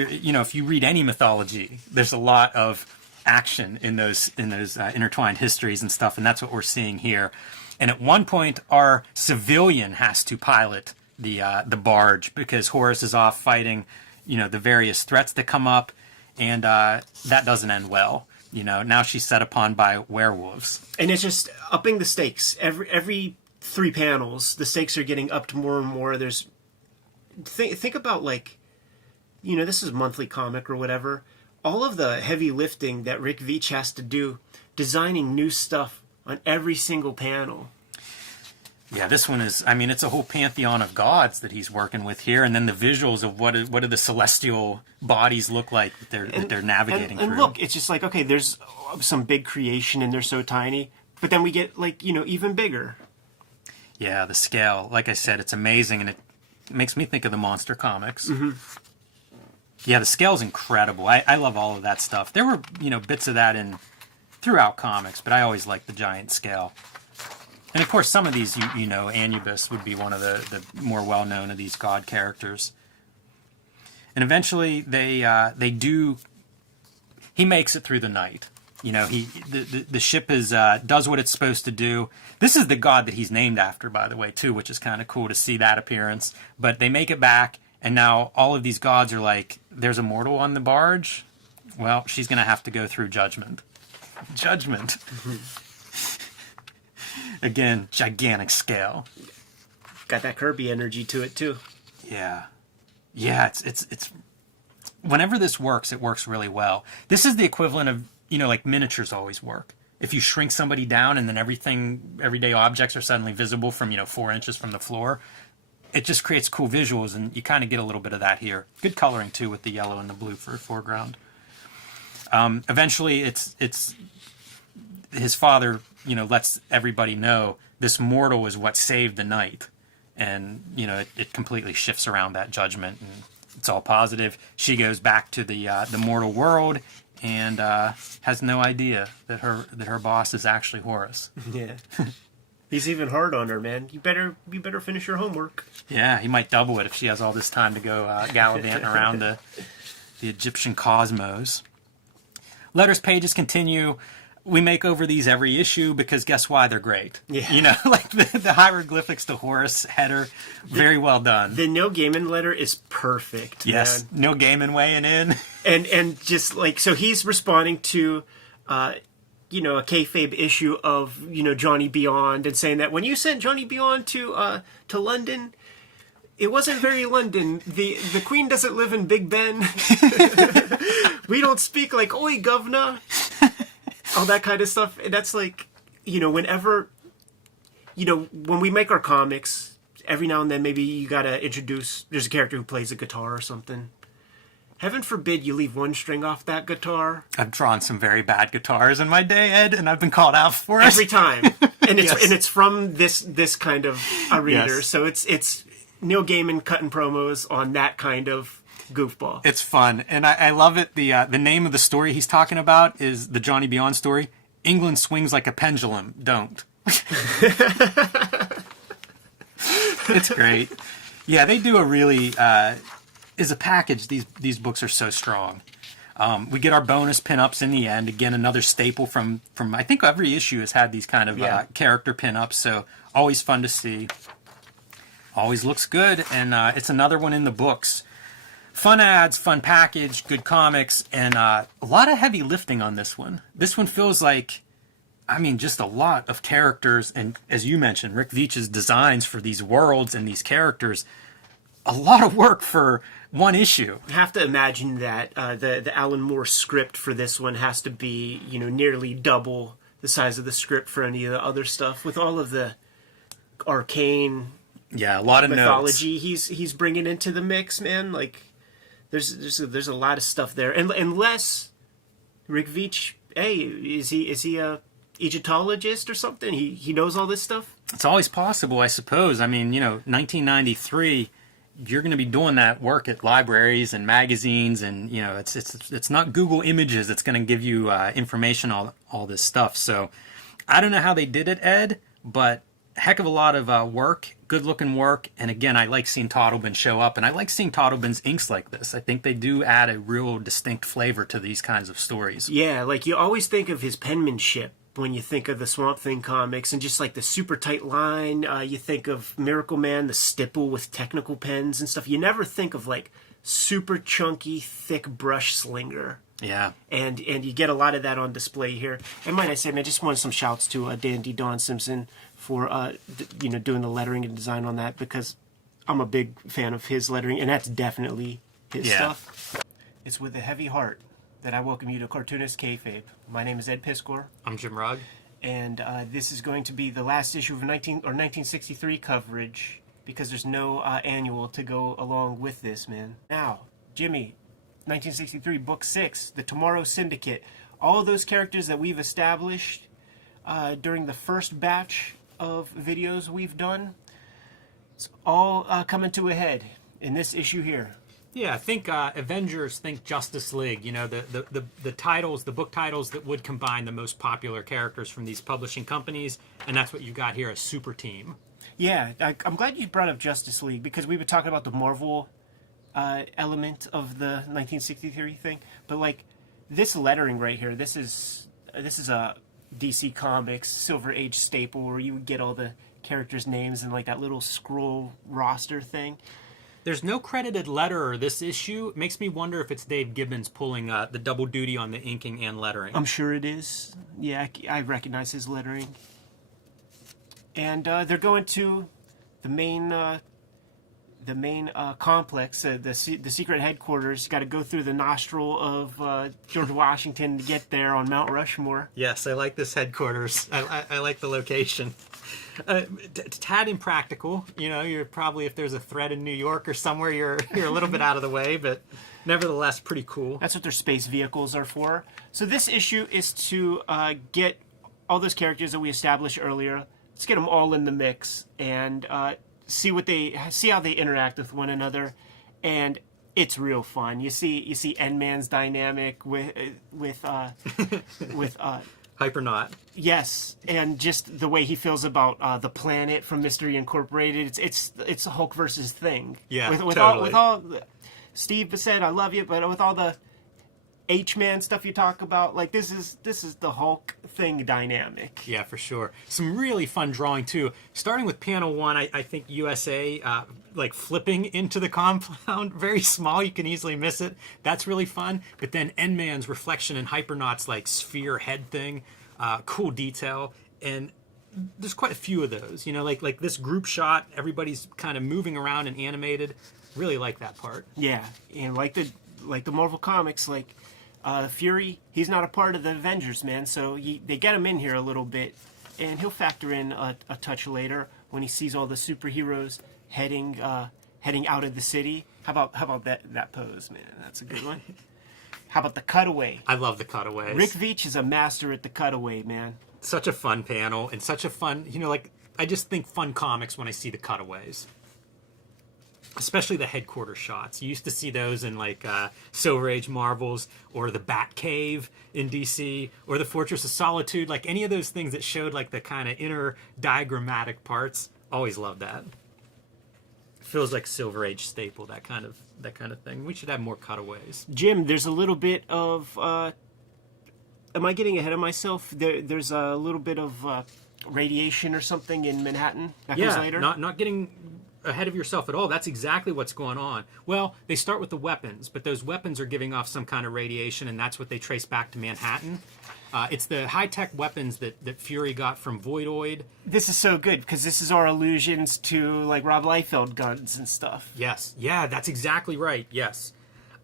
you read any mythology, there's a lot of action in those intertwined histories and stuff, and that's what we're seeing here. And at one point, our civilian has to pilot the barge because Horus is off fighting, the various threats that come up, and that doesn't end well. Now she's set upon by werewolves, and it's just upping the stakes. Every 3 panels, the stakes are getting upped more and more. There's think about this is a monthly comic or whatever. All of the heavy lifting that Rick Veitch has to do, designing new stuff on every single panel. Yeah, this one is, it's a whole pantheon of gods that he's working with here, and then the visuals of what do the celestial bodies look like that they're navigating through. And look, it's just okay, there's some big creation and they're so tiny, but then we get even bigger. Yeah, the scale, like I said, it's amazing, and it makes me think of the monster comics. Mm-hmm. Yeah, the scale's incredible. I love all of that stuff. There were, bits of that throughout comics, but I always liked the giant scale. And of course, some of these, Anubis would be one of the more well-known of these god characters. And eventually, he makes it through the night. The ship does what it's supposed to do. This is the god that he's named after, by the way, too, which is kind of cool to see that appearance. But they make it back, and now all of these gods are like, there's a mortal on the barge? Well, she's going to have to go through judgment. Judgment. Again, gigantic scale. Got that Kirby energy to it, too. Yeah. Yeah, it's whenever this works, it works really well. This is the equivalent of, miniatures always work. If you shrink somebody down and then everyday objects are suddenly visible from, 4 inches from the floor, it just creates cool visuals, and you kind of get a little bit of that here. Good coloring, too, with the yellow and the blue for a foreground. Eventually, it's his father, lets everybody know this mortal is what saved the night. And, it completely shifts around that judgment, and it's all positive. She goes back to the mortal world and has no idea that her boss is actually Horus. Yeah. He's even hard on her, man. You better finish your homework. Yeah, he might double it if she has all this time to go gallivanting around the Egyptian cosmos. Letters pages continue. We make over these every issue because guess why? They're great. Yeah. Like the hieroglyphics to Horus header, very well done. The Neil Gaiman letter is perfect. Yes, man. Neil Gaiman weighing in. And just so he's responding to a kayfabe issue of Johnny Beyond, and saying that when you sent Johnny Beyond to London, it wasn't very London. The Queen doesn't live in Big Ben. We don't speak like "Oi, governor." All that kind of stuff. And that's whenever, when we make our comics, every now and then maybe you gotta introduce, there's a character who plays a guitar or something. Heaven forbid you leave one string off that guitar. I've drawn some very bad guitars in my day, Ed, and I've been called out for it. Every time. And it's Yes. and it's from this kind of a reader. Yes. So it's Neil Gaiman cutting promos on that kind of goofball. It's fun, and I love it. The name of the story he's talking about is the Johnny Beyond story. England swings like a pendulum. Don't. It's great. Yeah, they do a really as a package. These books are so strong. We get our bonus pinups in the end. Again, another staple from I think every issue has had these kind of character pinups. So always fun to see. Always looks good, and it's another one in the books. Fun ads, fun package, good comics, and a lot of heavy lifting on this one. This one feels like, just a lot of characters, and as you mentioned, Rick Veitch's designs for these worlds and these characters, a lot of work for one issue. I have to imagine that the Alan Moore script for this one has to be, nearly double the size of the script for any of the other stuff, with all of the arcane Yeah, a lot of mythology notes. he's bringing into the mix, man. Like there's a lot of stuff there, and unless Rick Veitch, hey, is he a Egyptologist or something? He knows all this stuff. It's always possible, I suppose. I mean, 1993, you're going to be doing that work at libraries and magazines, and it's not Google Images that's going to give you information on all this stuff. So I don't know how they did it, Ed, but heck of a lot of work, good-looking work. And again, I like seeing Toddleben show up, and I like seeing Toddleben's inks like this. I think they do add a real distinct flavor to these kinds of stories. Yeah, like you always think of his penmanship when you think of the Swamp Thing comics, and just like the super tight line. You think of Miracle Man, the stipple with technical pens and stuff. You never think of like super chunky, thick brush slinger. Yeah. And you get a lot of that on display here. And might I say, man, just wanted some shouts to Dandy Don Simpson for doing the lettering and design on that, because I'm a big fan of his lettering, and that's definitely his stuff. It's with a heavy heart that I welcome you to Cartoonist Kayfabe. My name is Ed Piskor. I'm Jim Rugg. And this is going to be the last issue of 1963 coverage, because there's no annual to go along with this, man. Now, Jimmy, 1963, Book 6, The Tomorrow Syndicate. All of those characters that we've established during the first batch of videos we've done, it's all coming to a head in this issue here. Yeah, think Avengers, think Justice League. The titles, the book titles that would combine the most popular characters from these publishing companies, and that's what you got here, a super team. Yeah, I'm glad you brought up Justice League, because we were talking about the Marvel element of the 1963 thing, but like this lettering right here, this is a DC Comics Silver Age staple, where you would get all the characters' names and like that little scroll roster thing. There's no credited letterer this issue. It makes me wonder if it's Dave Gibbons pulling the double duty on the inking and lettering. I'm sure it is. Yeah, I recognize his lettering. And they're going to the main complex, the secret headquarters. Got to go through the nostril of George Washington to get there on Mount Rushmore. Yes, I like this headquarters. I like the location. Tad impractical. You're probably, if there's a threat in New York or somewhere, you're a little bit out of the way, but nevertheless pretty cool. That's what their space vehicles are for. So this issue is to get all those characters that we established earlier. Let's get them all in the mix and see how they interact with one another, and it's real fun. You see N-Man's dynamic with Hypernaut. Yes, and just the way he feels about the planet from Mystery Incorporated. It's Hulk versus Thing. Yeah, with totally. all Steve said, "I love you," but with all the H-Man stuff you talk about, like this is the Hulk Thing dynamic. Yeah, for sure. Some really fun drawing too. Starting with panel 1, I think USA like flipping into the compound, very small, you can easily miss it. That's really fun. But then N-Man's reflection and Hypernaut's like sphere head thing, cool detail. And there's quite a few of those. Like this group shot, everybody's kind of moving around and animated. Really like that part. Yeah, and like the Marvel Comics, like. Fury, he's not a part of the Avengers, man, so they get him in here a little bit, and he'll factor in a touch later when he sees all the superheroes heading out of the city. How about that pose, man? That's a good one. How about the cutaway? I love the cutaways. Rick Veitch is a master at the cutaway, man. Such a fun panel, and such a fun, I just think fun comics when I see the cutaways. Especially the headquarters shots. You used to see those in like Silver Age Marvels, or the Batcave in DC, or the Fortress of Solitude. Like any of those things that showed like the kind of inner diagrammatic parts. Always loved that. Feels like Silver Age staple, that kind of thing. We should have more cutaways. Jim, there's a little bit of. Am I getting ahead of myself? There's a little bit of radiation or something in Manhattan. That comes later. Not getting ahead of yourself at all. That's exactly what's going on. Well, they start with the weapons, but those weapons are giving off some kind of radiation, and that's what they trace back to Manhattan. It's the high-tech weapons that Fury got from Voidoid. This is so good, because this is our allusions to like Rob Liefeld guns and stuff. Yes. Yeah, that's exactly right. Yes.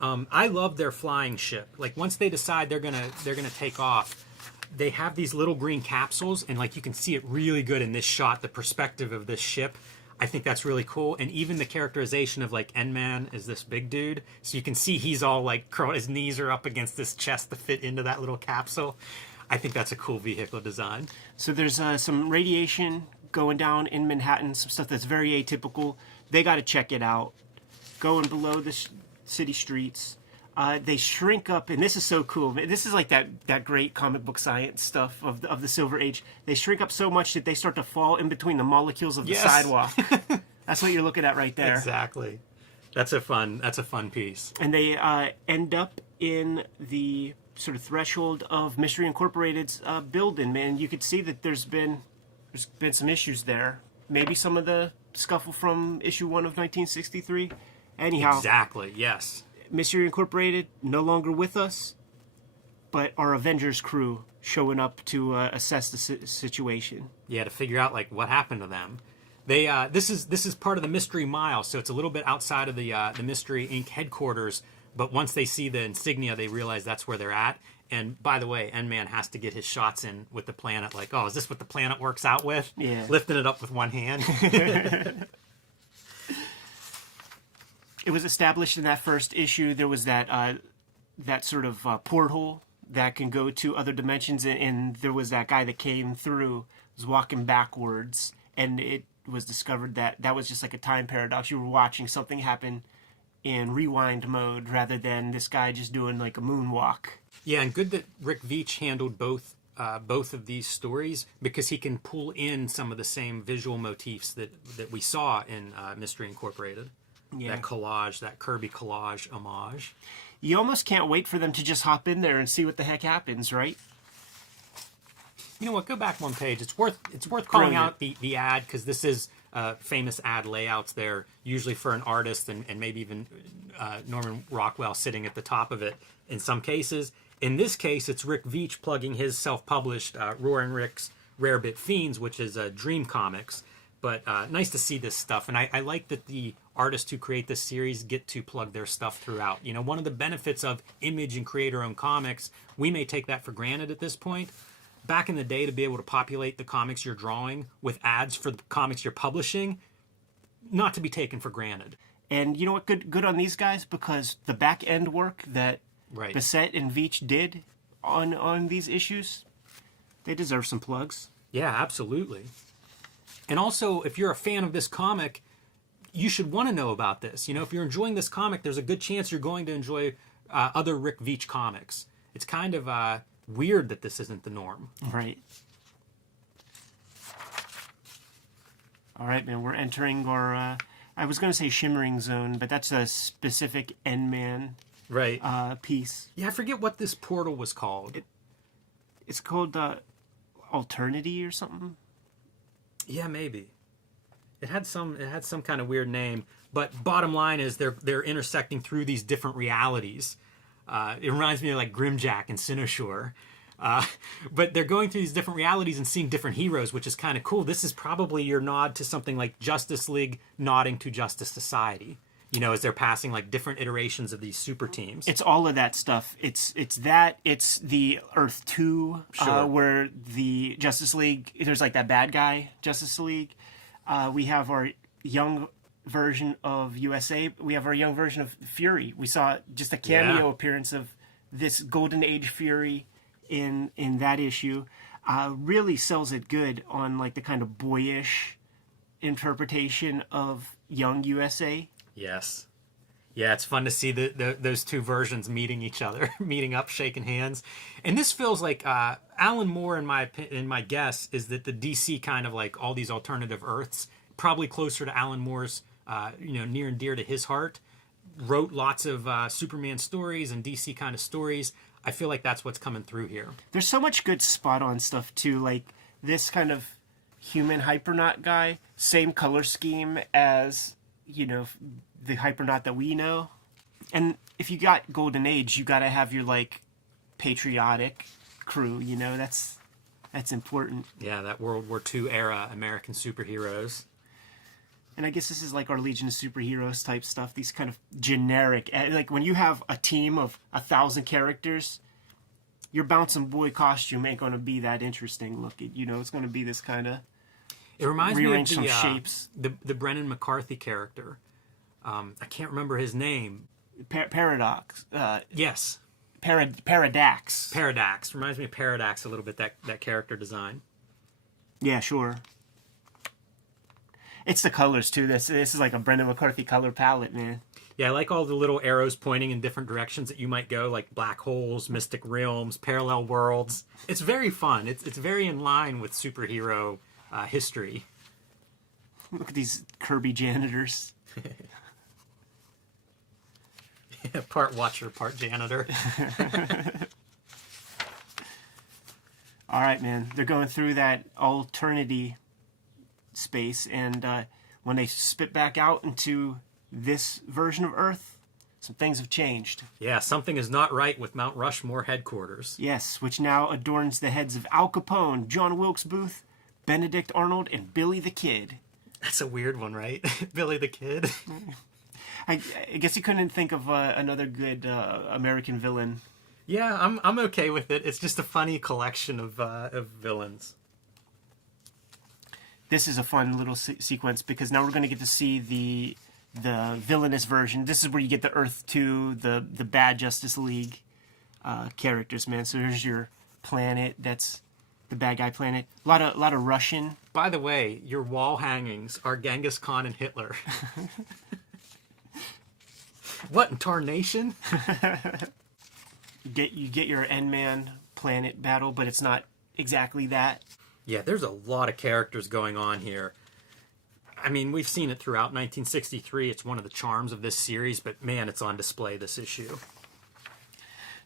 I love their flying ship. Like once they decide they're gonna take off, they have these little green capsules, and like you can see it really good in this shot, the perspective of this ship. I think that's really cool. And even the characterization of like N-Man is this big dude. So you can see he's all like curled, his knees are up against this chest to fit into that little capsule. I think that's a cool vehicle design. So there's some radiation going down in Manhattan, some stuff that's very atypical. They got to check it out. Going below the city streets. They shrink up, and this is so cool. This is like that great comic book science stuff of the Silver Age. They shrink up so much that they start to fall in between the molecules of the sidewalk. That's what you're looking at right there. Exactly. That's a fun piece. And they end up in the sort of threshold of Mystery Incorporated's building. Man, you could see that there's been some issues there. Maybe some of the scuffle from issue 1 of 1963. Anyhow. Exactly. Yes. Mystery Incorporated no longer with us, but our Avengers crew showing up to assess the situation. Yeah, to figure out like what happened to them. They this is part of the Mystery Mile, so it's a little bit outside of the Mystery Inc. headquarters. But once they see the insignia, they realize that's where they're at. And by the way, N-Man has to get his shots in with the planet. Like, oh, is this what the planet works out with? Yeah, lifting it up with one hand. It was established in that first issue. There was that sort of porthole that can go to other dimensions, and there was that guy that came through, was walking backwards, and it was discovered that that was just like a time paradox. You were watching something happen in rewind mode rather than this guy just doing like a moonwalk. Yeah, and good that Rick Veitch handled both of these stories, because he can pull in some of the same visual motifs that we saw in Mystery Incorporated. Yeah. That collage, that Kirby collage homage. You almost can't wait for them to just hop in there and see what the heck happens, right? You know what? Go back one page. It's worth calling out the ad, because this is famous ad layouts there, usually for an artist and maybe even Norman Rockwell sitting at the top of it in some cases. In this case, it's Rick Veitch plugging his self-published Roaring Rick's Rare Bit Fiends, which is Dream Comics. But nice to see this stuff, and I like that the artists who create this series get to plug their stuff throughout. You know, one of the benefits of Image and creator-owned comics, we may take that for granted at this point. Back in the day, to be able to populate the comics you're drawing with ads for the comics you're publishing, not to be taken for granted. And you know what? Good on these guys, because the back end work that Bissett and Veitch did on these issues, they deserve some plugs. Yeah, absolutely. And also, if you're a fan of this comic, you should want to know about this. You know, if you're enjoying this comic, there's a good chance you're going to enjoy other Rick Veitch comics. It's kind of weird that this isn't the norm. Right. All right, man, we're entering our, I was going to say shimmering zone, but that's a specific N-Man piece. Yeah, I forget what this portal was called. It's called Alternity or something. Yeah, maybe. It had some kind of weird name, but bottom line is they're intersecting through these different realities. It reminds me of like Grimjack and Cynosure. But they're going through these different realities and seeing different heroes, which is kind of cool. This is probably your nod to something like Justice League nodding to Justice Society. You know, as they're passing like different iterations of these super teams. It's all of that stuff. It's the Earth 2, where the Justice League, there's like that bad guy Justice League. We have our young version of USA. We have our young version of Fury. We saw just a cameo appearance of this Golden Age Fury in that issue. Really sells it good on like the kind of boyish interpretation of young USA. Yes. Yeah, it's fun to see those two versions meeting each other, meeting up, shaking hands. And this feels like Alan Moore, in my guess, is that the DC kind of like all these alternative Earths, probably closer to Alan Moore's, near and dear to his heart, wrote lots of Superman stories and DC kind of stories. I feel like that's what's coming through here. There's so much good spot-on stuff, too. Like, this kind of human Hypernaut guy, same color scheme as, you know, the Hypernaut that we know. And if you got Golden Age, you got to have your, like, patriotic crew, you know? That's important. Yeah, that World War II era American superheroes. And I guess this is like our Legion of Superheroes type stuff. These kind of generic, like when you have a team of 1,000 characters, your bouncing boy costume ain't going to be that interesting looking. You know, it's going to be this kind of It reminds me of rearrange some the shapes. the Brennan McCarthy character. I can't remember his name. Paradox. Yes, Paradax. Paradax reminds me of Paradax a little bit. That character design. Yeah, sure. It's the colors too. This is like a Brendan McCarthy color palette, man. Yeah, I like all the little arrows pointing in different directions that you might go, like black holes, mystic realms, parallel worlds. It's very fun. It's very in line with superhero history. Look at these Kirby janitors. Part watcher, part janitor. All right, man. They're going through that alternity space, and when they spit back out into this version of Earth, some things have changed. Yeah, something is not right with Mount Rushmore headquarters. Yes, which now adorns the heads of Al Capone, John Wilkes Booth, Benedict Arnold, and Billy the Kid. That's a weird one, right? Billy the Kid. I guess you couldn't think of another good American villain. Yeah, I'm okay with it. It's just a funny collection of villains. This is a fun little sequence because now we're going to get to see the villainous version. This is where you get the Earth 2, the bad Justice League characters, man. So here's your planet. That's the bad guy planet. A lot of Russian. By the way, your wall hangings are Genghis Khan and Hitler. What in tarnation? You get your N-Man planet battle, but it's not exactly that. Yeah, there's a lot of characters going on here. I mean, we've seen it throughout 1963. It's one of the charms of this series, but man, it's on display this issue.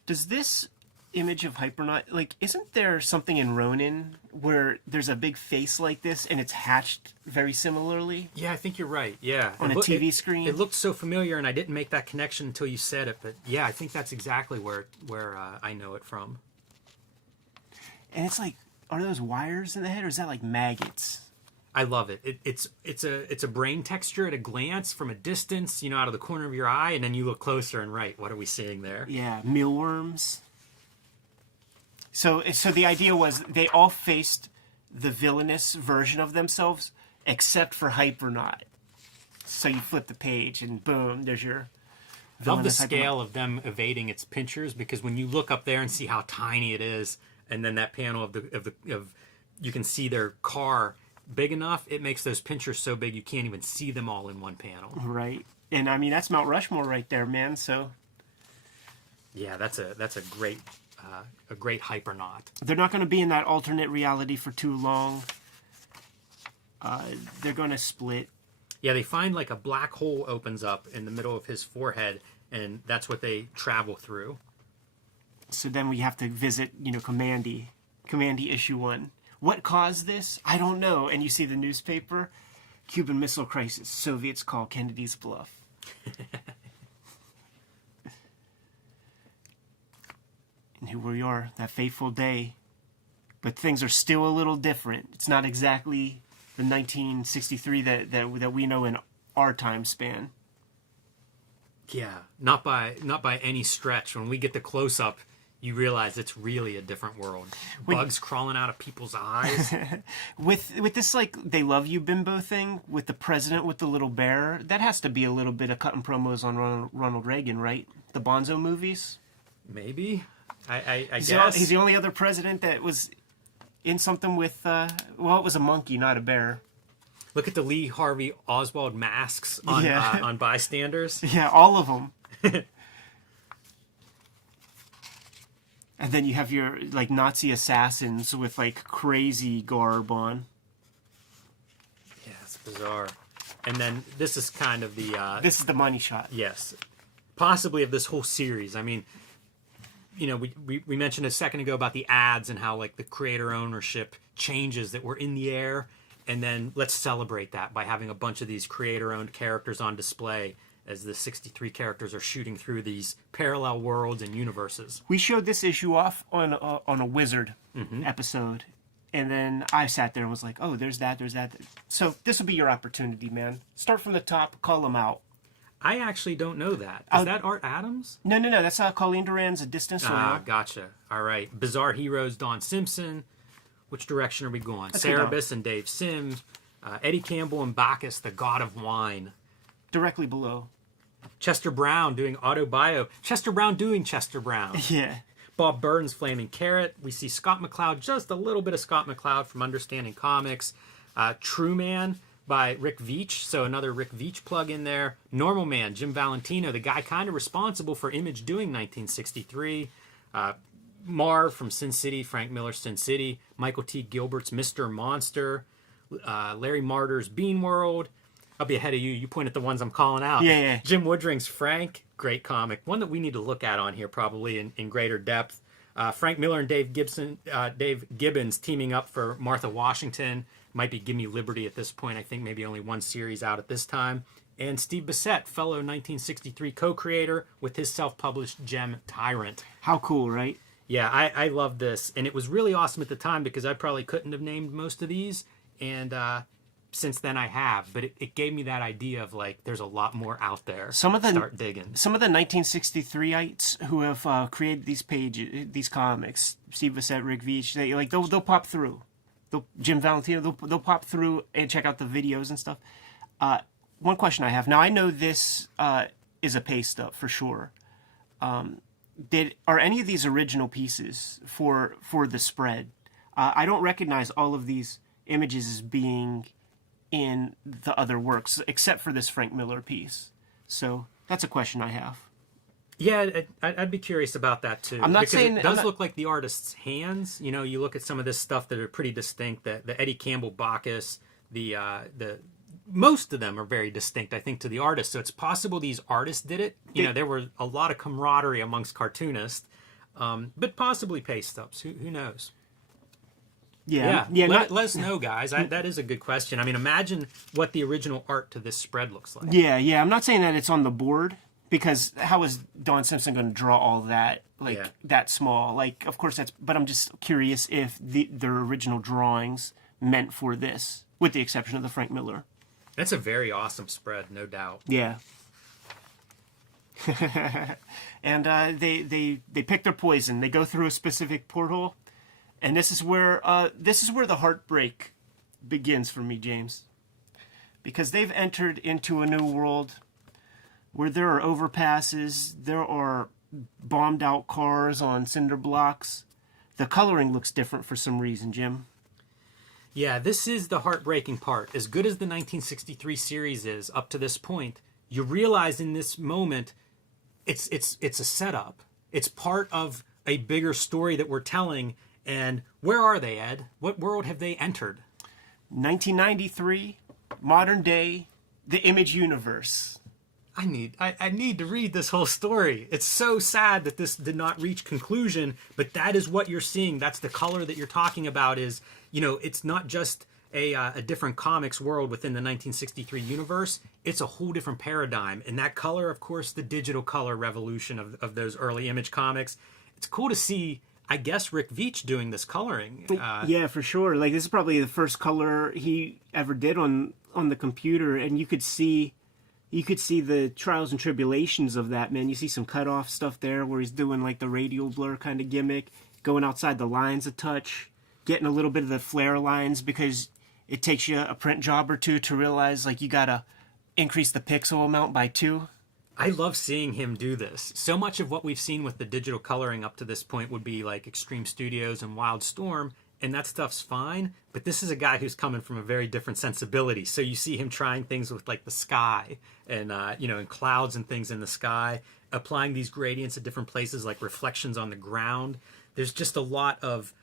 Does this image of Hypernaut, like, isn't there something in Ronin where there's a big face like this and it's hatched very similarly? Yeah, I think you're right. Yeah. On a TV screen? It looked so familiar, and I didn't make that connection until you said it, but yeah, I think that's exactly where I know it from. And it's like, are those wires in the head, or is that like maggots? I love it. It's a brain texture at a glance from a distance, you know, out of the corner of your eye, and then you look closer and right, what are we seeing there? Yeah, mealworms. So the idea was they all faced the villainous version of themselves, except for Hypernaut. So you flip the page, and boom, there's your Love the villainous scale of them evading its pinchers, because when you look up there and see how tiny it is, and then that panel of you can see their car big enough, it makes those pinchers so big you can't even see them all in one panel. Right. And I mean, that's Mount Rushmore right there, man. So yeah, that's a great Hypernaut. they're not going to be in that alternate reality for too long. They're going to split. Yeah, they find like a black hole opens up in the middle of his forehead, and that's what they travel through. So then we have to visit, Commandy issue 1. What caused this? I don't know. And you see the newspaper, Cuban Missile Crisis, Soviets call Kennedy's bluff. And here we are, that fateful day. But things are still a little different. It's not exactly the 1963 that we know in our time span. Yeah, not by any stretch. When we get the close up, you realize it's really a different world. Bugs crawling out of people's eyes. With this, like, they love you bimbo thing with the president with the little bear, that has to be a little bit of cutting promos on Ronald Reagan, right? The Bonzo movies. Maybe. I He's guess he's the only other president that was in something with. It was a monkey, not a bear. Look at the Lee Harvey Oswald masks on bystanders. Yeah, all of them. And then you have your like Nazi assassins with like crazy garb on. Yeah, it's bizarre. And then this is kind of the This is the money shot. yes, possibly of this whole series. I mean, we mentioned a second ago about the ads and how like the creator ownership changes that were in the air, and then let's celebrate that by having a bunch of these creator owned characters on display as the 63 characters are shooting through these parallel worlds and universes. We showed this issue off on a Wizard episode, and then I sat there and was like, "Oh, there's that." So this will be your opportunity, man. Start from the top, call them out. I actually don't know that. Is that Art Adams? No. That's Colleen Duran's A Distant Soil. Ah, gotcha. All right. Bizarre Heroes, Don Simpson. Which direction are we going? Cerebus and Dave Sims. Eddie Campbell and Bacchus, the God of Wine. Directly below. Chester Brown doing Autobio. Chester Brown doing Chester Brown. Yeah. Bob Burns, Flaming Carrot. We see Scott McCloud, just a little bit of Scott McCloud from Understanding Comics. True Man by Rick Veitch, so another Rick Veitch plug in there. Normal Man, Jim Valentino, the guy kind of responsible for Image doing 1963. Marv from Sin City, Frank Miller's Sin City. Michael T. Gilbert's Mr. Monster. Larry Martyr's Bean World. I'll be ahead of you. You point at the ones I'm calling out. Yeah. Jim Woodring's Frank, great comic. One that we need to look at on here probably in greater depth. Frank Miller and Dave Gibbons teaming up for Martha Washington. Might be Gimme Liberty at this point. I think maybe only one series out at this time. And Steve Bissette, fellow 1963 co-creator with his self-published gem Tyrant. How cool, right? Yeah, I love this. And it was really awesome at the time because I probably couldn't have named most of these. And since then I have. But it gave me that idea of like, there's a lot more out there. Start digging. Some of the 1963ites who have created these comics, Steve Bissette, Rick Veitch, they'll pop through. Jim Valentino, they'll pop through and check out the videos and stuff. One question I have now, I know this is a paste up for sure. Are any of these original pieces for the spread? I don't recognize all of these images as being in the other works, except for this Frank Miller piece. So that's a question I have. Yeah, I'd be curious about that too. I'm not because saying it does look like the artist's hands. You know, you look at some of this stuff that are pretty distinct. The Eddie Campbell Bacchus, the most of them are very distinct, I think, to the artist. So it's possible these artists did it. You know, there were a lot of camaraderie amongst cartoonists, but possibly paste ups. Who knows? Yeah. Let us know, guys. That is a good question. I mean, imagine what the original art to this spread looks like. Yeah. I'm not saying that it's on the board, because how is Don Simpson going to draw all that that small? Like, of course but I'm just curious if their original drawings meant for this, with the exception of the Frank Miller. That's a very awesome spread, no doubt. Yeah. And they pick their poison. They go through a specific porthole, and this is where the heartbreak begins for me, James, because they've entered into a new world where there are overpasses, there are bombed out cars on cinder blocks. The coloring looks different for some reason, Jim. Yeah, this is the heartbreaking part. As good as the 1963 series is up to this point, you realize in this moment it's a setup. It's part of a bigger story that we're telling. And where are they, Ed? What world have they entered? 1993, modern day, the Image universe. I need to read this whole story. It's so sad that this did not reach conclusion, but that is what you're seeing. That's the color that you're talking about is, you know, it's not just a different comics world within the 1963 universe. It's a whole different paradigm. And that color, of course, the digital color revolution of those early Image comics. It's cool to see, I guess, Rick Veitch doing this coloring. Yeah, for sure. Like, this is probably the first color he ever did on the computer, and you could see the trials and tribulations of that, man. You see some cut-off stuff there where he's doing like the radial blur kind of gimmick, going outside the lines a touch, getting a little bit of the flare lines, because it takes you a print job or two to realize like you gotta increase the pixel amount by 2. I love seeing him do this. So much of what we've seen with the digital coloring up to this point would be like Extreme Studios and Wild Storm, and that stuff's fine, but this is a guy who's coming from a very different sensibility. So you see him trying things with like the sky and, and clouds and things in the sky, applying these gradients at different places like reflections on the ground. There's just a lot of,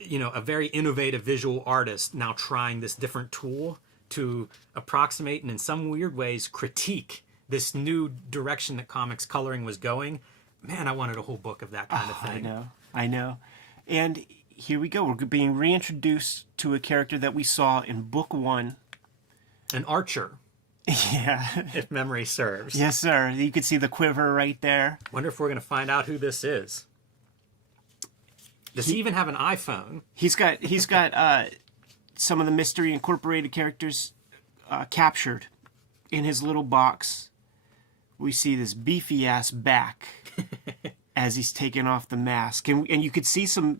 a very innovative visual artist now trying this different tool to approximate and in some weird ways critique this new direction that comics coloring was going. Man, I wanted a whole book of that kind of thing. I know. And here we go. We're being reintroduced to a character that we saw in book 1. An archer. Yeah. If memory serves. Yes, sir. You could see the quiver right there. Wonder if we're going to find out who this is. Does he even have an iPhone? He's got some of the Mystery Incorporated characters captured in his little box. we see this beefy ass back as he's taking off the mask, and you could see some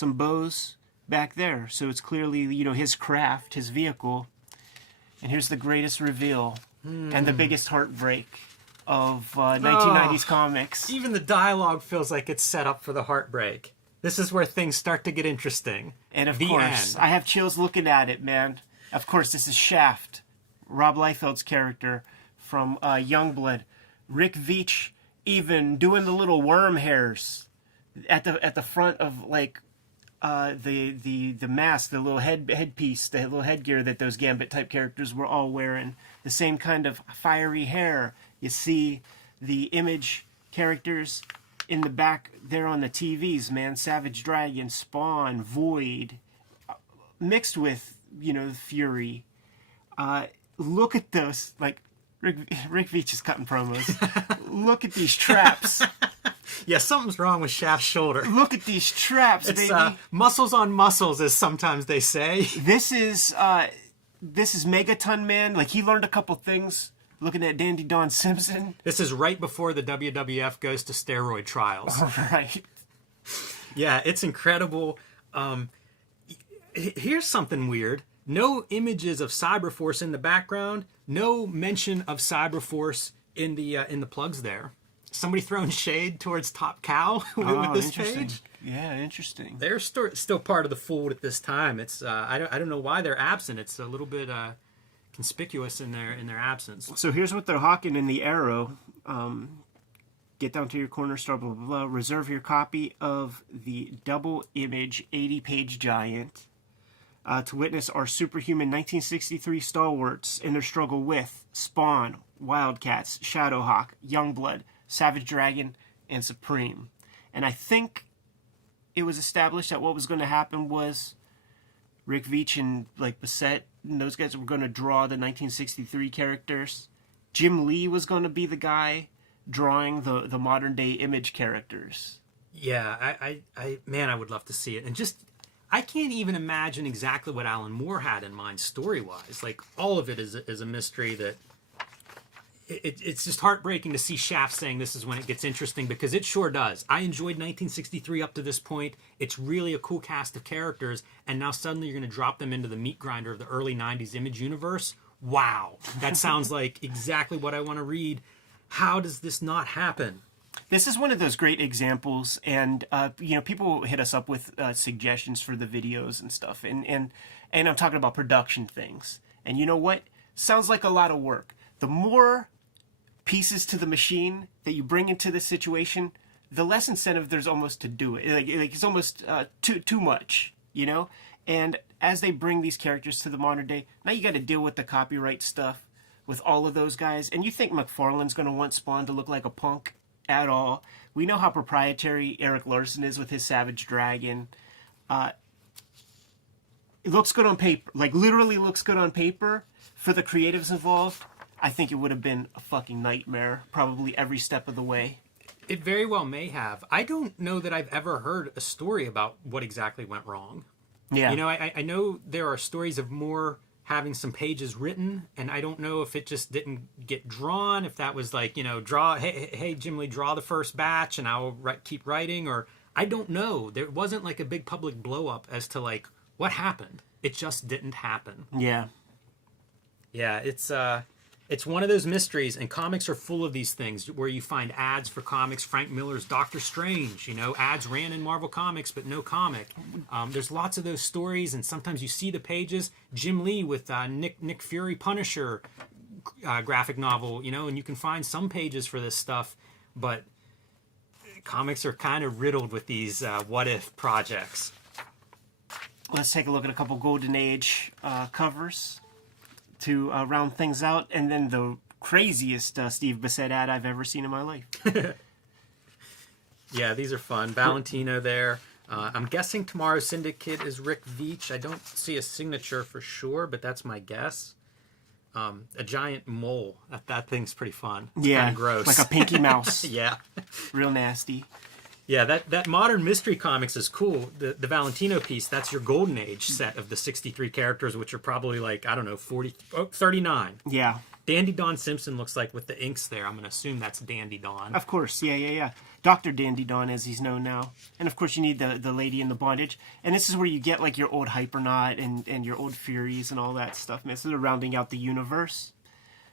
bows back there. So it's clearly, you know, his craft, his vehicle. And here's the greatest reveal and the biggest heartbreak of 1990s comics. Even the dialogue feels like it's set up for the heartbreak. This is where things start to get interesting. And of The course, end. I have chills looking at it, man. Of course, this is Shaft, Rob Liefeld's character from Youngblood. Rick Veitch even doing the little worm hairs at the front of like the mask, the little headpiece, the little headgear that those Gambit type characters were all wearing. The same kind of fiery hair. You see the Image characters in the back there on the TVs, man. Savage Dragon, Spawn, Void, mixed with, you know, Fury. Look at those, like, Rick Veitch is cutting promos. Look at these traps. Yeah, something's wrong with Shaft's shoulder. Look at these traps, It's baby. muscles on muscles, as sometimes they say. This is Megaton Man. Like, he learned a couple things looking at Dandy Don Simpson. This is right before the WWF goes to steroid trials. Right. Yeah, it's incredible. Here's something weird. No images of Cyberforce in the background. No mention of Cyberforce in the plugs there. Somebody throwing shade towards Top Cow with this interesting. page. Yeah, interesting. They're still part of the fold at this time. It's I don't know why they're absent. It's a little bit conspicuous in their absence. So here's what they're hawking in the Arrow. Get down to your corner store, blah, blah, blah. Reserve your copy of the Double Image 80-page giant to witness our superhuman 1963 stalwarts in their struggle with Spawn, Wildcats, Shadowhawk, Youngblood, Savage Dragon, and Supreme. And I think it was established that what was going to happen was Rick Veitch and like Bissett and those guys were going to draw the 1963 characters. Jim Lee was going to be the guy drawing the modern day Image characters. Yeah, I would love to see it. And just, I can't even imagine exactly what Alan Moore had in mind story-wise. Like, all of it is a mystery that it's just heartbreaking to see Shaft saying this is when it gets interesting, because it sure does. I enjoyed 1963 up to this point. It's really a cool cast of characters, and now suddenly you're going to drop them into the meat grinder of the early 90s Image universe. Wow, that sounds like exactly what I want to read. How does this not happen? This is one of those great examples, and you know, people hit us up with suggestions for the videos and stuff, and I'm talking about production things. And you know what? Sounds like a lot of work. The more pieces to the machine that you bring into this situation, the less incentive there's almost to do it. Like it's almost too much, you know. And as they bring these characters to the modern day, now you got to deal with the copyright stuff with all of those guys. And you think McFarlane's going to want Spawn to look like a punk at all? We know how proprietary Eric Larson is with his Savage Dragon. It looks good on paper, like literally looks good on paper. For the creatives involved, I think it would have been a fucking nightmare, probably every step of the way. It very well may have. I don't know that I've ever heard a story about what exactly went wrong. Yeah. You know, I know there are stories of Moore having some pages written, and I don't know if it just didn't get drawn, if that was like, you know, hey Jim Lee, draw the first batch and I'll keep writing, or I don't know. There wasn't like a big public blow up as to like what happened. It just didn't happen. Yeah. Yeah, it's one of those mysteries, and comics are full of these things where you find ads for comics. Frank Miller's Doctor Strange, you know, ads ran in Marvel Comics, but no comic. There's lots of those stories, and sometimes you see the pages. Jim Lee with Nick Fury Punisher graphic novel, you know, and you can find some pages for this stuff, but comics are kind of riddled with these what-if projects. Let's take a look at a couple Golden Age covers to round things out, and then the craziest Steve Bissett ad I've ever seen in my life. Yeah, these are fun. Valentino there. I'm guessing Tomorrow's Syndicate is Rick Veitch. I don't see a signature for sure, but that's my guess. A giant mole. That thing's pretty fun. It's Yeah, kind of gross. like a pinky mouse. Yeah. Real nasty. Yeah, that modern mystery comics is cool. The Valentino piece, that's your Golden Age set of the 63 characters, which are probably like, I don't know, 39. Yeah. Dandy Don Simpson looks like with the inks there. I'm going to assume that's Dandy Don. Of course, yeah. Dr. Dandy Don, as he's known now. And of course, you need the lady in the bondage. And this is where you get like your old Hypernaut and your old Furies and all that stuff, man. So they're rounding out the universe.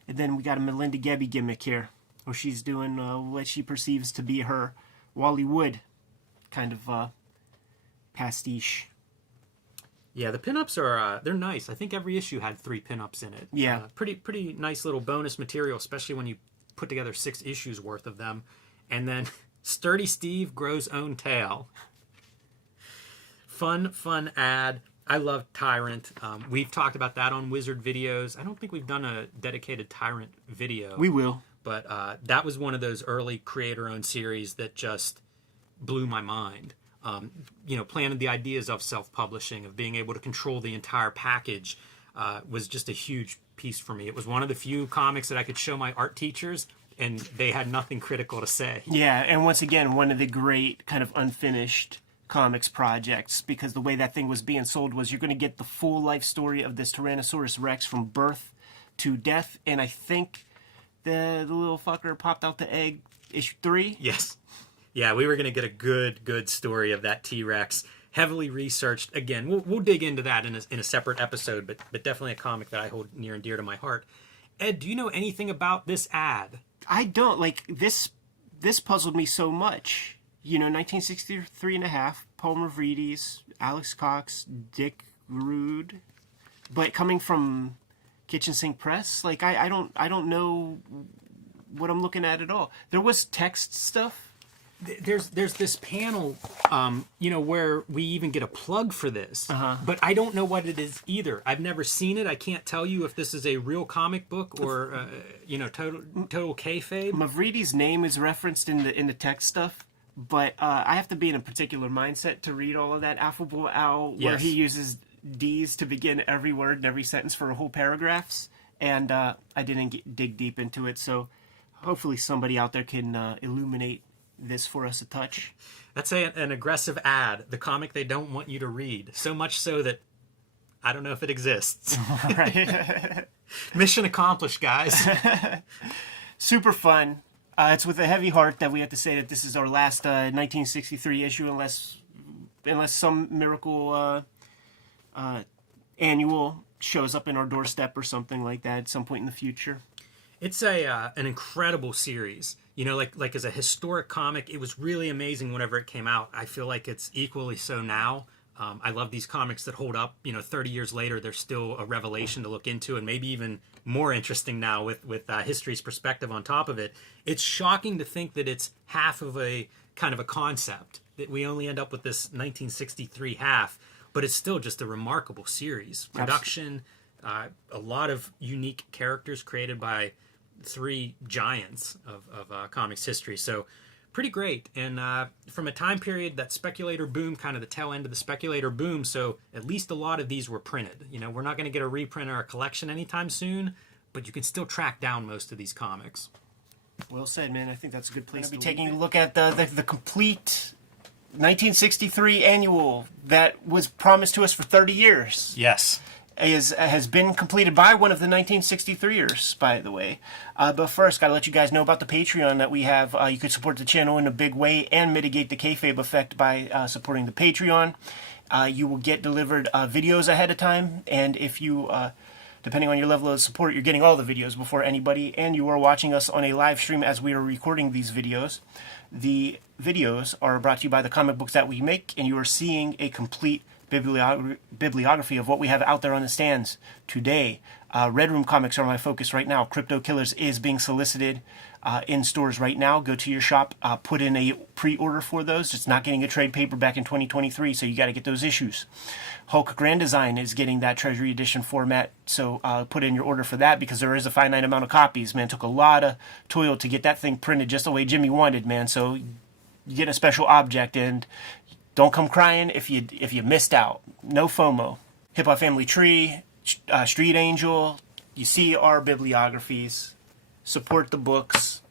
And then we got a Melinda Gebby gimmick here, where she's doing what she perceives to be her Wally Wood kind of pastiche. Yeah, the pinups are they're nice. I think every issue had 3 pinups in it. Yeah, pretty nice little bonus material, especially when you put together 6 issues worth of them. And then Sturdy Steve grows own tail. Fun ad. I love Tyrant. We've talked about that on Wizard videos. I don't think we've done a dedicated Tyrant video. we will. But that was one of those early creator-owned series that just blew my mind. Planted the ideas of self-publishing, of being able to control the entire package, was just a huge piece for me. It was one of the few comics that I could show my art teachers, and they had nothing critical to say. Yeah, and once again, one of the great kind of unfinished comics projects, because the way that thing was being sold was you're going to get the full life story of this Tyrannosaurus Rex from birth to death, and I think the little fucker popped out the egg issue 3. Yes. Yeah, we were going to get a good story of that T-Rex, heavily researched. Again, we'll dig into that in a separate episode, but definitely a comic that I hold near and dear to my heart. Ed, do you know anything about this ad? I don't. Like, this puzzled me so much. 1963 and a half, Paul Mavridis, Alex Cox, Dick Rude. But coming from Kitchen Sink Press, like, I don't know what I'm looking at all. There was text stuff. There's this panel, where we even get a plug for this, but I don't know what it is either. I've never seen it. I can't tell you if this is a real comic book or, total kayfabe. Mavridis' name is referenced in the text stuff, but I have to be in a particular mindset to read all of that. Affable Al, where he uses D's to begin every word and every sentence for whole paragraphs, and I didn't dig deep into it, so hopefully somebody out there can illuminate this for us a touch. That's an aggressive ad, the comic they don't want you to read. So much so that I don't know if it exists. Right. Mission accomplished, guys. Super fun. It's with a heavy heart that we have to say that this is our last 1963 issue, unless some miracle annual shows up in our doorstep or something like that at some point in the future. It's an incredible series. Like as a historic comic, it was really amazing whenever it came out. I feel like it's equally so now. I love these comics that hold up. 30 years later, they're still a revelation to look into, and maybe even more interesting now with history's perspective on top of it. It's shocking to think that it's half of a kind of a concept, that we only end up with this 1963 half, but it's still just a remarkable series. Production, a lot of unique characters created by 3 giants of comics history. So pretty great. And from a time period, that speculator boom, kind of the tail end of the speculator boom, so at least a lot of these were printed. We're not going to get a reprint or a collection anytime soon, but you can still track down most of these comics. Well said, man. I think that's a good place to be taking a look at the complete 1963 annual that was promised to us for 30 years. Yes. Has been completed by one of the 1963ers, by the way. But first, got to let you guys know about the Patreon that we have. You could support the channel in a big way and mitigate the kayfabe effect by supporting the Patreon. You will get delivered videos ahead of time, and if you, depending on your level of support, you're getting all the videos before anybody, and you are watching us on a live stream as we are recording these videos. The videos are brought to you by the comic books that we make, and you are seeing a complete bibliography of what we have out there on the stands today. Red Room comics are my focus right now. Crypto Killers is being solicited in stores right now. Go to your shop, put in a pre-order for those. It's not getting a trade paperback in 2023, so you got to get those issues. Hulk Grand Design is getting that Treasury Edition format, so put in your order for that because there is a finite amount of copies. Man, it took a lot of toil to get that thing printed just the way Jimmy wanted, man. So you get a special object, and don't come crying if you missed out. No FOMO. Hip Hop Family Tree, Street Angel. You see our bibliographies. Support the books.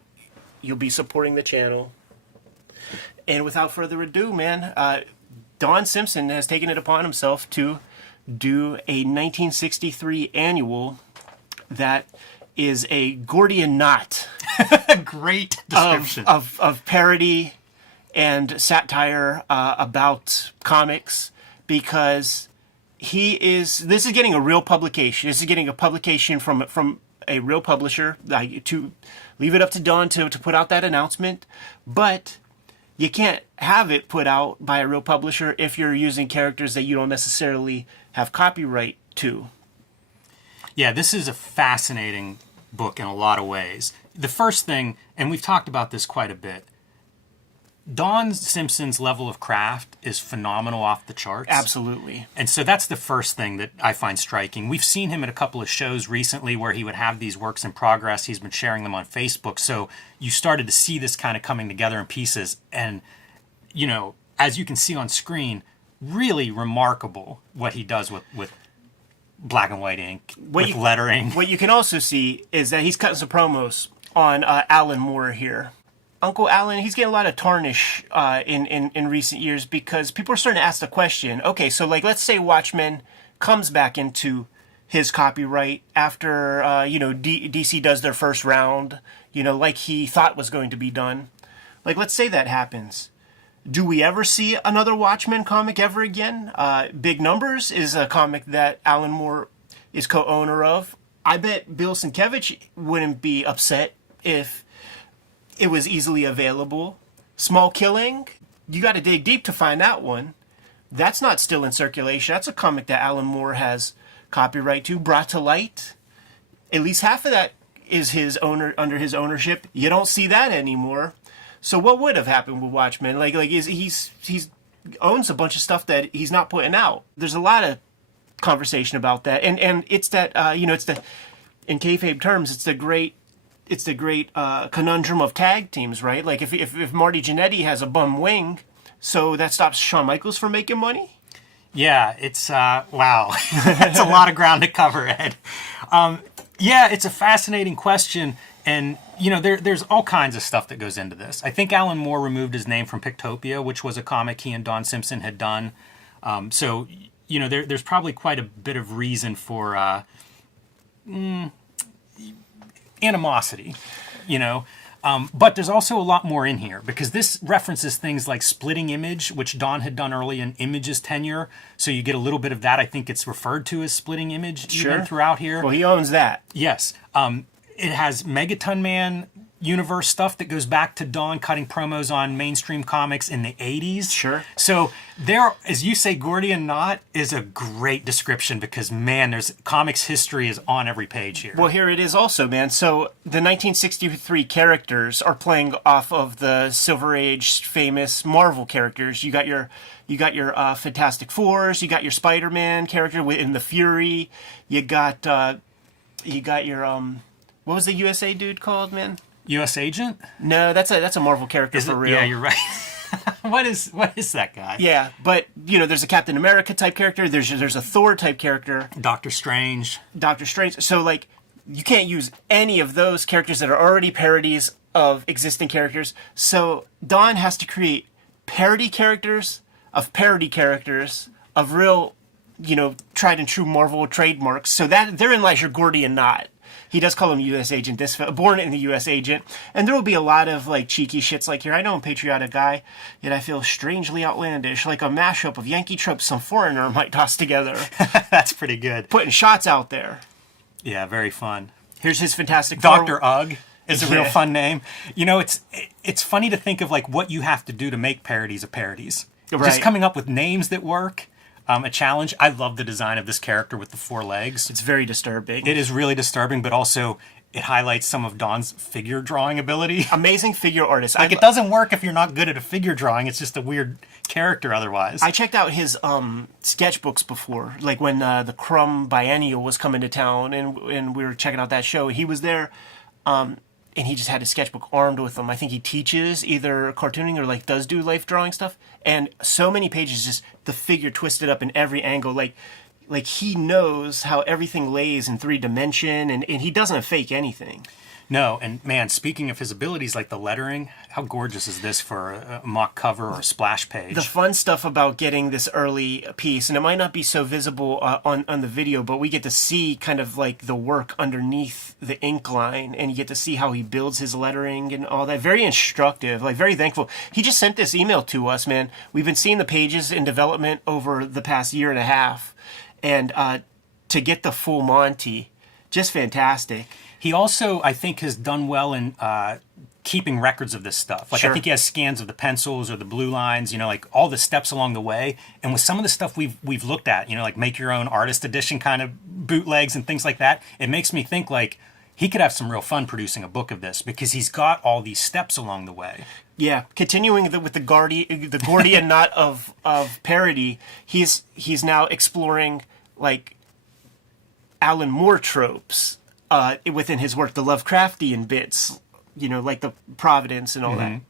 You'll be supporting the channel. And without further ado, man, Don Simpson has taken it upon himself to do a 1963 annual that is a Gordian knot Great description. of parody and satire about comics, because this is getting a real publication. This is getting a publication from a real publisher. To leave it up to Don to put out that announcement, but you can't have it put out by a real publisher if you're using characters that you don't necessarily have copyright to. Yeah, this is a fascinating book in a lot of ways. The first thing, and we've talked about this quite a bit, Don Simpson's level of craft is phenomenal, off the charts. Absolutely. And so that's the first thing that I find striking. We've seen him at a couple of shows recently where he would have these works in progress. He's been sharing them on Facebook. So you started to see this kind of coming together in pieces. And, you know, as you can see on screen, really remarkable what he does with black and white ink, with lettering. What you can also see is that he's cutting some promos on Alan Moore here. Uncle Alan, he's getting a lot of tarnish in recent years, because people are starting to ask the question, okay, so like let's say Watchmen comes back into his copyright after DC does their first round, like he thought was going to be done. Like, let's say that happens. Do we ever see another Watchmen comic ever again? Big Numbers is a comic that Alan Moore is co-owner of. I bet Bill Sienkiewicz wouldn't be upset if it was easily available. Small Killing, you got to dig deep to find that one. That's not still in circulation. That's a comic that Alan Moore has copyright to. Brought to Light, at least half of that is under his ownership. You don't see that anymore. So what would have happened with Watchmen? He's owns a bunch of stuff that he's not putting out. There's a lot of conversation about that, and it's that it's the, in kayfabe terms, it's the great conundrum of tag teams, right? Like if Marty Jannetty has a bum wing, so that stops Shawn Michaels from making money? Yeah, it's, wow. That's a lot of ground to cover, Ed. Yeah, it's a fascinating question. And, there's all kinds of stuff that goes into this. I think Alan Moore removed his name from Pictopia, which was a comic he and Don Simpson had done. So, there's probably quite a bit of reason for animosity, but there's also a lot more in here, because this references things like Splitting Image, which Don had done early in Image's tenure. So you get a little bit of that. I think it's referred to as Splitting Image even throughout here. Well, he owns that. Yes. It has Megaton Man universe stuff that goes back to Don cutting promos on mainstream comics in the 80s. Sure. So there, as you say, Gordian Knot is a great description, because, man, there's comics history is on every page here. Well, here it is also, man. So the 1963 characters are playing off of the Silver Age famous Marvel characters. You got your Fantastic Fours, you got your Spider-Man character in the Fury, you got your what was the USA dude called, man? U.S. Agent? No, that's a Marvel character for real. Yeah, you're right. What is that guy? Yeah, but there's a Captain America type character. There's a Thor type character. Doctor Strange. So like, you can't use any of those characters that are already parodies of existing characters. So Don has to create parody characters of real, tried and true Marvel trademarks. So that therein lies your Gordian Knot. He does call him U.S. Agent, born in the U.S. Agent. And there will be a lot of, cheeky shits like here. I know I'm a patriotic guy, yet I feel strangely outlandish, like a mashup of Yankee tropes some foreigner might toss together. That's pretty good. Putting shots out there. Yeah, very fun. Here's his Fantastic Dr. Ugg is a real fun name. It's funny to think of, what you have to do to make parodies of parodies. Right. Just coming up with names that work. A challenge. I love the design of this character with the 4 legs. It's very disturbing. It is really disturbing, but also it highlights some of Don's figure drawing ability. Amazing figure artist. It doesn't work if you're not good at a figure drawing. It's just a weird character otherwise. I checked out his sketchbooks before, like when the Crumb Biennial was coming to town, and we were checking out that show. He was there, and he just had his sketchbook armed with them. I think he teaches either cartooning or does do life drawing stuff. And so many pages, just the figure twisted up in every angle. Like he knows how everything lays in 3 dimension, and he doesn't fake anything. No, and man, speaking of his abilities, like the lettering, how gorgeous is this for a mock cover or a splash page? The fun stuff about getting this early piece, and it might not be so visible on the video, but we get to see kind of like the work underneath the ink line, and you get to see how he builds his lettering and all that. Very instructive, like very thankful. He just sent this email to us, man. We've been seeing the pages in development over the past year and a half, and to get the full Monty, just fantastic. He also, I think, has done well in keeping records of this stuff. Like, Sure. I think he has scans of the pencils or the blue lines, like all the steps along the way. And with some of the stuff we've looked at, like make your own artist edition kind of bootlegs and things like that, it makes me think like he could have some real fun producing a book of this because he's got all these steps along the way. Yeah, continuing with the Gordian knot of parody, he's now exploring like Alan Moore tropes within his work, the Lovecraftian bits, like the Providence and all that.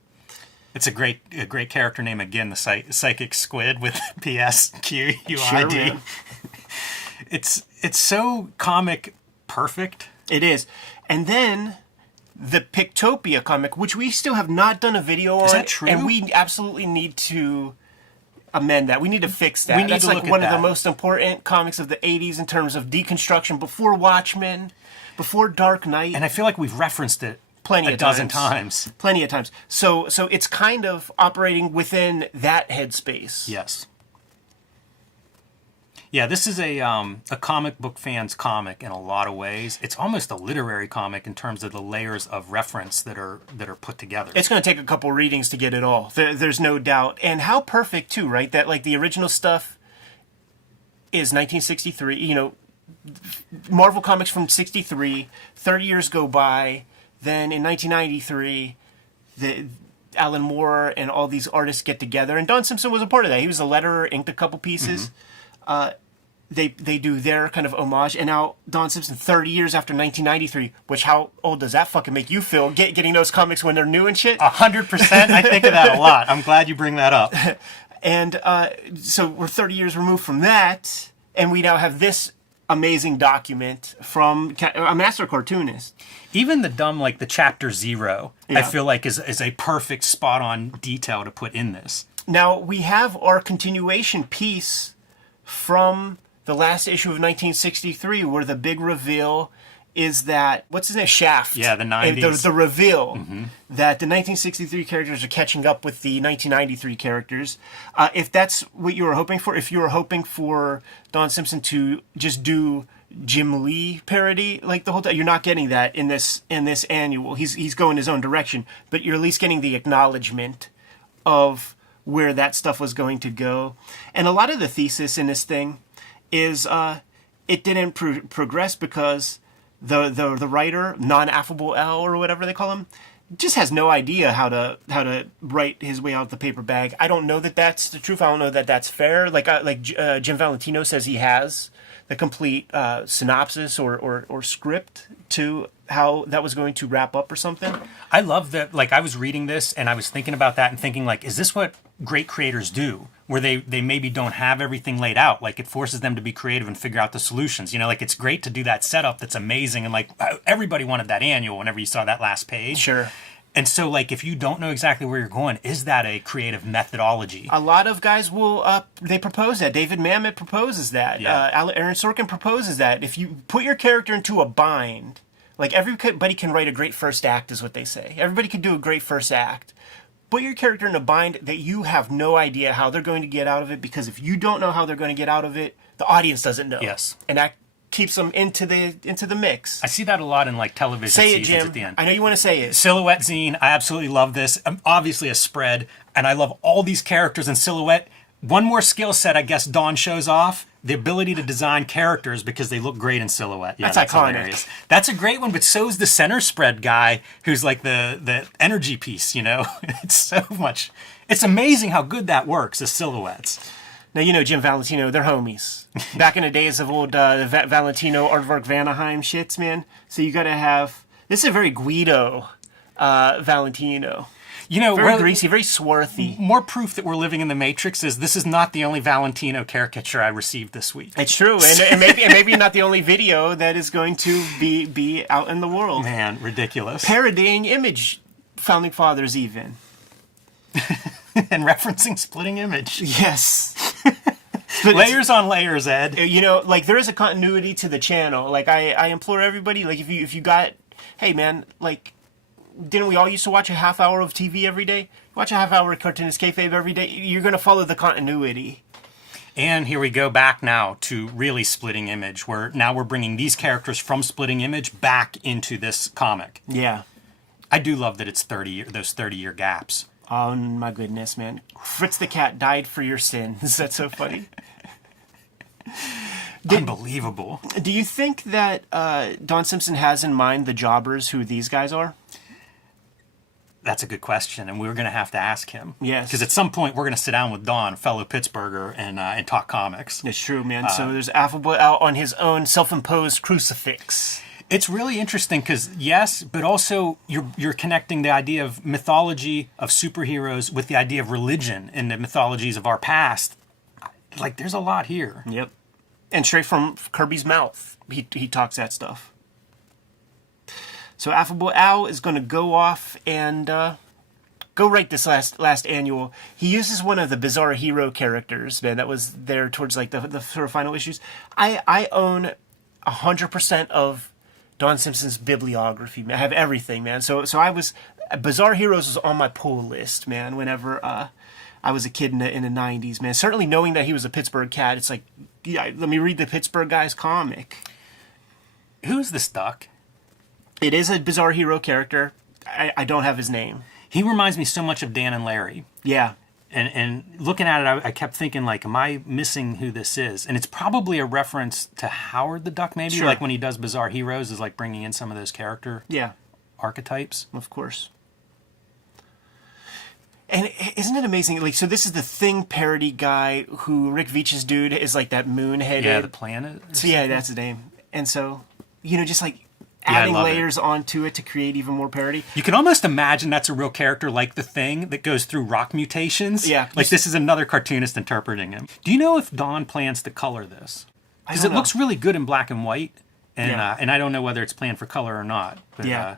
It's a great character name again, the psychic squid with PSQUID. Sure, man. It's so comic perfect. It is. And then the Pictopia comic, which we still have not done a video on. Is that true? And we absolutely need to amend that. We need to fix that. We need That's to like look at one of the that. most important comics of the 80s in terms of deconstruction, before Watchmen, before Dark Knight. And I feel like we've referenced it Plenty a of dozen times. times. Plenty of times. So it's kind of operating within that headspace. Yes. Yeah, this is a comic book fan's comic in a lot of ways. It's almost a literary comic in terms of the layers of reference that are put together. It's going to take a couple readings to get it all. There's no doubt. And how perfect, too, right? That, like, the original stuff is 1963. Marvel Comics from 63. 30 years go by. Then in 1993, Alan Moore and all these artists get together. And Don Simpson was a part of that. He was a letterer, inked a couple pieces. They do their kind of homage, and now Don Simpson, 30 years after 1993, which how old does that fucking make you feel, getting those comics when they're new and shit? 100%. I think of that a lot. I'm glad you bring that up. And so we're 30 years removed from that, and we now have this amazing document from a master cartoonist. Even the dumb, like the chapter 0, I Yeah. feel like is a perfect spot-on detail to put in this. Now, we have our continuation piece from the last issue of 1963, where the big reveal is that, what's his name, Shaft. Yeah, the And 90s. the reveal that the 1963 characters are catching up with the 1993 characters. If that's what you were hoping for, if you were hoping for Don Simpson to just do Jim Lee parody like the whole time, you're not getting that in this annual. He's going his own direction, but you're at least getting the acknowledgement of where that stuff was going to go. And a lot of the thesis in this thing is it didn't progress because the writer, non-affable L or whatever they call him, just has no idea how to write his way out of the paper bag. I don't know that that's the truth. I don't know that that's fair. Jim Valentino says he has the complete synopsis or script to how that was going to wrap up or something. I love that. Like, I was reading this and I was thinking about that and thinking, like, is this what great creators do? Where they maybe don't have everything laid out. Like, it forces them to be creative and figure out the solutions. Like, it's great to do that setup that's amazing. And, like, everybody wanted that annual whenever you saw that last page. Sure. And so, like, if you don't know exactly where you're going, is that a creative methodology? A lot of guys will, they propose that. David Mamet proposes that. Yeah. Aaron Sorkin proposes that. If you put your character into a bind, like, everybody can write a great first act is what they say. Everybody can do a great first act. Put your character in a bind that you have no idea how they're going to get out of it, because if you don't know how they're going to get out of it, the audience doesn't know. Yes. And that keeps them into the mix. I see that a lot in, like, television Say it, seasons Jim. at the end. I know you want to say it. Silhouette zine, I absolutely love this. Obviously a spread, and I love all these characters in Silhouette. One more skill set I guess Dawn shows off, the ability to design characters because they look great in Silhouette. Yeah, That's iconic. Hilarious. That's a great one, but so's the center spread guy who's like the energy piece, It's so much. It's amazing how good that works as silhouettes. Now, Jim Valentino, they're homies. Back in the days of old Valentino, Aardvark Vanaheim shits, man. So you got to have... This is a very Guido Valentino. You know, Very greasy, very swarthy. more proof that we're living in the Matrix is this is not the only Valentino caricature I received this week. It's true, and maybe not the only video that is going to be out in the world. Man, ridiculous. Parodying Image founding fathers, even. And referencing Splitting Image. Yes. Layers on layers, Ed. You know, like there is a continuity to the channel. Like I implore everybody, like if you got, hey man, like. Didn't we all used to watch a half hour of TV every day? Watch a half hour of Cartoonist Kayfabe every day. You're going to follow the continuity. And here we go back now to really Splitting Image, where now we're bringing these characters from Splitting Image back into this comic. Yeah. I do love that it's those 30-year gaps. Oh my goodness, man. Fritz the Cat died for your sins. That's so funny. Unbelievable. Do you think that Don Simpson has in mind the jobbers who these guys are? That's a good question, and we're going to have to ask him. Yes. Because at some point, we're going to sit down with Don, a fellow Pittsburgher, and talk comics. It's true, man. So there's Affable out on his own self-imposed crucifix. It's really interesting because, yes, but also you're connecting the idea of mythology of superheroes with the idea of religion and the mythologies of our past. Like, there's a lot here. Yep. And straight from Kirby's mouth, he talks that stuff. So Affable Al is going to go off and go write this last annual. He uses one of the Bizarre Hero characters, man, that was there towards like the sort of final issues. I own 100% of Don Simpson's bibliography, man. I have everything, man. So I was Bizarre Heroes was on my pull list, man. Whenever I was a kid in the 90s, man. Certainly knowing that he was a Pittsburgh cat, it's like, yeah, let me read the Pittsburgh guy's comic. Who's this duck? It is a Bizarre Hero character. I don't have his name. He reminds me so much of Dan and Larry. Yeah. And looking at it, I kept thinking, like, am I missing who this is? And it's probably a reference to Howard the Duck, maybe? Sure. Like when he does Bizarre Heroes, is like bringing in some of those character archetypes. Of course. And isn't it amazing? Like, so this is the Thing parody guy who Rick Veitch's dude is like that moon-headed. Yeah, the planet. So yeah, that's his name. And so, you know, just like Yeah, I adding love layers onto it to create even more parody. You can almost imagine that's a real character like the Thing that goes through rock mutations. Yeah. Like this is another cartoonist interpreting him. Do you know if Don plans to color this? Because it looks really good in black and white. And Yeah. and I don't know whether it's planned for color or not. But, Yeah.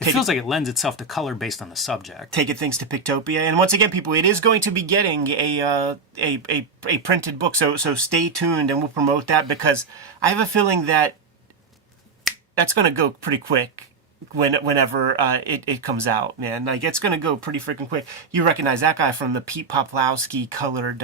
it feels like it lends itself to color based on the subject. Take it thanks to Pictopia. And once again, people, it is going to be getting a printed book. So stay tuned and we'll promote that because I have a feeling that that's going to go pretty quick whenever it comes out, man. Like, it's going to go pretty freaking quick. You recognize that guy from the Pete Poplawski colored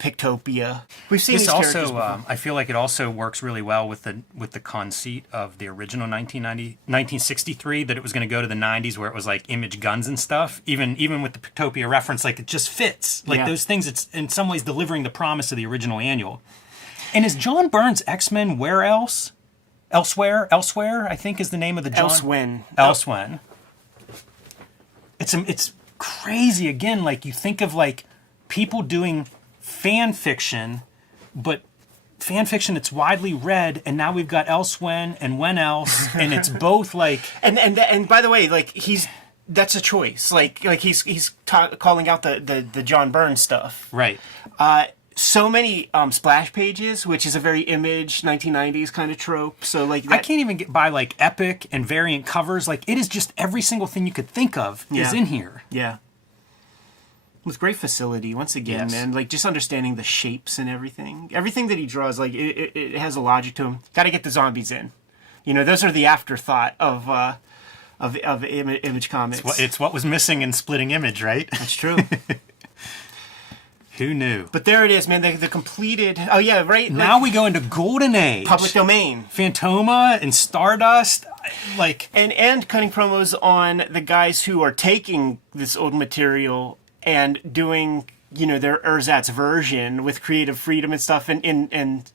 Pictopia. We've seen This these characters also, before. I feel like it also works really well with the conceit of the original 1963, that it was going to go to the 90s where it was like Image guns and stuff. Even with the Pictopia reference, like it just fits. Like Yeah. those things, it's in some ways delivering the promise of the original annual. And is John Byrne's X-Men where else? Elsewhere, I think is the name of the John. Elsewhen. It's crazy again. Like you think of like people doing fan fiction, but fan fiction that's widely read, and now we've got Elsewhen and When Else, and it's both like. And by the way, like that's a choice. Like he's calling out the John Byrne stuff. Right. So many splash pages, which is a very Image 1990s kind of trope. So like that, I can't even get by like epic and variant covers. Like it is just every single thing you could think of is in here. Yeah. With great facility, once again, Yes. man. Like just understanding the shapes and everything. Everything that he draws, like it has a logic to him. Got to get the zombies in. You know, those are the afterthought of Image comics. It's what was missing in Splitting Image, right? That's true. Who knew? But there it is, man. The completed. Oh yeah, right. Now we go into Golden Age. public domain. Phantoma and Stardust, like And cutting promos on the guys who are taking this old material and doing, you know, their ersatz version with creative freedom and stuff, and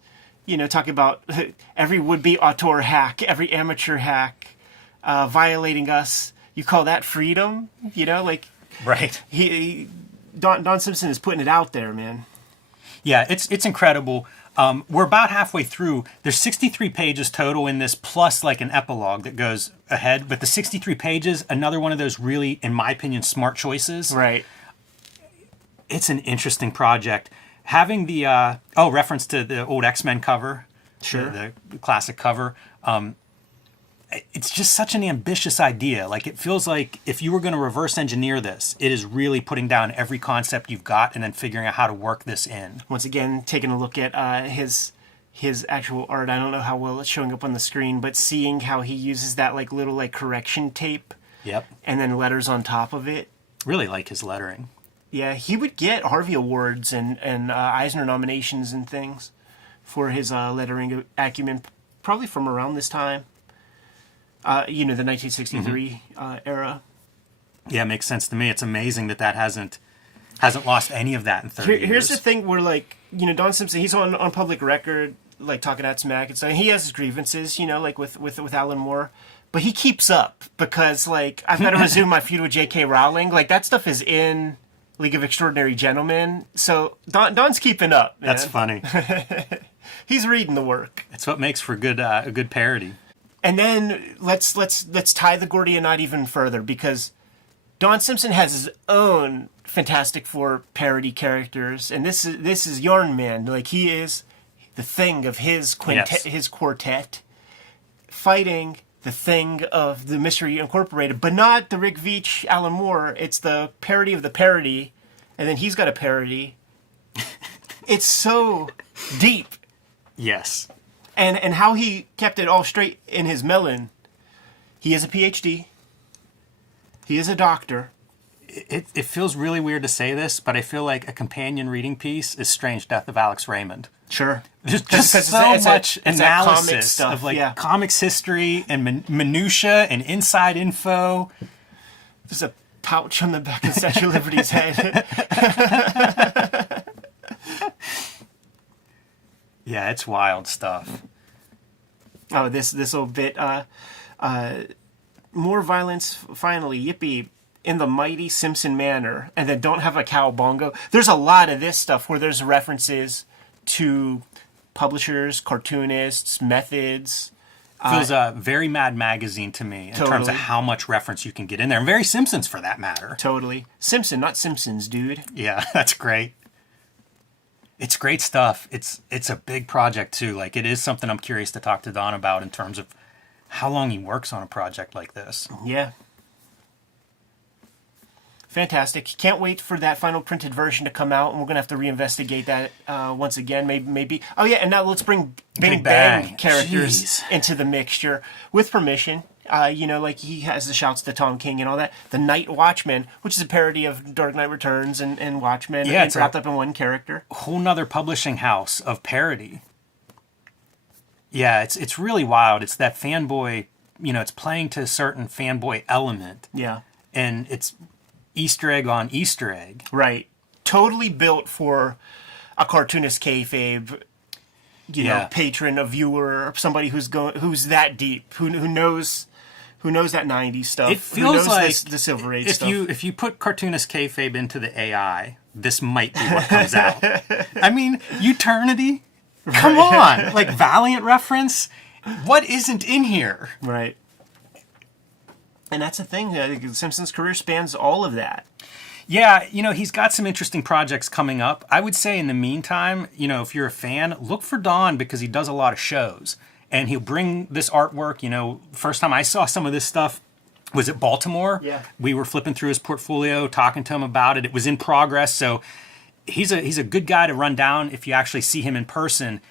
you know, talking about every would-be auteur hack, every amateur hack violating us. You call that freedom? You know, like right. Don Simpson is putting it out there, man. Yeah, it's incredible. We're about halfway through. There's 63 pages total in this, plus like an epilogue that goes ahead. But the 63 pages, another one of those really, in my opinion, smart choices. Right. It's an interesting project. Having the reference to the old X-Men cover, Sure. the classic cover. It's just such an ambitious idea. Like, it feels like if you were going to reverse engineer this, it is really putting down every concept you've got and then figuring out how to work this in. Once again, taking a look at his actual art. I don't know how well it's showing up on the screen, but seeing how he uses that like little like correction tape Yep. and then letters on top of it. Really like his lettering. Yeah, he would get Harvey Awards and Eisner nominations and things for his lettering acumen, probably from around this time. The 1963 era. Yeah, it makes sense to me. It's amazing that hasn't lost any of that in 30 years. Here's the thing where, like, Don Simpson, he's on public record, like, talking out smack and stuff. He has his grievances, like, with Alan Moore. But he keeps up because, like, I've got to resume my feud with J.K. Rowling. Like, that stuff is in League of Extraordinary Gentlemen. So Don's keeping up, man. That's funny. He's reading the work. That's what makes for a good parody. And then let's tie the Gordian knot even further, because Don Simpson has his own Fantastic Four parody characters, and this is Yarn Man. Like, he is the Thing of his quintet, his quartet, fighting the Thing of the Mystery Incorporated, but not the Rick Veitch, Alan Moore. It's the parody of the parody, and then he's got a parody. It's so deep. Yes. And how he kept it all straight in his melon. He is a PhD. He is a doctor. It feels really weird to say this, but I feel like a companion reading piece is Strange Death of Alex Raymond. Sure. There's just so much analysis stuff, of like comics history and minutia and inside info. There's a pouch on the back of Statue of Liberty's head. Yeah, it's wild stuff. Oh, this little bit. More violence, finally. Yippee. In the mighty Simpson manner. And then don't have a cowbongo. There's a lot of this stuff where there's references to publishers, cartoonists, methods. Feels very Mad Magazine to me in terms of how much reference you can get in there. And very Simpsons for that matter. Totally. Simpson, not Simpsons, dude. Yeah, that's great. It's great stuff. It's a big project too. Like, it is something I'm curious to talk to Don about in terms of how long he works on a project like this. Yeah. Fantastic. Can't wait for that final printed version to come out, and we're going to have to reinvestigate that once again. Maybe. Oh, yeah, and now let's bring Big Bang characters into the mixture with permission. Like he has the shouts to Tom King and all that. The Night Watchman, which is a parody of Dark Knight Returns and Watchmen. Yeah, it's wrapped up in one character. Whole nother publishing house of parody. Yeah, it's really wild. It's that fanboy, it's playing to a certain fanboy element. Yeah. And it's Easter egg on Easter egg. Right. Totally built for a cartoonist kayfabe, patron, a viewer, somebody who's that deep, who knows that 90s stuff. It feels like the Silver Age stuff. If you put cartoonist kayfabe into the AI, this might be what comes out. I mean, Eternity? Come on! Like, Valiant reference? What isn't in here? Right. And that's the thing. Simpson's career spans all of that. Yeah, he's got some interesting projects coming up. I would say in the meantime, if you're a fan, look for Don because he does a lot of shows. And he'll bring this artwork. First time I saw some of this stuff was at Baltimore. Yeah. We were flipping through his portfolio, talking to him about it. It was in progress. So he's a good guy to run down if you actually see him in person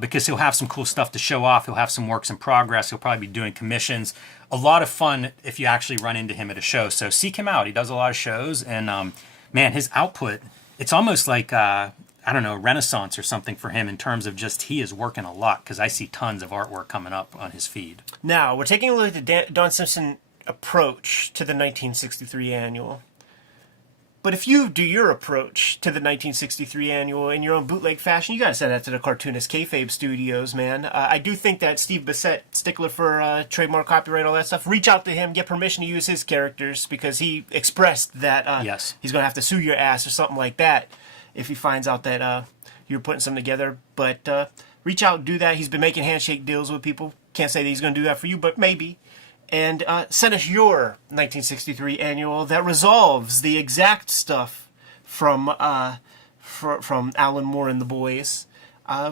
because he'll have some cool stuff to show off. He'll have some works in progress. He'll probably be doing commissions. A lot of fun if you actually run into him at a show. So seek him out. He does a lot of shows. And, man, his output, it's almost like, a renaissance or something for him in terms of just he is working a lot because I see tons of artwork coming up on his feed. Now, we're taking a look at the Don Simpson approach to the 1963 annual. But if you do your approach to the 1963 annual in your own bootleg fashion, you got to send that to the Cartoonist Kayfabe Studios, man. I do think that Steve Bissett, stickler for trademark, copyright, all that stuff, reach out to him, get permission to use his characters because he expressed that yes. he's going to have to sue your ass or something like that if he finds out that you're putting something together. But reach out, do that. He's been making handshake deals with people. Can't say that he's going to do that for you, but maybe. And send us your 1963 annual that resolves the exact stuff from Alan Moore and the boys,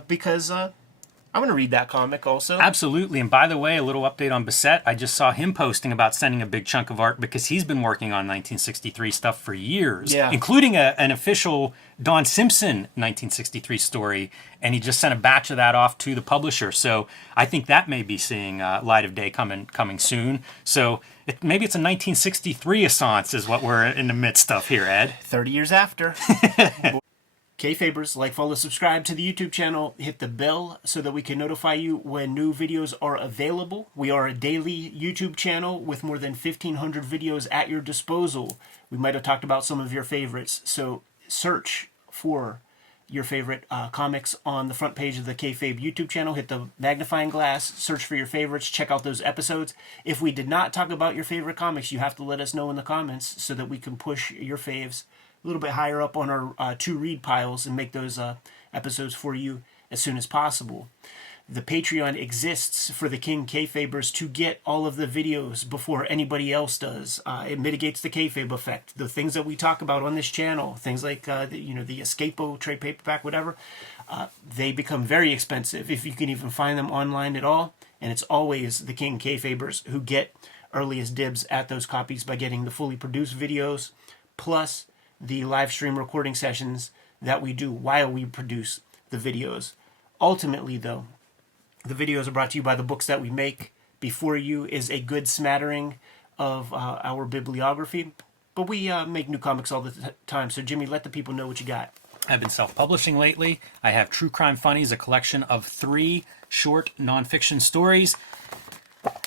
because I'm going to read that comic also. Absolutely. And by the way, a little update on Bissett. I just saw him posting about sending a big chunk of art because he's been working on 1963 stuff for years, including an official Don Simpson 1963 story. And he just sent a batch of that off to the publisher. So I think that may be seeing light of day coming soon. So maybe it's a 1963 Assance is what we're in the midst of here, Ed. 30 years after. Kayfabers, like, follow, subscribe to the YouTube channel, hit the bell so that we can notify you when new videos are available. We are a daily YouTube channel with more than 1,500 videos at your disposal. We might have talked about some of your favorites, so search for your favorite comics on the front page of the Kayfabe YouTube channel. Hit the magnifying glass, search for your favorites, check out those episodes. If we did not talk about your favorite comics, you have to let us know in the comments so that we can push your faves a little bit higher up on our to-read piles and make those episodes for you as soon as possible. The Patreon exists for the King Kayfabers to get all of the videos before anybody else does. It mitigates the kayfabe effect. The things that we talk about on this channel, things like the Escapo trade paperback, whatever, they become very expensive if you can even find them online at all. And it's always the King Kayfabers who get earliest dibs at those copies by getting the fully produced videos, plus the live stream recording sessions that we do while we produce the videos. Ultimately, though, the videos are brought to you by the books that we make. Before you is a good smattering of our bibliography, but we make new comics all the time. So, Jimmy, let the people know what you got. I've been self-publishing lately. I have True Crime Funnies, a collection of 3 short nonfiction stories.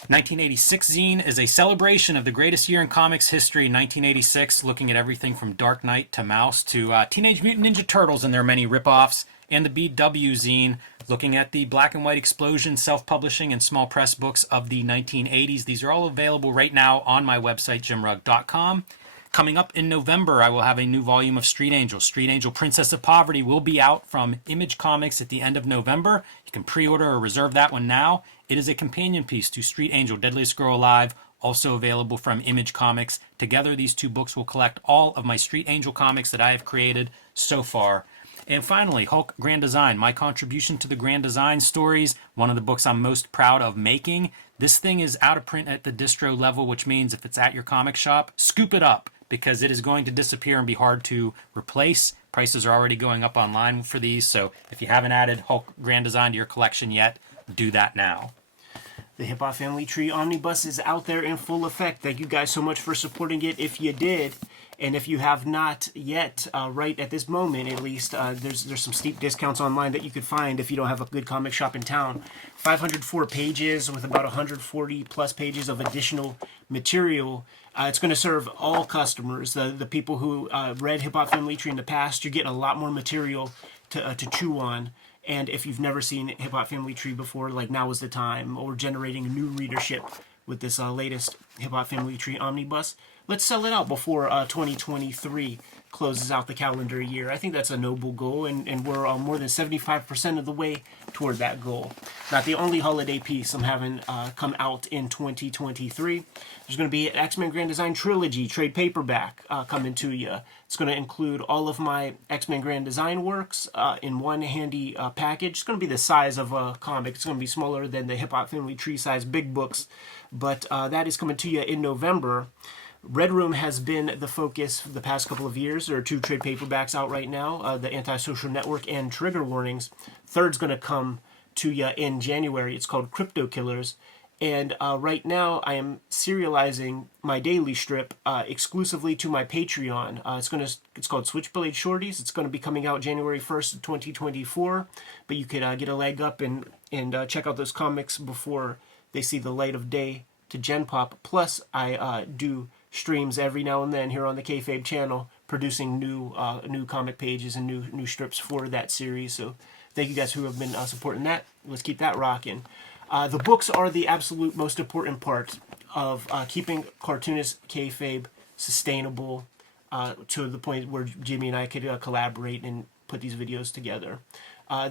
1986 zine is a celebration of the greatest year in comics history, 1986, looking at everything from Dark Knight to Mouse to Teenage Mutant Ninja Turtles and their many ripoffs, and the BW zine, looking at the black and white explosion, self-publishing, and small press books of the 1980s. These are all available right now on my website, jimrugg.com. Coming up in November, I will have a new volume of Street Angel. Street Angel Princess of Poverty will be out from Image Comics at the end of November. You can pre-order or reserve that one now. It is a companion piece to Street Angel, Deadliest Girl Alive, also available from Image Comics. Together, these 2 books will collect all of my Street Angel comics that I have created so far. And finally, Hulk Grand Design, my contribution to the Grand Design stories, one of the books I'm most proud of making. This thing is out of print at the distro level, which means if it's at your comic shop, scoop it up, because it is going to disappear and be hard to replace. Prices are already going up online for these, so if you haven't added Hulk Grand Design to your collection yet, do that now. The Hip Hop Family Tree Omnibus is out there in full effect. Thank you guys so much for supporting it if you did. And if you have not yet, right at this moment at least, there's some steep discounts online that you could find if you don't have a good comic shop in town. 504 pages with about 140 plus pages of additional material. It's going to serve all customers. The people who read Hip Hop Family Tree in the past, you're getting a lot more material to chew on. And if you've never seen Hip Hop Family Tree before, like, now is the time. Or generating a new readership with this latest Hip Hop Family Tree Omnibus. Let's sell it out before 2023 closes out the calendar year. I think that's a noble goal, and we're more than 75% of the way toward that goal. Not the only holiday piece I'm having come out in 2023. There's going to be an X-Men Grand Design Trilogy trade paperback coming to you. It's going to include all of my X-Men Grand Design works in one handy package. It's going to be the size of a comic. It's going to be smaller than the Hip Hop Family Tree size big books, but that is coming to you in November. Red Room has been the focus for the past couple of years. There are 2 trade paperbacks out right now, the Antisocial Network and Trigger Warnings. Third's going to come to you in January. It's called Crypto Killers. And right now I am serializing my daily strip exclusively to my Patreon. It's called Switchblade Shorties. It's going to be coming out January 1st of 2024. But you could get a leg up and check out those comics before they see the light of day to Gen Pop. Plus, I do streams every now and then here on the Kayfabe channel, producing new comic pages and new strips for that series. So thank you guys who have been supporting that. Let's keep that rocking. The books are the absolute most important part of keeping Cartoonist Kayfabe sustainable to the point where Jimmy and I could collaborate and put these videos together.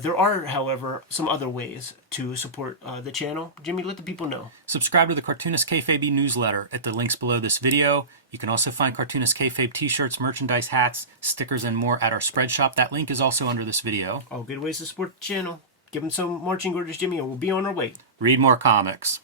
There are, however, some other ways to support the channel. Jimmy, let the people know. Subscribe to the Cartoonist Kayfabe newsletter at the links below this video. You can also find Cartoonist Kayfabe t-shirts, merchandise, hats, stickers, and more at our spread shop. That link is also under this video. All good ways to support the channel. Give them some marching orders, Jimmy, and we'll be on our way. Read more comics.